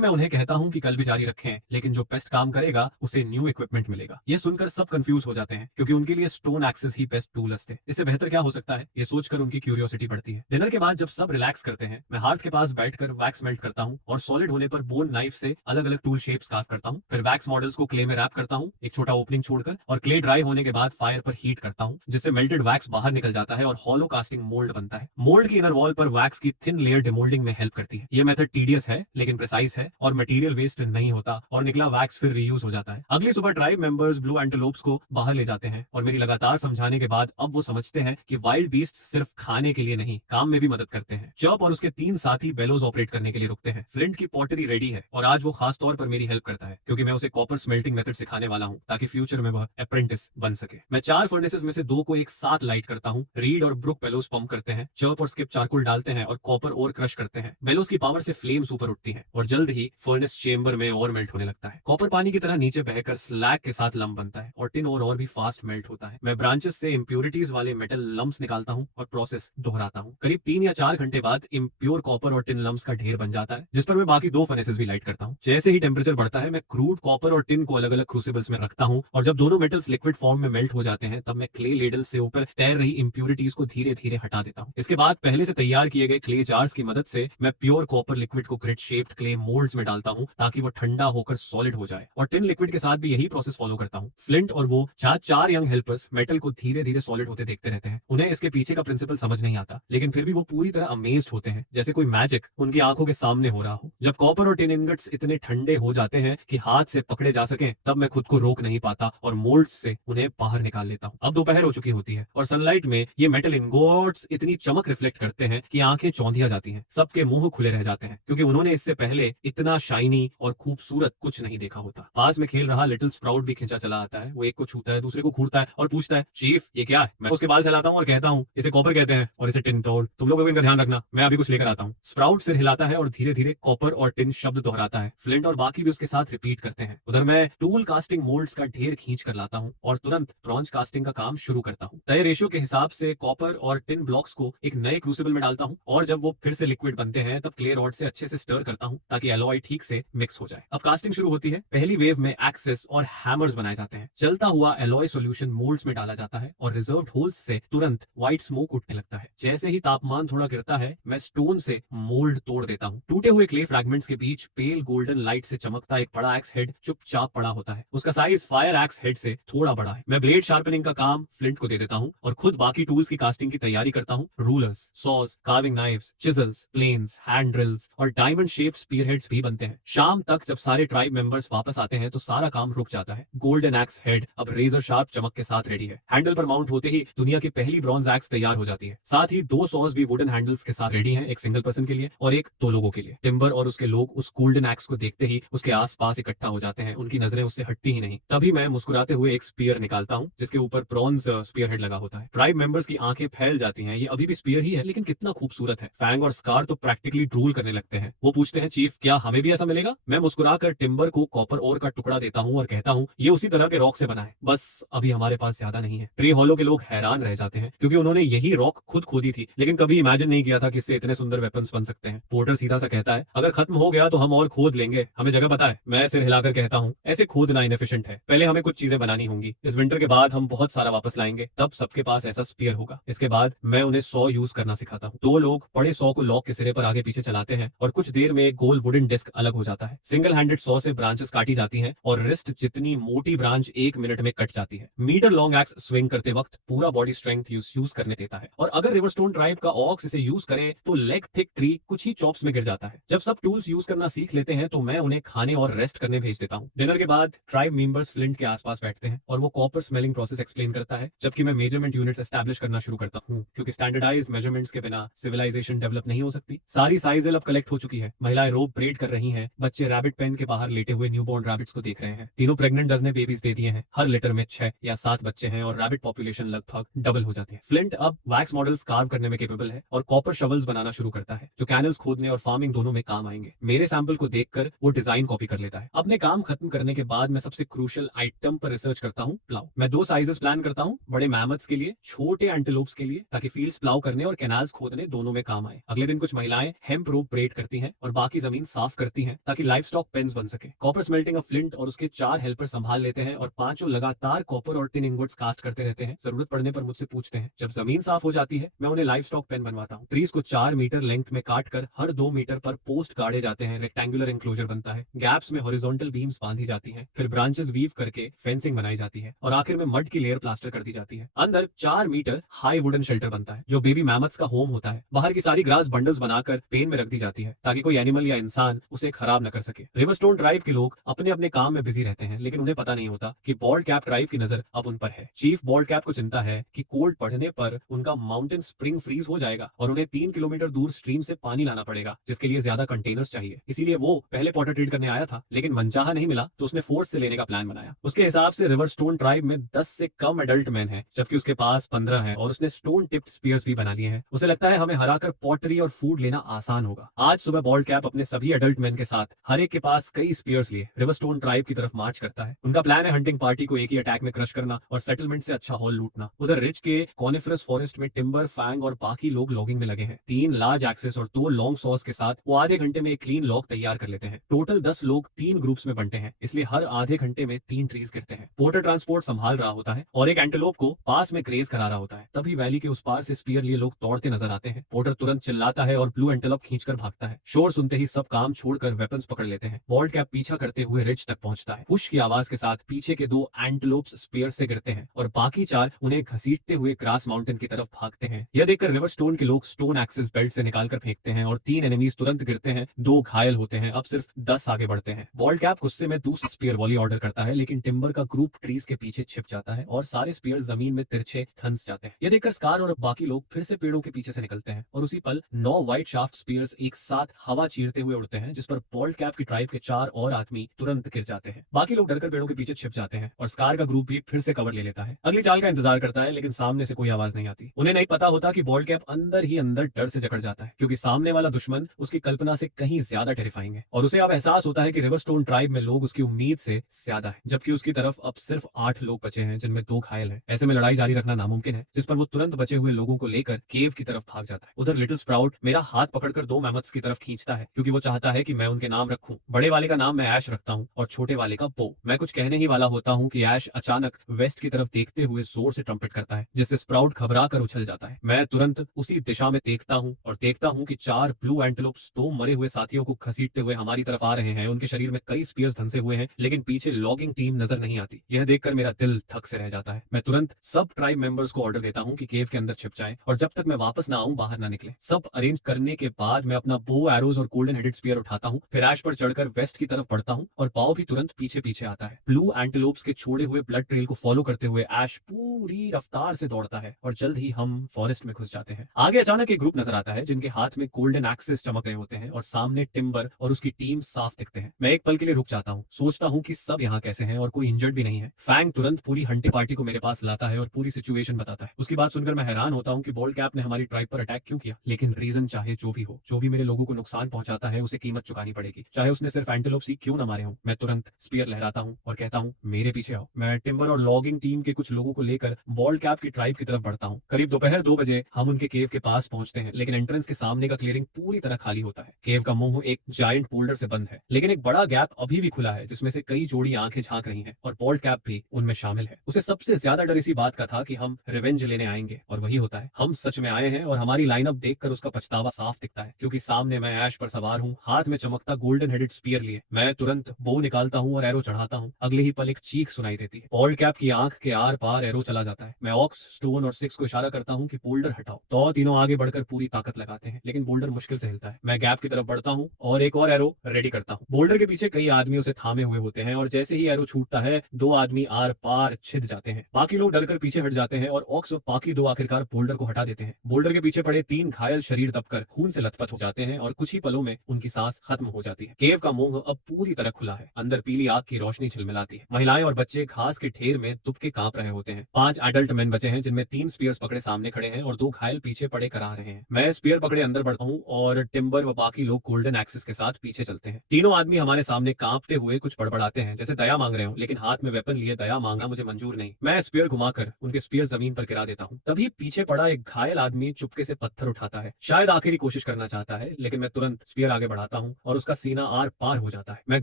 मैं उन्हें कहता हूँ कि कल भी जारी रखें, लेकिन जो बेस्ट काम करेगा उसे न्यू इक्विपमेंट मिलेगा। ये सुनकर सब कंफ्यूज हो जाते हैं, क्योंकि उनके लिए स्टोन एक्सेस ही बेस्ट टूल्स थे। इससे बेहतर क्या हो सकता है, ये सोचकर उनकी क्यूरियोसिटी बढ़ती है। डिनर के बाद जब सब रिलैक्स करते हैं, मैं हार्थ के पास बैठकर वैक्स मेल्ट करता हूँ और सॉलिड होने पर बोन नाइफ से अलग अलग टूल शेप्स कार्व करता हूँ। फिर वैक्स मॉडल्स को क्ले में रैप करता हूँ, एक छोटा ओपनिंग छोड़कर, और क्ले ड्राई होने के बाद फायर पर हीट करता हूँ, जिससे मेल्टेड वैक्स बाहर निकल जाता है और हॉलो कास्टिंग मोल्ड बनता है। मोल्ड की इनर वॉल पर वैक्स की थिन लेयर डिमोल्डिंग में हेल्प करती है। ये मेथड टीडियस है, लेकिन प्रिसाइज है और मटेरियल वेस्ट नहीं होता, और निकला वैक्स फिर रीयूज हो जाता है। अगली सुबह ट्राइब मेंबर्स ब्लू एंटेलोप्स को बाहर ले जाते हैं, और मेरी लगातार समझाने के बाद अब वो समझते हैं कि वाइल्ड बीस्ट सिर्फ खाने के लिए नहीं, काम में भी मदद करते हैं। चर्प और उसके 3 साथी बेलोज ऑपरेट करने के लिए रुकते हैं। फ्लिंट की पॉटरी रेडी है, और आज वो खास तौर पर मेरी हेल्प करता है, क्योंकि मैं उसे कॉपर स्मेल्टिंग मेथड सिखाने वाला हूँ, ताकि फ्यूचर में वह अप्रेंटिस बन सके। मैं 4 फर्नेसेस में से 2 को एक साथ लाइट करता हूँ। रीड और ब्रुक बेलोज पंप करते हैं, चर्प और स्किप चारकोल डालते हैं और कॉपर और क्रश करते हैं। बेलोज की पावर से फ्लेम्स ऊपर उठती है और जल्द ही फर्नेस चेंबर में और मेल्ट होने लगता है। कॉपर पानी की तरह नीचे बहकर स्लैग के साथ लंप बनता है, और टिन और भी फास्ट मेल्ट होता है। मैं ब्रांचेस से इंप्योरिटीज वाले मेटल लम्प्स निकालता हूँ और प्रोसेस दोहराता हूँ। करीब 3 या 4 घंटे बाद प्योर कॉपर और टिन लम्प्स का ढेर बन जाता है, जिस पर मैं बाकी 2 फर्नेसेस भी लाइट करता हूँ। जैसे ही टेम्परेचर बढ़ता है, मैं क्रूड कॉपर और टिन को अलग अलग क्रूसिबल्स में रखता हूँ, और जब दोनों मेटल्स लिक्विड फॉर्म में मेल्ट हो जाते हैं, तब मैं क्ले लेडल से ऊपर तैर रही इंप्यूरिटीज को धीरे धीरे हटा देता हूँ। इसके बाद पहले से तैयार किए गए क्ले जार्स की मदद से मैं प्योर कॉपर लिक्विड को ग्रिड शेप्ड क्ले मोल्ड्स में डालता हूँ, ताकि वो ठंडा होकर सॉलिड हो जाए। और टिन लिक्विड के साथ भी यही प्रोसेस फॉलो करता हूँ। फ्लिंट और वो 4 यंग हेल्पर्स मेटल को धीरे धीरे सॉलिड होते देखते रहते हैं। उन्हें इसके पीछे का प्रिंसिपल समझ नहीं आता, लेकिन फिर भी वो पूरी तरह अमेज्ड होते हैं, जैसे कोई मैजिक उनकी आंखों के सामने हो रहा हो। जब कॉपर और टिन इनगट्स इतने ठंडे हो जाते हैं कि हाथ से पकड़े जा सकें, तब मैं खुद को रोक नहीं पाता और मोल्ड्स से उन्हें बाहर निकाल लेता हूँ। अब दोपहर हो चुकी होती है और सनलाइट में ये मेटल इनगोट्स इतनी चमक रिफ्लेक्ट करते हैं कि आंखें चौंधिया जाती हैं। सबके मुंह खुले रह जाते हैं, क्योंकि उन्होंने इससे पहले इतना शाइनी और खूबसूरत कुछ नहीं देखा होता। पास में खेल रहा लिटिल स्प्राउट भी खिंचा चला आता है। वो एक को छूता है, दूसरे को घूरता है और पूछता है, चीफ ये क्या है? मैं उसके बाल सहलाता हूँ और कहता हूँ, इसे कॉपर कहते हैं और इसे टिन तोड़। तुम लोग इनका ध्यान रखना, मैं अभी कुछ लेकर आता हूँ। स्प्राउट सिर हिलाता है और धीरे धीरे कॉपर और टिन शब्द दोहराता है। फ्लिंट और बाकी भी उसके साथ रिपीट करते हैं। उधर मैं टूल कास्टिंग मोल्ड्स का ढेर खींच कर लाता हूँ और तुरंत ब्रॉन्ज कास्टिंग का काम शुरू करता हूँ। तय रेशियो के हिसाब से कॉपर और टिन ब्लॉक्स को एक नए क्रूसिबल में डालता हूँ, और जब वो फिर से लिक्विड बनते हैं, तब क्ले रॉड से अच्छे से स्टर करता हूँ, ताकि एलॉय ठीक से मिक्स हो जाए। अब कास्टिंग शुरू होती है। पहली वेव में एक्सेस और हैमर्स बनाए जाते हैं। चलता हुआ एलॉय सॉल्यूशन मोल्ड्स में डाला जाता है और रिजर्व्ड होल्स से तुरंत व्हाइट स्मोक उठने लगता है। जैसे ही तापमान थोड़ा गिरता है, मैं स्टोन से मोल्ड तोड़ देता हूँ। टूटे हुए क्ले फ्रैगमेंट्स के बीच पेल गोल्डन लाइट से चमकता एक बड़ा एक्स हेड चुपचाप पड़ा होता है। उसका साइज फायर एक्स हेड से थोड़ा बड़ा है। मैं ब्लेड शार्पनिंग का काम फ्लिंट को दे देता हूँ और खुद बाकी टूल्स की कास्टिंग की तैयारी करता हूँ। Rulers, saws, carving knives, chisels, planes, hand drills और डायमंड शेप स्पीरहेड्स भी बनते हैं। शाम तक जब सारे ट्राइब मेंबर्स वापस आते हैं, तो सारा काम रुक जाता है। गोल्डन एक्स हेड अब रेजर शार्प चमक के साथ रेडी है। हैंडल पर माउंट होते ही दुनिया की पहली ब्रॉन्ज एक्स तैयार हो जाती है। साथ ही 2 सॉज भी वुडन हैंडल्स के साथ रेडी हैं, एक सिंगल पर्सन के लिए और एक 2 लोगों के लिए। टिम्बर और उसके लोग उस गोल्डन एक्स को देखते ही उसके आसपास इकट्ठा हो जाते हैं। उनकी नजरें उससे हटती ही नहीं। तभी मैं मुस्कुराते हुए एक स्पीयर निकालता हूँ, जिसके ऊपर ब्रॉन्ज स्पीयर हेड लगा होता है। ट्राइब मेंबर्स की आंखें फैल जाती हैं। ये अभी भी स्पीयर ही है, लेकिन कितना खूबसूरत है। फैंग और स्कार तो प्रैक्टिकली ड्रूल करने लगते हैं। वो पूछते हैं, चीफ क्या हमें भी ऐसा मिलेगा? मैं मुस्कुराकर टिम्बर को कॉपर ओर का टुकड़ा देता हूँ और कहता हूँ, ये उसी तरह के रॉक से बना है, बस अभी हमारे पास ज्यादा नहीं है। ट्री हॉलो के लोग हैरान रह जाते हैं, क्योंकि उन्होंने यही रॉक खुद खोदी थी, लेकिन कभी इमेजिन नहीं किया था कि इससे इतने सुंदर वेपन्स बन सकते हैं। पोर्टर सीधा सा कहता है, अगर खत्म हो गया तो हम और खोद लेंगे, हमें जगह पता है। मैं सिर हिलाकर कहता हूँ, ऐसे खोदना इनएफिशिएंट है, पहले हमें कुछ चीजें बनानी होंगी। इस विंटर के बाद हम बहुत सारा वापस लाएंगे, तब सबके पास ऐसा स्पीयर होगा। इसके बाद मैं उन्हें सॉ यूज करना सिखाता हूँ। 2 लोग बड़े सॉ को लॉक के सिरे पर आगे पीछे चलाते हैं और कुछ देर में एक गोल वुडन डिस्क अलग हो जाता है। सिंगल हैंडेड सॉ से ब्रांचेस काटी जाती हैं और रिस्ट जितनी मोटी ब्रांच 1 मिनट में कट जाती है। मीटर लॉन्ग एक्स स्विंग करते वक्त पूरा बॉडी स्ट्रेंथ यूज करने देता है, और अगर रिवरस्टोन ट्राइब का ऑक्स इसे यूज करे तो लेग थिक ट्री कुछ ही चॉप्स में गिर जाता है। जब सब टूल्स यूज करना सीख लेते हैं, तो मैं उन्हें खाने और रेस्ट करने भेज देता हूँ। डिनर के बाद ट्राइब मेंबर्स फ्लिंट के आसपास बैठते हैं और वो कॉपर स्मेलिंग प्रोसेस एक्सप्लेन करता है, जबकि मैं मेजरमेंट यूनिट्स एस्टैब्लिश करना शुरू करता हूँ, क्योंकि स्टैंडर्डाइज्ड मेजरमेंट्स के बिना सिविलाइजेशन डेवलप नहीं हो सकती। सारी साइजेल अब कलेक्ट हो चुकी है। महिलाएं रोप ब्रेड कर रही हैं। बच्चे रैबिट पेन के बाहर लेटे हुए न्यूबॉर्न रैबिट्स को देख रहे हैं। तीनों प्रेग्नेंट डज ने बेबीज दे दिए हैं। हर लिटर में 6 या 7 बच्चे हैं और रैबिट पॉपुलेशन लगभग डबल हो जाती है। फ्लिंट अब वैक्स मॉडल्स कार्व करने में केपेबल है और कॉपर शवल्स बनाना शुरू करता है, जो कैनल्स खोदने और फार्मिंग दोनों में काम आएंगे। मेरे सैंपल को देखकर वो डिजाइन कॉपी कर लेता है। अपने काम खत्म करने के बाद मैं सबसे क्रूशियल आइटम पर रिसर्च करता हूँ, प्लाउ। मैं 2 साइजेस प्लान करता हूँ, बड़े मैमथ्स के लिए, छोटे एंटेलोप्स के लिए, ताकि फील्ड्स प्लाउ करने और कैनाल्स खोदने दोनों में काम आए। अगले दिन कुछ महिलाएं हेम्प रोप ब्रेड करती हैं और बाकी जमीन साफ करती हैं, ताकि लाइफ स्टॉक पेन्स बन सके। कॉपर स्मेल्टिंग अब फ्लिंट और उसके 4 हेल्पर संभाल लेते हैं और 5 लगातार कॉपर और टिन इंगोट्स कास्ट करते रहते हैं। जरूरत पड़ने पर मुझसे पूछते हैं। जब जमीन साफ हो जाती है, मैं उन्हें लाइफ स्टॉक पेन बनवाता हूँ। ट्रीज को 4 मीटर लेंथ में काट कर हर 2 मीटर पर पोस्ट गाड़े जाते हैं। रेक्टेंगुलर इंक्लोजर बनता है। गैप्स में हॉरिजॉन्टल बीम्स बांधी जाती हैं, फिर ब्रांचेस वीव करके फेंसिंग बनाई जाती है और आखिर में मड की लेयर प्लास्टर कर दी जाती है। अंदर 4 मीटर हाई वुडन शेल्टर बनता है, जो बेबी मैमथ्स का होम होता है। बाहर की सारी ग्रास बंडल्स बनाकर पेन में रख दी जाती है, ताकि कोई एनिमल या इंसान उसे खराब न कर सके। रिवरस्टोन ट्राइब के लोग अपने अपने काम में बिजी रहते हैं, लेकिन उन्हें पता नहीं होता कि बॉल्ड कैप ट्राइब की नजर अब उन पर है। चीफ बॉल्ड कैप को चिंता है कि कोल्ड पड़ने पर उनका माउंटेन स्प्रिंग फ्रीज हो जाएगा और उन्हें 3 किलोमीटर दूर स्ट्रीम से पानी लाना पड़ेगा, जिसके लिए ज्यादा कंटेनर्स चाहिए। इसीलिए वो पहले पॉटर ट्रेड करने आया था, लेकिन मनचाहा नहीं मिला तो उसने फोर्स से लेने का प्लान बनाया। उसके हिसाब से रिवरस्टोन ट्राइब में 10 से कम एडल्ट मैन है, जबकि उसके पास 15 है और उसने स्टोन टिप्ड स्पीयर्स भी बना लिए हैं। उसे लगता है हमें हराकर पॉटरी और फूड लेना आसान होगा। आज सुबह बॉल्ड कैप अपने सभी एडल्ट मैन के साथ हर एक के पास कई स्पीयर्स लिए रिवरस्टोन ट्राइब की तरफ मार्च करता है। उनका प्लान है हंटिंग पार्टी को एक ही अटैक में क्रश करना और सेटलमेंट से अच्छा हॉल लूटना। उधर रिच के कॉनिफरस फॉरेस्ट में टिम्बर, फैंग और बाकी लोग लॉगिंग में लगे हैं। 3 3 लार्ज एक्सेस और 2 लॉन्ग सॉस के साथ वो आधे घंटे में एक क्लीन लॉग तैयार कर लेते हैं। टोटल 10 लोग 3 ग्रुप्स में बंटे हैं, इसलिए हर आधे घंटे में 3 ट्रीज गिरते हैं। पोर्टर ट्रांसपोर्ट संभाल रहा होता है और एक एंटेलोप को पास में ग्रेज करा रहा होता है। तभी वैली के उस पार से स्पीयर लिए लोग दौड़ते नजर आते हैं। पोर्टर तुरंत चिल्लाता है और ब्लू एंटेलोप खींचकर भागता है। शोर सुनते ही सब काम छोड़कर वेपन्स पकड़ लेते हैं। बॉल्ट कैप पीछा करते हुए रिज तक पहुंचता है। पुश की आवाज के साथ पीछे के 2 एंटेलोप्स स्पीयर से गिरते हैं और बाकी 4 उन्हें घसीटते हुए ग्रास माउंटेन की तरफ भागते हैं। यह देखकर रिवर स्टोन के लोग स्टोन एक्सेस बेल्ट से निकालकर फेंकते हैं और 3 एनिमीज तुरंत गिरते हैं। 2 घायल होते हैं। अब सिर्फ 10 आगे बढ़ते हैं। बॉल्ट कैप गुस्से में दूसरा स्पीयर वॉली ऑर्डर करता है, लेकिन टिम्बर का ग्रुप ट्रीज के पीछे छिप जाता है और सारे स्पीयर जमीन में तिरछे धंस जाते हैं। यह देखकर स्कार और बाकी लोग फिर से पेड़ों के पीछे से निकलते हैं और उसी पल 9 व्हाइट शाफ्ट स्पीयर्स एक साथ हवा चीरते हुए उड़ते हैं, जिस पर बॉल्ट कैप की ट्राइब के 4 और आदमी तुरंत गिर जाते हैं। बाकी लोग डरकर पेड़ों के पीछे छिप जाते हैं और स्कार का ग्रुप भी फिर से कवर ले लेता है। अगली चाल का इंतजार करता है, लेकिन सामने से कोई आवाज नहीं आती। उन्हें नहीं पता होता कि बॉल्ट कैप अंदर ही अंदर डर से जकड़ जाता है, क्योंकि सामने वाला दुश्मन उसकी कल्पना से कहीं ज्यादा टेरिफाइंग है और उसे अब एहसास होता है कि रिवरस्टोन ट्राइब में लोग उसकी उम्मीद से ज्यादा है, जबकि उसकी तरफ अब सिर्फ 8 लोग बचे हैं, जिनमें 2 घायल हैं। ऐसे में लड़ाई जारी रखना नामुमकिन है, जिस पर वो तुरंत बचे हुए लोगों को लेकर केव की तरफ भाग जाता है। उधर लिटिल स्प्राउट मेरा हाथ पकड़कर 2 मैमथ्स की तरफ खींचता है, क्योंकि वो चाहता है कि मैं उनके नाम रखूं। बड़े वाले का नाम मैं ऐश रखता हूं और छोटे वाले का बो। मैं कुछ कहने ही वाला होता हूं कि ऐश अचानक वेस्ट की तरफ देखते हुए जोर से ट्रम्पेट करता है, जिससे स्प्राउट घबरा कर उछल जाता है। मैं तुरंत उसी दिशा में देखता हूं और देखता हूं कि 4 ब्लू एंटेलोप्स 2 मरे हुए साथियों को घसीटते हुए हमारी तरफ आ रहे हैं। उनके शरीर में कई स्पीयर्स धंसे हुए हैं, लेकिन पीछे लॉगिंग टीम नजर नहीं आती। यह देखकर मेरा दिल थक से रह जाता है। मैं तुरंत सब ट्राइब मेंबर्स को ऑर्डर देता हूं कि केव के अंदर छिप जाएं और जब तक मैं वापस ना आऊं बाहर ना निकले। सब अरेंज करने के बाद मैं अपना बो, एरोज और गोल्डन हेडेड स्पीयर उठाता हूं, फिर ऐश पर चढ़कर वेस्ट की तरफ बढ़ता हूं और पाव भी तुरंत पीछे पीछे आता है। ब्लू एंटेलोप्स के छोड़े हुए ब्लड ट्रेल को फॉलो करते हुए ऐश पूरी रफ्तार से दौड़ता है और जल्द ही हम फॉरेस्ट में घुस जाते हैं। आगे अचानक एक ग्रुप नजर आता है, जिनके हाथ में गोल्डन एक्सेस चमक रहे होते हैं और सामने टिम्बर और उसकी टीम साफ दिखते हैं। मैं एक पल के लिए रुक जाता हूँ, सोचता हूँ कि सब यहाँ कैसे हैं और कोई इंजर्ड भी नहीं है। फैंग तुरंत पूरी हंटी पार्टी को मेरे पास लाता है और पूरी सिचुएशन बताता है। उसकी बात सुनकर मैं हैरान होता हूँ कि बॉल्ट कैप ने हमारी ट्राइब पर अटैक क्यों किया, लेकिन रीजन चाहे जो भी हो, जो भी मेरे लोगों को नुकसान पहुंचाता है उसे कीमत चुकानी पड़ेगी, चाहे उसने सिर्फ एंटेलोप्स ही क्यों न मारे हों। मैं तुरंत स्पीयर लहराता हूँ और कहता हूँ, मेरे पीछे आओ। मैं टिम्बर और लॉगिंग टीम के कुछ लोगों को लेकर बॉल्ट कैप की ट्राइब की तरफ बढ़ता हूँ। करीब दोपहर 2 बजे हम उनके केव के पास पहुंचते हैं, लेकिन एंट्रेंस के सामने का क्लियरिंग पूरी तरह खाली होता है। केव का मुंह एक जायंट बोल्डर से बंद है, लेकिन एक बड़ा गैप अभी भी खुला है, जिसमें से कई जोड़ी आंखें झांक रही हैं और बॉल्ट कैप भी उनमें शामिल है। उसे सबसे ज्यादा डर इसी बात का था कि हम रिवेंज लेने आएंगे, और वही होता है। हम सच में आए हैं और हमारी लाइनअप देखकर उसका पछतावा साफ दिखता है, क्योंकि सामने मैं ऐश पर सवार हूँ, हाथ में चमकता गोल्डन हेडेड स्पीयर लिए। मैं तुरंत बो निकालता हूँ और एरो चढ़ाता हूँ। अगले ही पल एक चीख सुनाई देती है। बॉल्ट कैप की आंख के आर पार एरो चला जाता है। मैं ऑक्स, स्टोन और 6 को इशारा करता हूँ कि बोल्डर हटाओ, तो तीनों आगे बढ़कर पूरी ताकत लगाते हैं, लेकिन बोल्डर मुश्किल से हिलता है। मैं गैप की तरफ बढ़ता हूँ और एक और एरो रेडी करता हूँ। बोल्डर के पीछे कई आदमी उसे थामे हुए होते हैं और जैसे ही एरो छूटता है 2 आदमी आर पार छिद जाते हैं। बाकी लोग डरकर पीछे हट जाते हैं और ऑक्स और बाकी 2 आखिरकार बोल्डर को हटा देते हैं। बोल्डर के पीछे पड़े 3 घायल शरीर दबकर खून से लथपथ हो जाते हैं और कुछ ही पलों में उनकी सांस खत्म हो जाती है। केव का मुंह अब पूरी तरह खुला है, अंदर पीली आग की रोशनी झिलमिलाती है। महिलाएं और बच्चे घास के ढेर में दुबके कांप रहे होते हैं। 5 एडल्ट मैन बचे हैं, जिनमें 3 स्पीयर्स पकड़े सामने खड़े हैं और 2 घायल पीछे पड़े करा रहे हैं। मैं स्पीयर पकड़े अंदर बढ़ता हूँ और टिम्बर व बाकी लोग गोल्डन एक्सेस के साथ पीछे चलते हैं। तीनों आदमी हमारे सामने कांपते हुए कुछ बड़बड़ाते हैं, जैसे दया मांग रहे हो, लेकिन हाथ में वेपन लिए दया मांगना मुझे मंजूर नहीं। मैं स्पीयर घुमाकर उनके स्पीयर जमीन पर गिरा देता हूँ। तभी पीछे पड़ा एक घायल आदमी चुपके से पत्थर उठाता है, शायद आखिरी कोशिश करना चाहता है, लेकिन मैं तुरंत स्पीयर आगे बढ़ाता हूँ और उसका सीना आर पार हो जाता है। मैं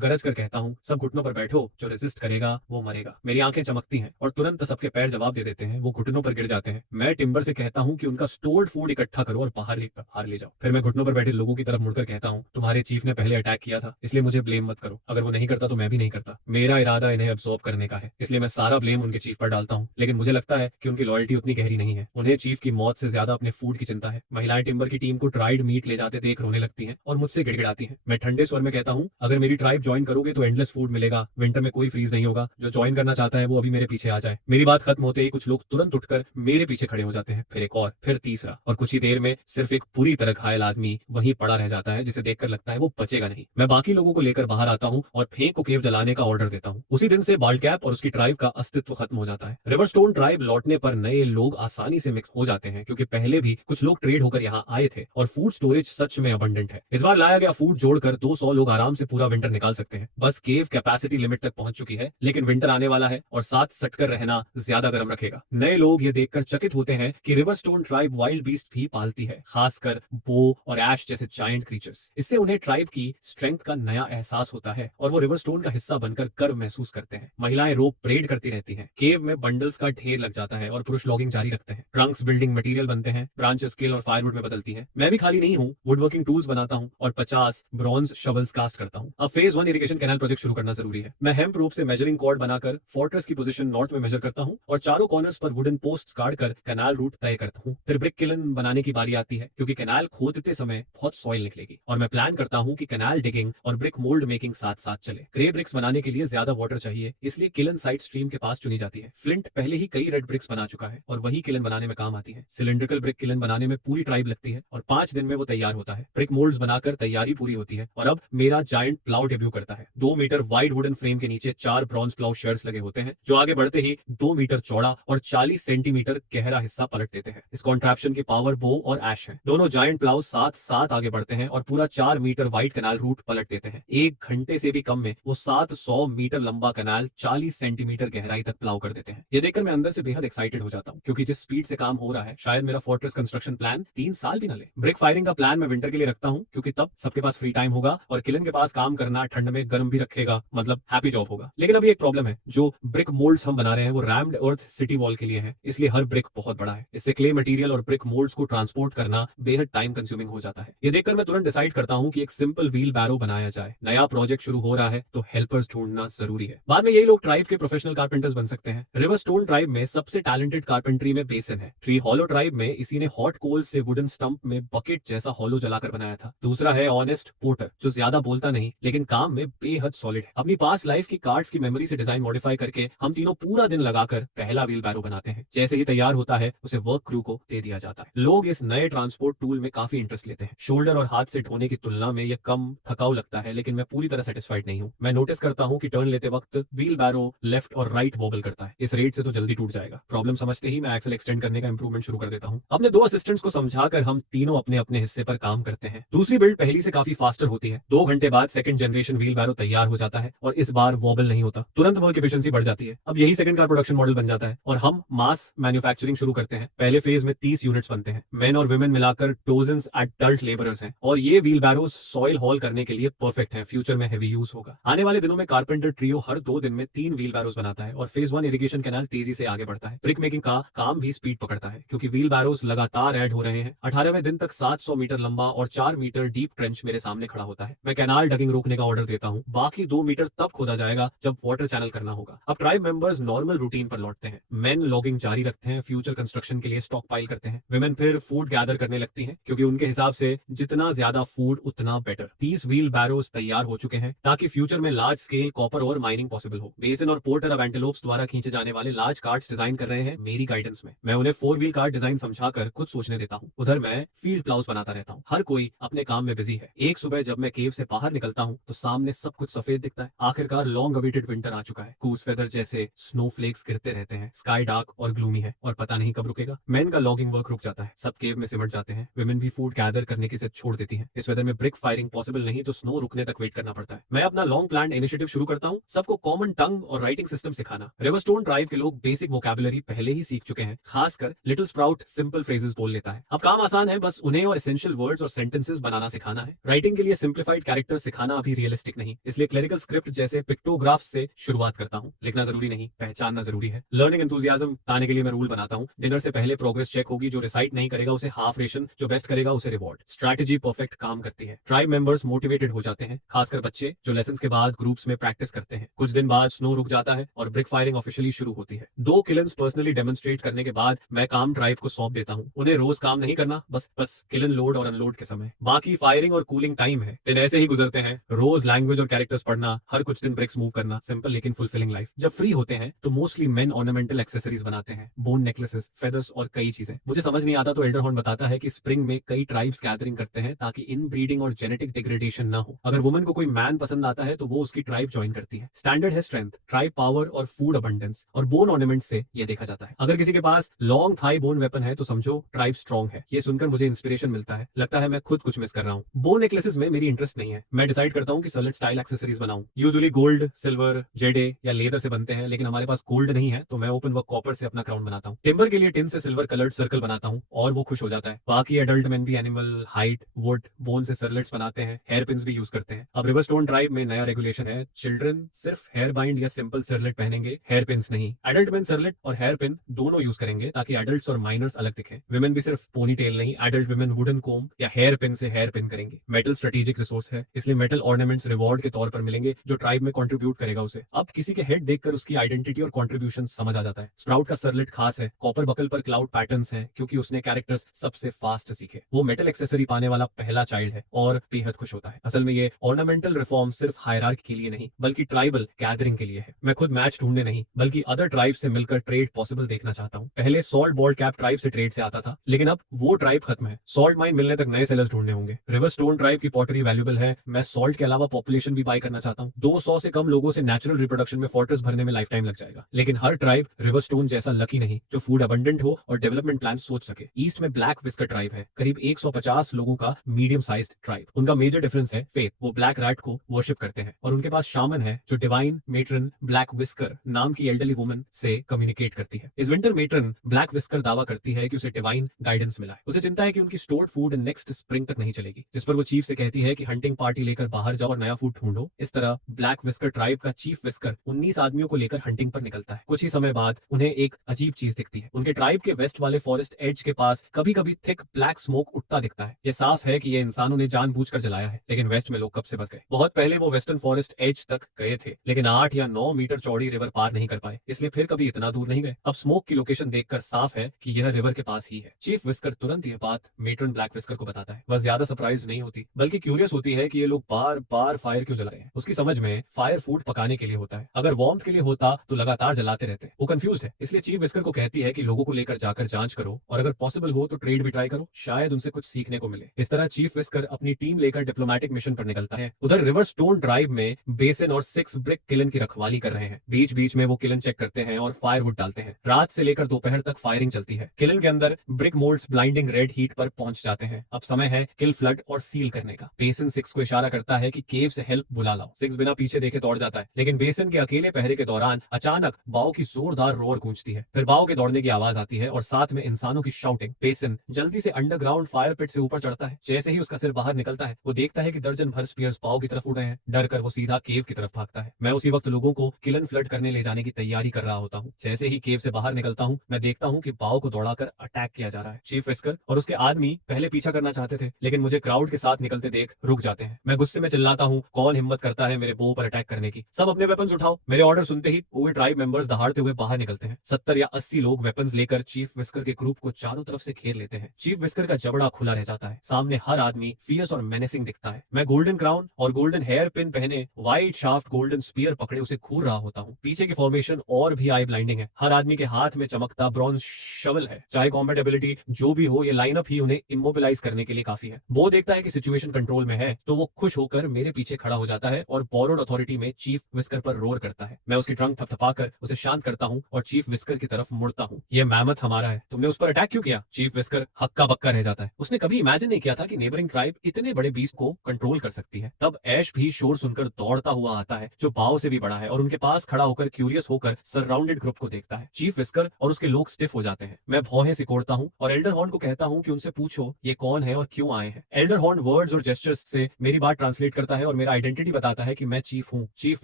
गरज कर कहता हूँ, सब घुटनों पर बैठो, जो रेजिस्ट करेगा वो मरेगा। मेरी आंखें चमकती हैं और तुरंत सबके पैर जवाब दे देते हैं, वो घुटनों पर गिर जाते हैं। मैं टिम्बर से कहता हूँ कि उनका स्टोर्ड फूड इकट्ठा करो और बाहर ले जाओ। फिर मैं घुटनों पर बैठे लोगों की तरफ मुड़कर कहता हूँ, तुम्हारे चीफ ने पहले अटैक किया था, इसलिए मुझे ब्लेम मत करो। अगर वो नहीं करता तो मैं भी नहीं करता। मेरा इरादा इन्हें अब्सॉर्ब करने का है, इसलिए मैं सारा ब्लेम उनके चीफ पर डालता हूँ, लेकिन मुझे लगता है कि उनकी लॉयल्टी उतनी गहरी नहीं है। उन्हें चीफ की मौत से ज्यादा अपने फूड की चिंता है। महिलाएं टिम्बर की टीम को ट्राइड मीट ले जाते देख रोने लगती हैं और मुझसे गिड़गिड़ाती हैं। मैं ठंडे स्वर में कहता हूँ, अगर मेरी ट्राइब ज्वाइन करोगे तो एंडलेस फूड मिलेगा, विंटर में कोई फ्रीज नहीं होगा। जो ज्वाइन करना चाहता है वो अभी मेरे पीछे आ जाए। मेरी बात खत्म होते ही कुछ लोग तुरंत उठकर मेरे पीछे खड़े हो जाते हैं, फिर एक और, फिर तीसरा, और कुछ ही देर में सिर्फ एक पूरी तरह घायल आदमी वहीं पड़ा रह जाता है, जिसे देखकर लगता है वो बचेगा नहीं। मैं बाकी लोगों को लेकर बाहर आता हूँ और फेंक को केव जलाने का ऑर्डर देता हूँ। उसी दिन से बॉल्ट कैप और उसकी ट्राइब का अस्तित्व खत्म हो जाता है। रिवरस्टोन ट्राइब लौटने पर नए लोग आसानी से मिक्स हो जाते हैं, क्योंकि पहले भी कुछ लोग ट्रेड होकर यहाँ आए थे और फूड स्टोरेज सच में अबंडेंट है। इस बार लाया गया फूड जोड़कर 200 लोग आराम से पूरा विंटर निकाल सकते हैं। बस केव कैपेसिटी लिमिट तक पहुंच चुकी है, लेकिन विंटर आने वाला है और साथ सटकर रहना ज्यादा गर्म रखेगा। नए लोग ये देखकर चकित होते हैं कि रिवरस्टोन ट्राइब वाइल्ड बीस्ट भी पालती है, खासकर बो और एश जैसे जायंट क्रीचर्स। इससे उन्हें ट्राइब की स्ट्रेंथ का नया एहसास होता है और वो रिवर स्टोन का हिस्सा बनकर गर्व महसूस करते हैं। महिलाएं रोप ब्रेड करती रहती हैं, केव में बंडल्स का ढेर लग जाता है और पुरुष लॉगिंग जारी रखते हैं। ट्रंक्स बिल्डिंग मटेरियल बनते हैं, ब्रांचेस स्किल और फायरवुड में बदलती हैं। मैं भी खाली नहीं हूँ, वुडवर्किंग टूल्स बनाता हूँ और 50 ब्रॉन्ज शवल्स कास्ट करता हूँ। अब फेज 1 इरिगेशन कैनाल प्रोजेक्ट शुरू करना जरूरी है। मैं हेम्प रोप से मेजरिंग कॉर्ड बनाकर फोर्ट्रेस की पोजीशन नॉर्थ में मेजर करता हूँ और चारों कॉर्नर्स पर वुडन पोस्ट्स काटकर कैनाल रूट तय करता हूँ। फिर ब्रिक किलन बनाने की बारी आती है, क्योंकि कैनाल खोदते समय बहुत सॉइल निकलेगी और मैं प्लान करता हूँ कि कैनाल डिगिंग और ब्रिक मोल्ड मेकिंग साथ साथ चले। ग्रे ब्रिक्स बनाने के लिए ज्यादा वाटर चाहिए, इसलिए किलन साइड स्ट्रीम के पास चुनी जाती है। फ्लिंट पहले ही कई रेड ब्रिक्स बना चुका है और वही किलन बनाने में काम आती है। सिलेंड्रिकल ब्रिक किलन बनाने में पूरी ट्राइब लगती है और 5 दिन में वो तैयार होता है। ब्रिक मोल्ड्स बनाकर तैयारी पूरी होती है और अब मेरा जायंट प्लाउ डेब्यू करता है। 2 मीटर वाइड वुडन फ्रेम के नीचे 4 ब्रॉन्ज प्लाउ शेयर्स लगे होते हैं, जो आगे बढ़ते ही 2 मीटर चौड़ा और 40 सेंटीमीटर गहरा हिस्सा पलट देते हैं। इस कॉन्ट्रैप्शन की पावर बो और एश है। दोनों जायंट प्लाउ साथ साथ आगे बढ़ते हैं और पूरा 4 मीटर वाइड कैनाल रूट पलट देते हैं। 1 घंटे से भी कम में वो 700 मीटर लंबा कैनाल 40 सेंटीमीटर गहराई तक प्लाउ कर देते हैं। ये देखकर मैं अंदर से बेहद एक्साइटेड हो जाता हूँ, क्योंकि जिस स्पीड से काम हो रहा है, शायद मेरा फोर्ट्रेस कंस्ट्रक्शन प्लान 3 साल भी न ले। ब्रिक फायरिंग का प्लान मैं विंटर के लिए रखता हूँ, क्योंकि तब सबके पास फ्री टाइम होगा और किलन के पास काम करना ठंड में गर्म भी रखेगा, मतलब हैप्पी जॉब होगा। लेकिन अभी एक प्रॉब्लम है, जो ब्रिक मोल्ड्स हम बना रहे हैं वो रैम्ड अर्थ सिटी वॉल के लिए है, इसलिए हर ब्रिक बहुत बड़ा है। इससे क्ले मटेरियल और ब्रिक मोल्ड्स को ट्रांसपोर्ट करना बेहद टाइम कंज्यूमिंग हो जाता है। ये देखकर मैं तुरंत डिसाइड करता हूँ कि एक सिंपल व्हील बैरो बनाया जाए। नया प्रोजेक्ट शुरू हो रहा है तो हेल्पर्स ढूंढना जरूरी है। बाद में यही लोग ट्राइब के प्रोफेशनल कारपेंटर्स बन सकते हैं। रिवर स्टोन ट्राइब में सबसे टैलेंटेड कारपेंट्री में बेसन है। ट्री हॉलो ट्राइब में इसी ने हॉट कोल से वुडन स्टंप में बकेट जैसा हॉलो जलाकर बनाया था। दूसरा है ऑनेस्ट पोर्टर, जो ज्यादा बोलता नहीं लेकिन काम में बेहद सॉलिड है। अपनी पास्ट लाइफ की कार्ड्स की मेमोरी से डिजाइन मॉडिफाई करके हम तीनों पूरा दिन लगाकर पहला व्हील बैरो बनाते हैं। जैसे ही तैयार होता है उसे वर्क क्रू को दे दिया जाता है। लोग इस नए ट्रांसपोर्ट टूल में काफी इंटरेस्ट लेते हैं। शोल्डर और हाथ से ढोने की तुलना में यह कम थकाऊ लगता है, लेकिन मैं पूरी तरह सेटिस्फाइड नहीं हूँ। मैं नोटिस करता हूँ कि टर्न लेते वक्त व्हील बैरो लेफ्ट और राइट वॉबल करता है। इस रेट से तो जल्दी टूट जाएगा। प्रॉब्लम समझते ही मैं एक्सेल एक्सटेंड करने का इंप्रूवमेंट शुरू कर देता हूँ। अपने 2 असिस्टेंट्स को समझाकर हम तीनों अपने अपने हिस्से पर काम करते हैं। दूसरी बिल्ड पहली से काफी फास्टर होती है। 2 घंटे बाद सेकंड जनरेशन व्हील बैरो तैयार हो जाता है और इस बार वॉबल नहीं होता। तुरंत वर्क एफिशिएंसी बढ़ जाती है। अब यही सेकंड कार प्रोडक्शन मॉडल बन जाता है और हम मास मैन्युफैक्चरिंग शुरू करते हैं। पहले फेज में 30 यूनिट्स बनते हैं। मेन और वुमेन मिलाकर डोजन्स एडल्ट लेबरर्स हैं और ये व्हील बैरोज सॉइल हॉल करने के लिए परफेक्ट है। फ्यूचर में हेवी यूज होगा। आने वाले दिनों में कारपेंटर ट्रियो हर 2 दिन में 3 व्हील बैरोज बनाता है और फेज 1 इरिगेशन कैनाल तेजी से आगे बढ़ता है। ब्रिक मेकिंग का काम भी स्पीड पकड़ता है, क्योंकि व्हील बैरोज लगातार ऐड हो रहे हैं। 18वें दिन तक 700 मीटर लंबा और 4 मीटर डीप ट्रेंच मेरे सामने खड़ा होता है। मैं कैनाल डगिंग रोकने का ऑर्डर देता हूँ। बाकी 2 मीटर तब खोदा जाएगा जब वाटर चैनल करना होगा। अब ट्राइब मेंबर्स नॉर्मल रूटीन पर लौटते हैं। मेन लॉगिंग जारी रखते हैं, फ्यूचर कंस्ट्रक्शन के लिए स्टॉक पाइल करते हैं। वुमेन फिर फूड गैदर करने लगती हैं, क्योंकि उनके हिसाब से जितना ज्यादा फूड उतना बेटर। 30 व्हील बैरोज तैयार हो चुके हैं ताकि फ्यूचर में लार्ज स्केल कॉपर और माइनिंग पॉसिबल हो। बेसन और पोर्टर अब एंटेलोप्स द्वारा खींचे जाने वाले लार्ज कार्ड्स डिजाइन कर रहे हैं मेरी गाइडेंस में। मैं उन्हें 4 व्हील कार्ड डिजाइन समझाकर खुद सोचने देता हूँ। उधर मैं फील्ड प्लाउस बनाता रहता हूँ। हर कोई अपने काम में बिजी है। एक सुबह जब मैं केव से बाहर निकलता हूँ तो सामने सब कुछ सफेद दिखता है। आखिरकार लॉन्ग अवेटेड विंटर आ चुका है। कूस फेदर जैसे स्नोफ्लेक्स गिरते रहते हैं। स्काई डार्क और ग्लूमी है और पता नहीं कब रुकेगा। मेन का लॉगिंग वर्क रुक जाता है। सब केव में सिमट जाते हैं। वुमेन भी फूड गैदर करने की जिद छोड़ देती है। इस वेदर में ब्रिक फायरिंग पॉसिबल नहीं तो स्नो रुकने तक वेट करना पड़ता है। मैं अपना लॉन्ग प्लान इनिशिएटिव शुरू करता हूँ। सबको कॉमन टंग और राइटिंग सिस्टम सिखाना। रिवरस्टोन ट्राइब के लोग बेसिक वोकैबुलरी पहले ही सीख चुके हैं। खासकर लिटिल स्प्राउट सिंपल फ्रेजेस बोल लेता है। अब काम आसान है, बस उन्हें और एसेंशियल वर्ड्स और सेंटेंसेस बनाना सिखाना है। राइटिंग के लिए सिंप्लीफाइड कैरेक्टर्स सिखाना अभी रियलिस्टिक नहीं, इसलिए क्लरिकल स्क्रिप्ट जैसे पिक्टोग्राफ्स से शुरुआत करता हूँ। लिखना जरूरी नहीं, पहचानना जरूरी है। लर्निंग एंथुसियाज्म लाने के लिए मैं रूल बनाता हूँ। डिनर से पहले प्रोग्रेस चेक होगी। जो रिसाइट नहीं करेगा उसे हाफ रेशन, जो बेस्ट करेगा उसे रिवॉर्ड। स्ट्रैटेजी परफेक्ट काम करती है। ट्राइब मेंबर्स मोटिवेटेड हो जाते हैं, खासकर बच्चे जो लेसन्स के बाद ग्रुप्स में प्रैक्टिस करते हैं। कुछ दिन बाद स्नो रुक जाता है और ब्रिक फायरिंग ऑफिशियली शुरू होती है। 2 किलन्स पर्सनली डेमोन्स्ट्रेट करने के बाद मैं काम ट्राइब को सौंप देता हूँ। उन्हें रोज काम नहीं करना, बस किलन लोड और अनलोड के समय। बाकी फायरिंग और कूलिंग टाइम है। दिन ऐसे ही गुजरते हैं। रोज लैंग्वेज और कैरेक्टर्स पढ़ना, हर कुछ दिन ब्रिक्स मूव करना। सिंपल लेकिन फुलफिलिंग लाइफ। जब फ्री होते हैं तो मोस्टली मेन ऑर्नामेंटल एक्सेसरीज बनाते हैं। बोन नेकलेसेस, फेदर्स और कई चीजें। मुझे समझ नहीं आता तो एल्डर हॉर्न बताता है कि स्प्रिंग में कई ट्राइब्स गैदरिंग करते हैं ताकि इन ब्रीडिंग और जेनेटिक डिग्रेडेशन ना हो। अगर वुमन को कोई मैन पसंद आता है तो वो उसकी ट्राइब ज्वाइन करती है। स्टैंडर्ड है स्ट्रेंथ, ट्राइब पावर और फूड अबंडेंस, और बोन ऑर्नामेंट से ये देखा जाता है। अगर किसी के पास लॉन्ग थाई बोन वेपन है तो समझो ट्राइब स्ट्रॉन्ग है। ये सुनकर मुझे इंस्पिरेशन मिलता है। लगता है मैं खुद कुछ मिस कर रहा हूँ। बोन नेकलेसेस में मेरी इंटरेस्ट नहीं है। मैं डिसाइड करता हूँ कि सॉलिड स्टाइल एक्सेसरीज बनाऊं। यूजुअली गोल्ड, सिल्वर, जेडे या लेदर से बनते हैं, लेकिन हमारे पास गोल्ड नहीं है तो मैं ओपन वर्क कॉपर से अपना क्राउन बनाता हूँ। टिम्बर के लिए टिन से सिल्वर कलर्ड सर्कल बनाता हूँ और वो खुश हो जाता है बाकी एडल्ट मैन भी एनिमल, हाइट, वुड, बोन से सरलेट्स बनाते हैं, हेयर पिन्स भी यूज करते हैं। अब रिवर स्टोन ट्राइब में नया रेगुलेशन है, चिल्ड्रन सिर्फ हेयर बाइंड या सिंपल सरलेट पहनेंगे, हेयर पिन्स नहीं। एडल्ट मैन सरलेट और हेयर पिन दोनों यूज करेंगे ताकि एडल्ट्स और माइनर्स अलग दिखें। विमेन भी सिर्फ पोनी टेल नहीं, एडल्ट विमेन वुडन कोम या हेयर पिन से हेयर पिन करेंगे। मेटल स्ट्रेटेजिक रिसोर्स है, इसलिए मेटल ऑर्नामेंट्स रिवॉर्ड के तौर पर मिलेंगे जो ट्राइब में कंट्रीब्यूट करेगा उसे। अब किसी के हेड देखकर उसकी आइडेंटिटी और कंट्रीब्यूशन समझ आ जाता है। स्प्राउट का सरलेट खास है, कॉपर बकल पर क्लाउड पैटर्न्स हैं क्योंकि उसने कैरेक्टर्स सबसे फास्ट सीखे। वो मेटल एक्सेसरी पाने वाला पहला चाइल्ड है और बेहद खुश होता है। असल में ये ऑर्नामेंटल रिफॉर्म सिर्फ हायरार्की के लिए नहीं बल्कि ट्राइबल गैदरिंग के लिए है। मैं खुद मैच ढूंढने नहीं बल्कि अदर ट्राइब से मिलकर ट्रेड पॉसिबल देखना चाहता हूँ। पहले सॉल्ट बॉल्ड कैप ट्राइब से ट्रेड से आता था, लेकिन अब वो ट्राइब खत्म है। सॉल्ट माइन मिलने तक नए सेलर्स ढूंढने होंगे। रिवर स्टोन ट्राइब की पॉटरी वैल्यूएबल है। मैं सॉल्ट के अलावा पॉपुलेशन भी बाय करना चाहता हूँ। 200 से कम लोगों से नेचुरल रिप्रोडक्शन में फोर्ट्रेस भरने में लाइफ टाइम लग जाएगा, लेकिन हर ट्राइब रिवर स्टोन जैसा लकी नहीं जो फूड अबंडेंट हो और डेवलपमेंट प्लान सोच सके। ईस्ट में ब्लैक विस्कर ट्राइब है, करीब 150 लोगों का मीडियम साइज्ड ट्राइब। उनका मेजर डिफरेंस है फेथ। वो ब्लैक रैट को वर्शिप करते हैं और उनके पास शामन है जो डिवाइन मेट्रन ब्लैक विस्कर नाम की एल्डरली वुमन से कम्युनिकेट करती है। इस विंटर मेट्रन ब्लैक विस्कर दावा करती है कि उसे डिवाइन गाइडेंस मिला है। उसे चिंता है कि उनकी स्टोर्ड फूड नेक्स्ट स्प्रिंग तक नहीं चलेगी, जिस पर वो चीफ से कहती है कि हंटिंग पार्टी लेकर बाहर जाओ और नया फूड ढूंढो। इस तरह ब्लैक विस्कर ट्राइब का चीफ विस्कर 19 आदमियों को लेकर हंटिंग पर निकलता है। कुछ ही समय बाद उन्हें एक अजीब चीज दिखती है। उनके ट्राइब के वेस्ट वाले फॉरेस्ट एज के पास कभी कभी थिक ब्लैक स्मोक उठता दिखता है। यह साफ है कि ये इंसानों ने जानबूझकर जलाया है, लेकिन वेस्ट में लोग कब से बस गए। बहुत पहले वो वेस्टर्न फॉरेस्ट एज तक गए थे, लेकिन 8 या 9 मीटर चौड़ी रिवर पार नहीं कर पाए, इसलिए फिर कभी इतना दूर नहीं गए। अब स्मोक की लोकेशन देखकर साफ है कि यह रिवर के पास ही है। चीफ विस्कर तुरंत यह बात मेट्रन ब्लैक विस्कर को बताता है। वह ज्यादा सरप्राइज नहीं होती बल्कि क्यूरियस होती है कि ये लोग बार बार फायर क्यों जला रहे हैं। उसकी समझ में फायर फूड पकाने के लिए होता है, अगर वार्मथ के लिए होता तो लगातार जलाते रहते। वो कंफ्यूज है, इसलिए चीफ विस्कर को कहती है कि लोगों को लेकर जाकर जांच करो और अगर पॉसिबल हो तो ट्रेड भी ट्राई करो, शायद उनसे कुछ सीखने को मिले। इस तरह चीफ विस्कर अपनी टीम लेकर डिप्लोमेटिक मिशन पर निकलता है। उधर रिवर स्टोन ट्राइब में बेसिन और 6 ब्रिक किलन की रखवाली कर रहे हैं। बीच बीच में वो किलन चेक करते हैं और फायरवुड डालते हैं। रात से लेकर दोपहर तक फायरिंग चलती है। किलन के अंदर brick moulds blinding red heat पर पहुंच जाते हैं। अब समय है किल फ्लड और सील करने का। बेसिन 6 को इशारा करता है कि केव से हेल्प बुला लाओ। 6 बिना पीछे देखे दौड़ जाता है, लेकिन बेसिन के अकेले पहरे के दौरान अचानक बाव की जोरदार रोर गूंजती है। फिर बाव के दौड़ने की आवाज आती है और साथ में इंसानों की शाउटिंग। बेसिन जल्दी से अंडरग्राउंड फायर पिट से ऊपर चढ़ता है। जैसे ही उसका सिर बाहर निकलता है वो देखता है कि दर्जन भर स्पीयर्स बाव की तरफ उड़ रहे हैं। डर कर वो सीधा केव की तरफ भागता है। मैं उसी वक्त लोगों को किलन फ्लड करने ले जाने की तैयारी कर रहा होता हूँ। जैसे ही केव से बाहर निकलता हूँ मैं देखता हूँ कि बाव को दौड़ाकर अटैक किया जा रहा है। चीफ विस्कर और उसके आदमी पहले पीछा करना चाहते थे, लेकिन मुझे क्राउड के साथ निकलते देख रुक जाते हैं। मैं गुस्से में चिल्लाता हूँ, कौन हिम्मत करता है मेरे बो पर अटैक करने की? सब अपने वेपन्स उठाओ। मेरे ऑर्डर सुनते ही पूरे ट्राइब मेंबर्स दहाड़ते हुए बाहर निकलते हैं। 70 या 80 लोग वेपन्स लेकर चीफ विस्कर के ग्रुप को चारों तरफ से घेर लेते हैं। चीफ विस्कर का जबड़ा खुला रह जाता है। सामने हर आदमी फियर्स और मेनेसिंग दिखता है। मैं गोल्डन क्राउन और गोल्डन हेयर पिन पहने व्हाइट शाफ्ट गोल्डन स्पीयर पकड़े उसे घूर रहा होता हूँ। पीछे की फॉर्मेशन और भी आई ब्लाइंडिंग है। हर आदमी के हाथ में चमकता ब्रॉन्ज शवल है। चाहे कॉम्बैट एबिलिटी जो भी हो, ये लाइनअप ही उन्हें इमोबिलाइज करने के लिए काफी है। वो देखता है कि सिचुएशन कंट्रोल में है तो वो खुश होकर मेरे पीछे खड़ा हो जाता है और बोरोड अथॉरिटी में चीफ विस्कर पर रोर करता है। मैं उसकी ट्रंक थपथपाकर उसे शांत करता हूँ और चीफ विस्कर की तरफ मुड़ता हूँ। ये मैमथ हमारा है, तुमने उस पर अटैक क्यों किया? चीफ विस्कर हक्का बक्का रह जाता है। उसने कभी इमेजिन नहीं किया था कि नेबरिंग ट्राइब इतने बड़े बीस्ट को कंट्रोल कर सकती है। तब ऐश भी शोर सुनकर दौड़ता हुआ आता है जो बाव से भी बड़ा है और उनके पास खड़ा होकर क्यूरियस होकर सराउंडेड ग्रुप को देखता है। चीफ विस्कर और उसके लोग स्टिफ हो जाते हैं। मैं भौहें सिकोड़ता हूँ और एल्डर हॉर्न को कहता हूँ कि उनसे पूछो ये कौन है और क्यों आए हैं। एल्डर हॉर्न वर्ड्स और जेस्चर्स से मेरी बात ट्रांसलेट करता है और मेरा आइडेंटिटी बताता है कि मैं चीफ हूँ। चीफ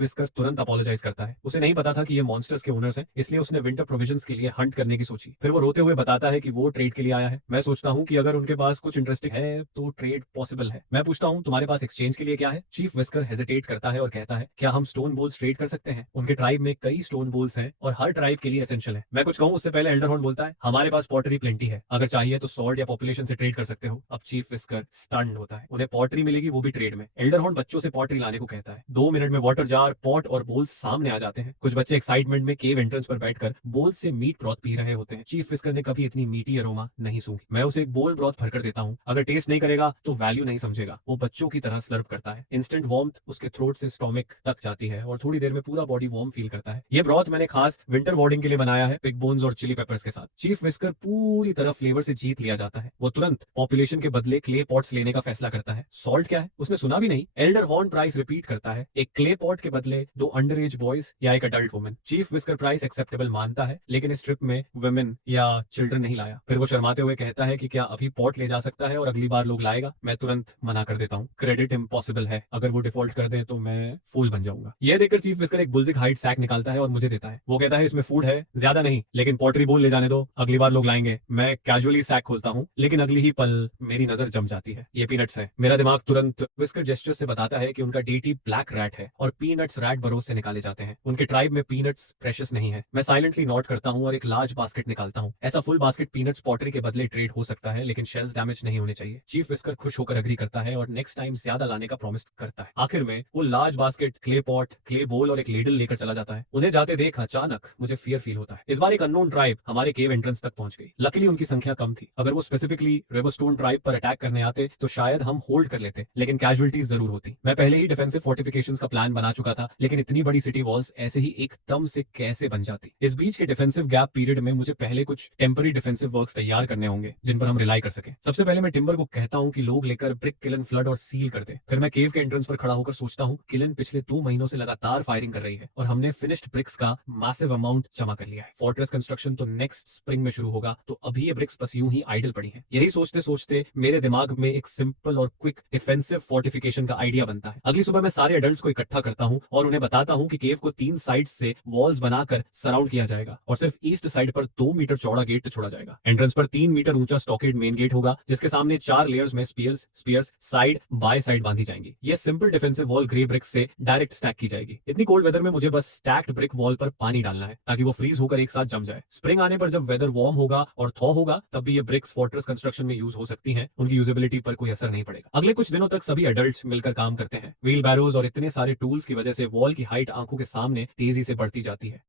विस्कर तुरंत अपोलोजाइज करता है। उसे नहीं पता था कि ये मॉन्स्टर्स के ओनर्स हैं, इसलिए उसने विंटर प्रोविजंस के लिए हंट करने की सोची। फिर वो रोते हुए बताता है कि वो ट्रेड के लिए आया है। मैं सोचता हूँ कि अगर उनके पास कुछ इंटरेस्टिंग है तो ट्रेड पॉसिबल है। मैं पूछता हूँ तुम्हारे पास एक्सचेंज के लिए क्या है? चीफ विस्कर हेजिटेट करता है और कहता है क्या हम स्टोन बोल्स ट्रेड कर सकते हैं? उनके ट्राइब में कई स्टोन बोल्स हैं और हर ट्राइब के लिए एसेंशियल है। मैं कुछ कहूँ उससे पहले एल्डर हॉर्न बोलता है हमारे पास पॉटरी प्लेंटी है, अगर चाहिए तो सॉल्ट या पॉपुलेशन से ट्रेड कर सकते हो। अब चीफ विस्कर स्टन्ड होता है। उन्हें पॉटरी मिलेगी, वो भी ट्रेड में। एल्डर हॉर्न बच्चों से पॉटरी लाने को कहता है। 2 मिनट में वाटर जार, पॉट और बोल्स सामने आ जाते हैं। कुछ बच्चे एक्साइटमेंट में केव एंट्रेंस पर बैठकर बोल्स से मीट ब्रॉथ पी रहे होते हैं। चीफ विस्कर ने कभी इतनी मीठी अरोमा नहीं सूंघी। मैं उसे एक बोल ब्रॉथ भरकर देता हूँ। अगर टेस्ट नहीं करेगा तो वैल्यू नहीं समझेगा। वो बच्चों की तरह स्लर्प करता है। इंस्टेंट वार्मथ उसके थ्रोट से स्टोमिक तक जाती है और थोड़ी देर में पूरा बॉडी वार्म फील करता है। ये ब्रॉथ मैंने खास विंटर वार्डिंग के लिए बनाया है, पिग बोन्स और चिली पेपर्स के साथ। चीफ विस्कर पूरी तरह फ्लेवर से जीत लिया जाता है। वो तुरंत पॉपुलेशन के बदले क्ले पॉट्स लेने का फैसला करता है। सॉल्ट क्या है उसने सुना भी नहीं। एल्डर हॉर्न प्राइस रिपीट करता है, एक क्ले पॉट के बदले 2 अंडर एज बॉयज या एक adult women. Chief whisker price acceptable मानता है, लेकिन इस ट्रिप में वुमेन या चिल्ड्रन नहीं लाया। फिर वो शर्माते हुए कहता है है कि क्या अभी पॉट ले जा सकता है और अगली बार लोग लाएगा। मैं तुरंत मना कर देता हूँ, क्रेडिट इम्पॉसिबल है, अगर वो डिफॉल्ट कर दे तो मैं फूल बन जाऊंगा। यह देखकर चीफ विस्कर एक बुल्जिक हाइट सैक निकालता है और मुझे देता है। वो कहता है इसमें फूड है, ज्यादा नहीं, लेकिन पॉटरी बोल ले जाने दो, अगली बार लोग लाएंगे। मैं कैजुअली सैक खोलता हूँ, लेकिन अगली ही पल मेरी नजर जम जाती है। ये पीनट्स है। मेरा दिमाग तुरंत विस्कर जेस्चर से बताता है कि उनका डीटी ब्लैक रैट है और पीनट्स रैट बरोस से निकाले जाते हैं। उनके ट्राइब में पीनट्स प्रेशियस नहीं है। मैं साइलेंटली नोट करता हूँ और एक लार्ज बास्केट निकालता हूँ। ऐसा फुल बास्केट पीनट्स पॉटरी के बदले ट्रेड हो सकता है, लेकिन शेल्स डैमेज नहीं होने चाहिए। चीफ विस्कर खुश होकर अग्री करता है और नेक्स्ट टाइम ज्यादा लाने का प्रॉमिस करता है। आखिर में वो large basket, clay pot, clay बोल और एक लीडल लेकर चला जाता है। उन्हें जाते देख अचानक मुझे फियर फील होता है। इस बार एक अननोन ट्राइब हमारे केव एंट्रेंस तक पहुंच गई। लकीली उनकी संख्या कम थी। अगर वो स्पेसिफिकली रिवरस्टोन ट्राइब पर अटैक करने आते तो शायद हम होल्ड कर लेते, लेकिन कैजुअलिटीज जरूर होती। मैं पहले ही डिफेंसिव फोर्टिफिकेशंस का प्लान बना चुका था, लेकिन इतनी बड़ी सिटी वॉल्स ऐसे ही एकदम से कैसे बन जाती। इस बीच के डिफेंसिव गैप पीरियड में मुझे पहले कुछ टेम्पररी डिफेंसिव वर्क्स तैयार करने होंगे जिन पर हम रिलाई कर सके। सबसे पहले मैं टिम्बर को कहता हूँ कि लोग लेकर ब्रिक किलन फ्लड और सील कर दे। फिर मैं केव के एंट्रेंस पर खड़ा होकर सोचता हूँ किलन पिछले 2 महीनों से लगातार फायरिंग कर रही है और हमने फिनिश्ड ब्रिक्स का मैसिव अमाउंट जमा कर लिया है। फोर्ट्रेस कंस्ट्रक्शन तो नेक्स्ट स्प्रिंग में शुरू होगा, तो अभी ये ब्रिक्स बस यूं ही आइडल पड़ी हैं। यही सोचते सोचते मेरे दिमाग में एक सिंपल और क्विक डिफेंसिव फोर्टिफिकेशन का आइडिया बनता है। अगली सुबह मैं सारे एडल्ट्स को इकट्ठा करता हूँ और उन्हें बताता हूँ कि केव को 3 साइड से वॉल्स बनाकर सराउंड किया जाएगा और सिर्फ ईस्ट साइड पर 2 मीटर चौड़ा गेट छोड़ा जाएगा। एंट्रेंस पर 3 मीटर ऊंचा स्टॉकेड मेन गेट होगा, जिसके सामने 4 लेयर्स में स्पीयर्स साइड बाय साइड बांधी जाएंगी। ये simple defensive wall grey bricks से डायरेक्ट स्टैक की जाएगी। इतनी कोल्ड वेदर में मुझे बस स्टैक्ड ब्रिक वॉल पर पानी डालना है ताकि वो फ्रीज होकर एक साथ जम जाए। स्प्रिंग आने पर जब वेदर वार्म होगा और थॉ होगा, तब भी ये ब्रिक्स फोर्ट्रेस कंस्ट्रक्शन में यूज हो सकती हैं। उनकी यूजेबिलिटी पर कोई असर नहीं पड़ेगा। अगले कुछ दिनों तक सभी एडल्ट्स मिलकर काम करते हैं। व्हील बैरोज और इतने सारे टूल्स की वजह से वॉल की हाइट आंखों के सामने तेजी से बढ़ती जाती है।